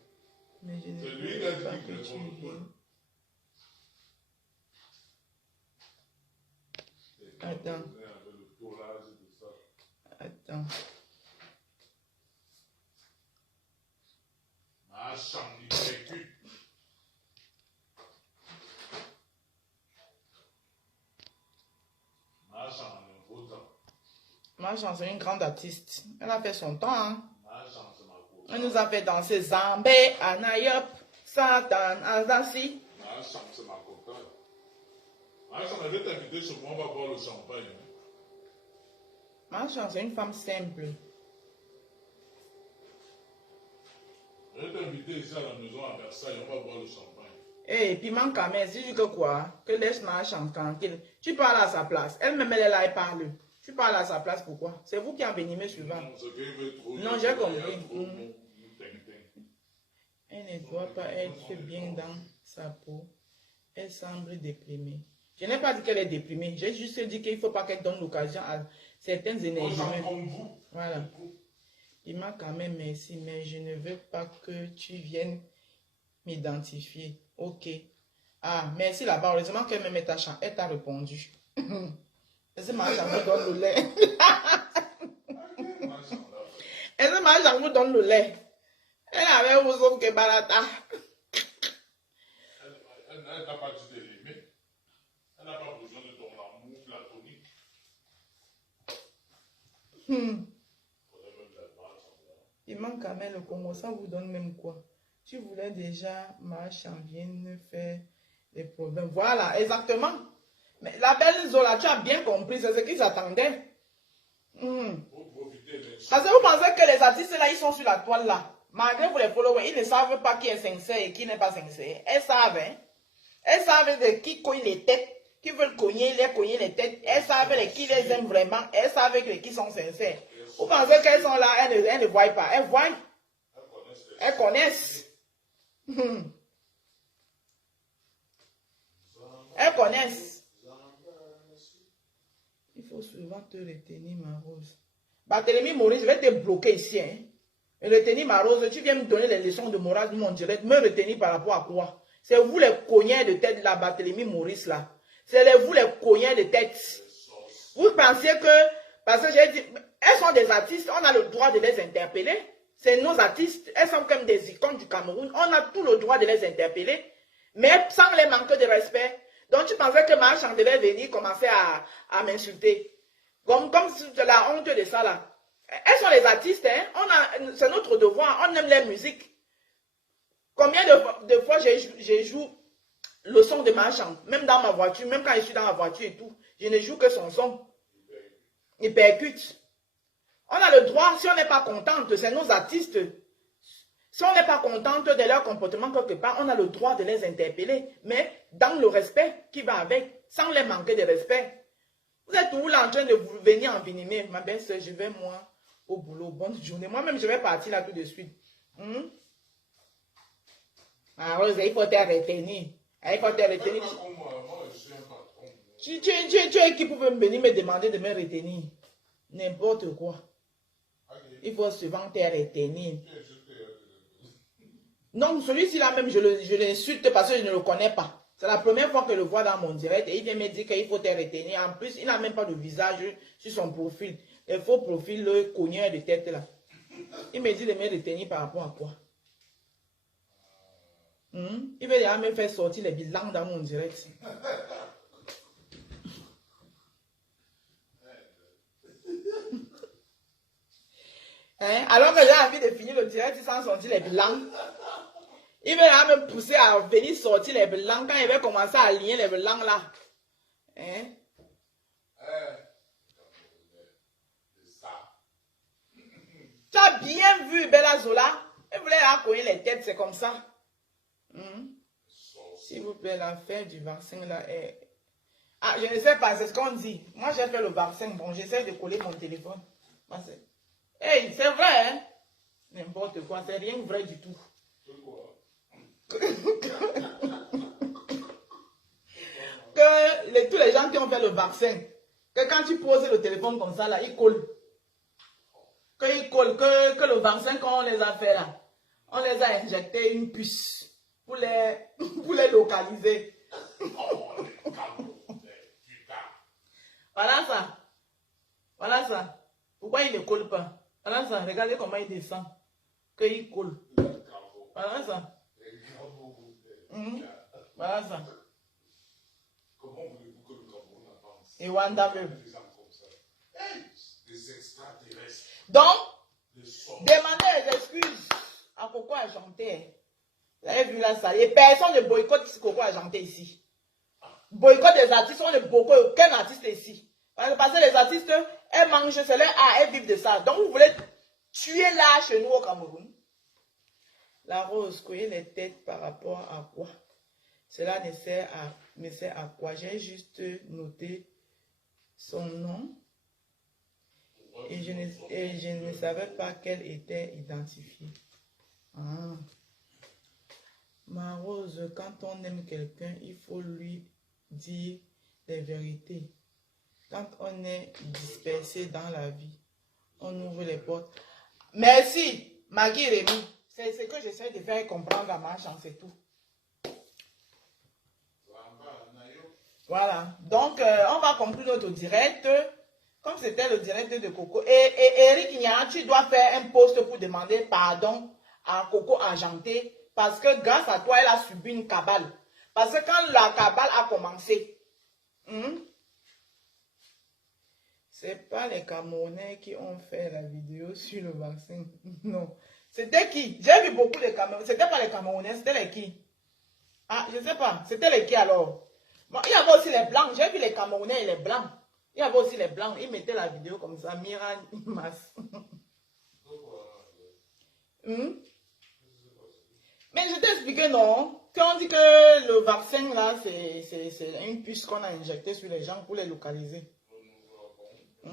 Mais je ne C'est lui qui a veux pas dit que qu'il tu voulait qu'on le viennes. tourne. Attends. Attends. Marchand, il t'écoute. Marchand, un beau temps. Marchand, c'est une grande artiste. Elle a fait son temps. Hein. Marchand, c'est ma beau. Elle nous a fait danser Zambé, Anayop, Satan, Azasi. Marchand, c'est ma copaine. Marchand, elle veut t'inviter chez moi, on va boire le champagne. Hein. Marchand, c'est une femme simple. Je vais t'inviter ici à la maison à Versailles, on va boire le champagne. Et puis, Mankamé, si je dis que quoi? Que laisse Marchand tranquille. Tu parles à sa place. Elle-même, elle est là, elle parle. Tu parles à sa place, pourquoi? C'est vous qui envenimez souvent. Non, c'est qu'il veut trop. Non, j'ai compris. Elle ne doit pas être bien dans sa peau. Elle semble déprimée. Je n'ai pas dit qu'elle est déprimée. J'ai juste dit qu'il ne faut pas qu'elle donne l'occasion à certaines énergies. Voilà. Il m'a quand même merci, mais je ne veux pas que tu viennes m'identifier. Ok. Ah, merci là-bas. Heureusement qu'elle elle t'a répondu. Est-ce que Marchand vous donne le lait? Est-ce que Marchand vous donne le lait? Elle avait aux autres que Barata. Elle n'a pas dit de l'aimer. Elle n'a pas besoin de ton amour platonique. Il manque quand même le Congo. Ça vous donne même quoi? Tu voulais déjà Marchand vienne faire des problèmes. Voilà, exactement. Mais la belle Zola, tu as bien compris, c'est ce qu'ils attendaient. Parce que vous pensez que les artistes là, ils sont sur la toile là. Malgré vous les followers, ils ne savent pas qui est sincère et qui n'est pas sincère. Elles savent, hein. Elles savent de qui cogne les têtes, qui veulent cogner les têtes. Elles savent de qui les aiment vraiment. Elles savent de qui sont sincères. Vous pensez qu'elles sont là, elles ne voient pas. Elles voient. Elles connaissent. Elles connaissent. Il faut souvent te retenir, ma rose. Barthélemy Maurice, je vais te bloquer ici. Hein. Retenir ma rose, tu viens me donner les leçons de morale du monde direct. Me retenir par rapport à quoi? C'est vous les cogneurs de tête là, Barthélemy Maurice là. C'est vous les cogneurs de tête. Vous pensez que, parce que j'ai dit, elles sont des artistes, on a le droit de les interpeller. C'est nos artistes, elles sont comme des icônes du Cameroun. On a tout le droit de les interpeller, mais sans les manquer de respect. Donc tu pensais que Marchand devait venir commencer à m'insulter. Comme c'est la honte de ça là. Elles sont les artistes, hein. C'est notre devoir, on aime leur musique. Combien de fois j'ai joué le son de ma chambre, même dans ma voiture, même quand je suis dans la voiture et tout, je ne joue que son son. Il percute. On a le droit, si on n'est pas contente, c'est nos artistes. Si on n'est pas contente de leur comportement quelque part, on a le droit de les interpeller, mais dans le respect qui va avec, sans les manquer de respect. Vous êtes où là en train de vous venir envenimer? Ma belle-soeur, je vais moi au boulot. Bonne journée. Moi-même, je vais partir là tout de suite. Ah, Rose, il faut te retenir. Il faut te retenir. Tu es qui pour venir me demander de me retenir? N'importe quoi. Il faut souvent te retenir. Non, celui-ci là même, je l'insulte parce que je ne le connais pas. C'est la première fois que je le vois dans mon direct et il vient me dire qu'il faut te retenir. En plus, il n'a même pas de visage sur son profil. Les faux profils, le cogneur de tête là. Il me dit de me retenir par rapport à quoi? Il veut déjà me faire sortir les bilans dans mon direct. Alors que j'ai envie de finir le direct sans sortir les bilans. Il veut là me pousser à venir sortir les blancs quand il va commencer à aligner les blancs là. Tu as bien vu Bella Zola? Il voulait accoyer les têtes, c'est comme ça. S'il vous plaît, l'affaire du vaccin là est... Ah, je ne sais pas, c'est ce qu'on dit. Moi j'ai fait le vaccin, bon, j'essaie de coller mon téléphone. Hey, c'est vrai, hein? N'importe quoi, c'est rien vrai du tout. Tous les gens qui ont fait le vaccin, que quand tu poses le téléphone comme ça là, ils collent. Que le vaccin quand on les a fait là, on les a injecté une puce pour les localiser. Voilà ça. Voilà ça. Pourquoi il ne colle pas? Voilà ça. Regardez comment il descend. Qu'il colle. Voilà ça. Voilà ça. Comment voulez-vous que le Cameroun avance? Et Wanda veut. Des extraterrestres. Donc, demandez les excuses à Coco Argenté. Vous avez vu là ça. Et personne ne boycotte Coco Argenté ici. Boycott des artistes, on ne boycotte aucun artiste ici. Parce que les artistes, elles mangent, c'est leur art, elles vivent de ça. Donc vous voulez tuer l'art chez nous au Cameroun. La rose, coller les têtes par rapport à quoi? Cela ne sert à quoi? J'ai juste noté son nom et je ne savais pas qu'elle était identifiée. Ah. Ma rose, quand on aime quelqu'un, il faut lui dire les vérités. Quand on est dispersé dans la vie, on ouvre les portes. Merci, Maggie Rémy. C'est ce que j'essaie de faire comprendre à ma chance, c'est tout. Voilà. Donc, on va conclure notre direct. Comme c'était le direct de Coco. Et Eric Nia, tu dois faire un post pour demander pardon à Coco Argenté. Parce que grâce à toi, elle a subi une cabale. Parce que quand la cabale a commencé, c'est pas les Camerounais qui ont fait la vidéo sur le vaccin. Non. C'était qui? J'ai vu beaucoup de Camerounais. C'était pas les Camerounais, c'était les qui? Ah, je sais pas. C'était les qui alors? Bon, il y avait aussi les blancs. J'ai vu les Camerounais et les blancs. Il y avait aussi les blancs. Ils mettaient la vidéo comme ça. Mira Imas. Mais je t'ai expliqué, non? Quand on dit que le vaccin, là, c'est une puce qu'on a injectée sur les gens pour les localiser. La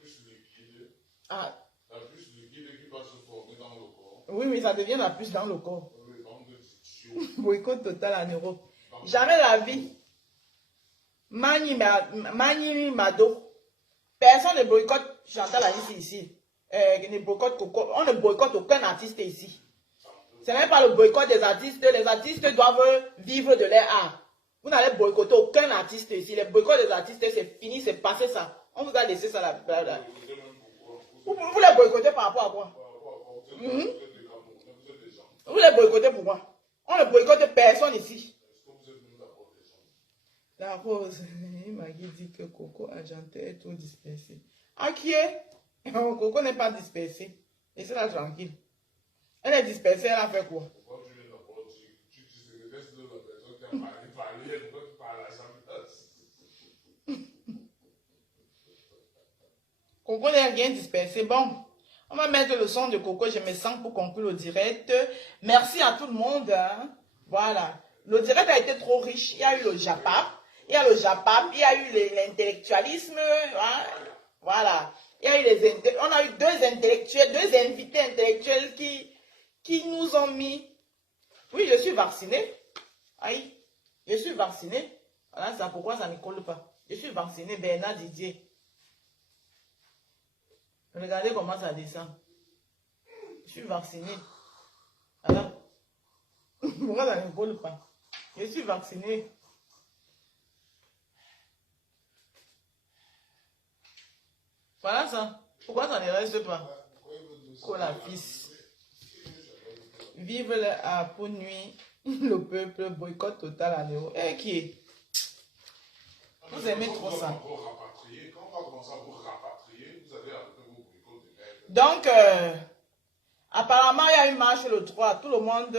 puce liquide. Ah. La puce liquide qui va se former dans le corps. Oui, mais ça devient la puce dans le corps. Boycott total en Europe. Jamais la vie. Mani Mado. Personne ne boycotte Chantal ici. Ne boycotte Coco. On ne boycotte aucun artiste ici. Ce n'est pas le boycott des artistes. Les artistes doivent vivre de leur art. Vous n'allez boycotter aucun artiste ici. Les boycotts des artistes, c'est fini, c'est passé ça. On vous a laissé ça là. Vous les boycottez par rapport à quoi? Vous les boycottez pourquoi? On ne boycotte personne ici. La rose, Maggie dit que Coco Argenté est trop dispersé. À qui est? Coco n'est pas dispersée. Et c'est là tranquille. Elle est dispersée, elle a fait quoi? Coco n'est rien dispersé. Bon, on va mettre le son de Coco. Je me sens pour conclure le direct. Merci à tout le monde. Hein. Voilà. Le direct a été trop riche. Il y a eu le Japap. Il y a le Japap. Il y a eu l'intellectualisme. Hein. Voilà. Il y a eu on a eu deux intellectuels, deux invités intellectuels qui nous ont mis. Oui, je suis vacciné. Aïe. Je suis vacciné. Voilà, c'est pourquoi ça ne colle pas. Je suis vacciné, Bernard Didier. Regardez comment ça descend. Je suis vacciné. Voilà. Pourquoi ça ne colle pas? Je suis vacciné. Voilà ça. Pourquoi ça ne reste pas? Cola fils. Vive la peau nuit. Le peuple boycott total à l'euro. Et qui est? Vous aimez trop ça. Donc, apparemment, il y a une marche le 3. Tout le monde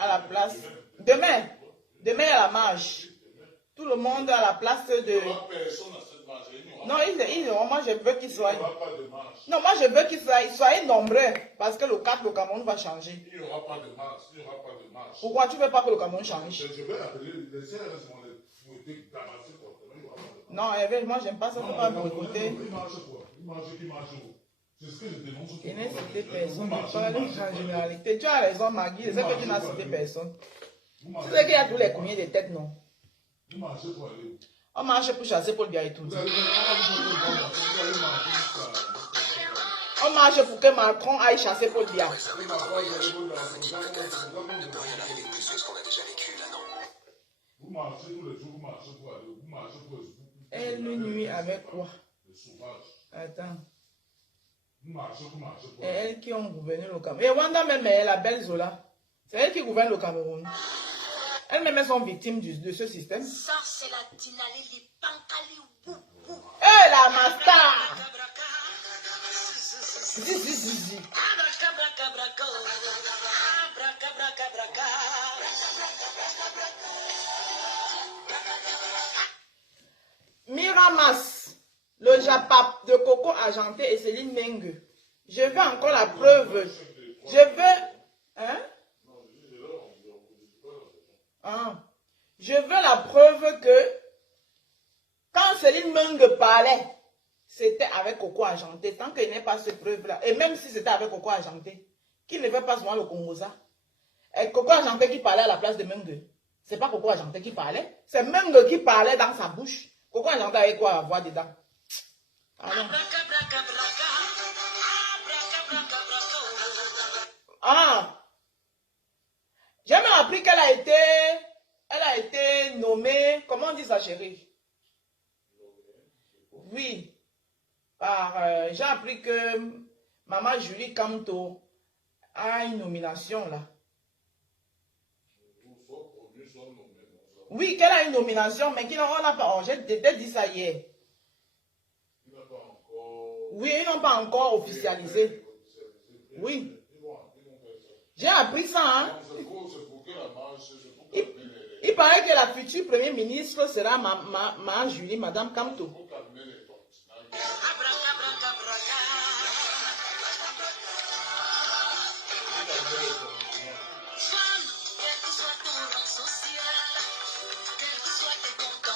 à la place. Demain, il y a la marche. Tout le monde à la place de... Non, moi je veux qu'ils soient... Non, moi je veux qu'ils soient nombreux. Parce que le 4, le Cameroun va changer. Il n'y aura pas de marche. Il n'y aura pas de marche. Pourquoi tu ne veux pas que le Cameroun change? Je vais appeler les CRS. Non, moi j'aime pas ça. Il ne faut pas me écouter. Il marche quoi? Il marche où? C'est ce que je dénonce. Je n'ai cité personne. Je parle en généralité. Tu as raison, Magui. C'est que tu n'as cité personne. Tu sais qu'il y a tous les combien de têtes, non? Vous marchez pour aller où? On marche pour chasser Paul Biya et tout. On marche pour que Macron aille chasser Paul Biya. Vous marchez tous les jours, vous marchez pour aller où? Vous marchez pour aller où? Elle nuit avec quoi? Le sauvage. Attends. Vous marchez pour et elles qui ont gouverné le Cameroun. Et Wanda même, la belle Zola. C'est elle qui gouverne le Cameroun. Elles-mêmes sont victimes de ce système. Ça, c'est la Tinali, les Pankali. Eh, la master! Zizi. Miramas, le Japap de Coco Argenté et Céline Mengue. Je veux encore la preuve. Je veux... Hein? Ah. Je veux la preuve que quand Céline Mengue parlait, c'était avec Coco Argenté. Tant qu'il n'y a pas cette preuve-là, et même si c'était avec Coco Argenté, qui ne fait pas souvent le Congoza, et Coco Argenté qui parlait à la place de Mengue, c'est pas Coco Argenté qui parlait, c'est Mengue qui parlait dans sa bouche. Coco Argenté avait quoi à voir dedans? Ah! J'ai même appris qu'elle a été nommée, comment on dit ça, chérie? Oui. J'ai appris que Maman Julie Kamto a une nomination là. Oui, qu'elle a une nomination, mais qu'on n'a pas. J'ai dit ça hier. Oui, ils n'ont pas encore officialisé. Oui. J'ai appris ça, hein. Il paraît que la future première ministre sera ma Julie, Madame Kamto.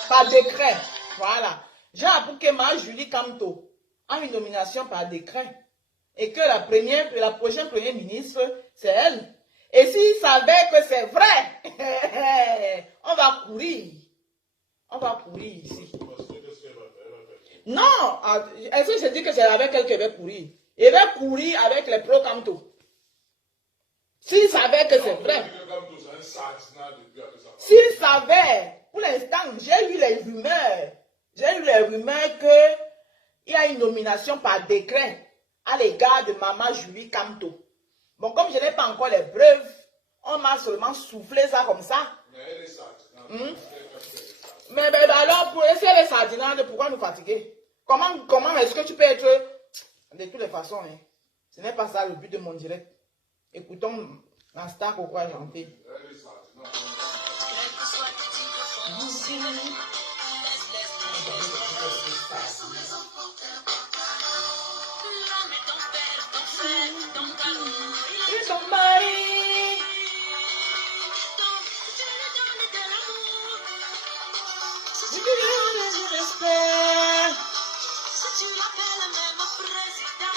Par décret, voilà. J'ai appris que ma Julie Kamto a une nomination par décret. Et que la prochaine première ministre, c'est elle. Et s'ils savaient que c'est vrai, on va courir. On va courir ici. Non, est-ce que je dis que c'est avec elle qu'elle va courir? Elle va courir avec les pro-Kamto. S'ils savaient que c'est vrai. S'ils savaient, pour l'instant, j'ai eu les rumeurs. J'ai eu les rumeurs qu'il y a une nomination par décret à l'égard de Maman Julie Kamto. Bon, comme je n'ai pas encore les preuves, on m'a seulement soufflé ça comme ça. Mais alors, pour essayer les sardinades, pourquoi nous fatiguer? Comment est-ce que tu peux être... De toutes les façons, hein, ce n'est pas ça le but de mon direct. Écoutons la star Coco Argenté.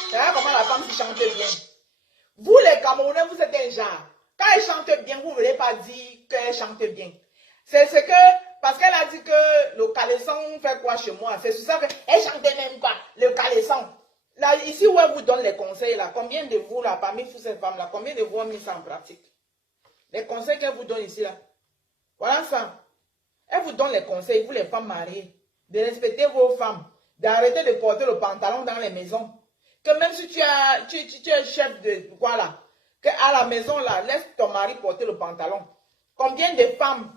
Regarde comment la femme qui chante bien. Vous les Camerounais, vous êtes un genre. Quand elle chante bien, vous ne voulez pas dire qu'elle chante bien. C'est ce que, parce qu'elle a dit que le caleçon fait quoi chez moi. C'est sur ça qu'elle chante même pas, le caleçon. Là, ici où elle vous donne les conseils, là, combien de vous, là, parmi toutes ces femmes-là, combien de vous ont mis ça en pratique? Les conseils qu'elle vous donne ici, là. Voilà ça. Elle vous donne les conseils, vous les femmes mariées, de respecter vos femmes, d'arrêter de porter le pantalon dans les maisons. Que même si tu es chef de quoi là, qu'à la maison là, laisse ton mari porter le pantalon. Combien de femmes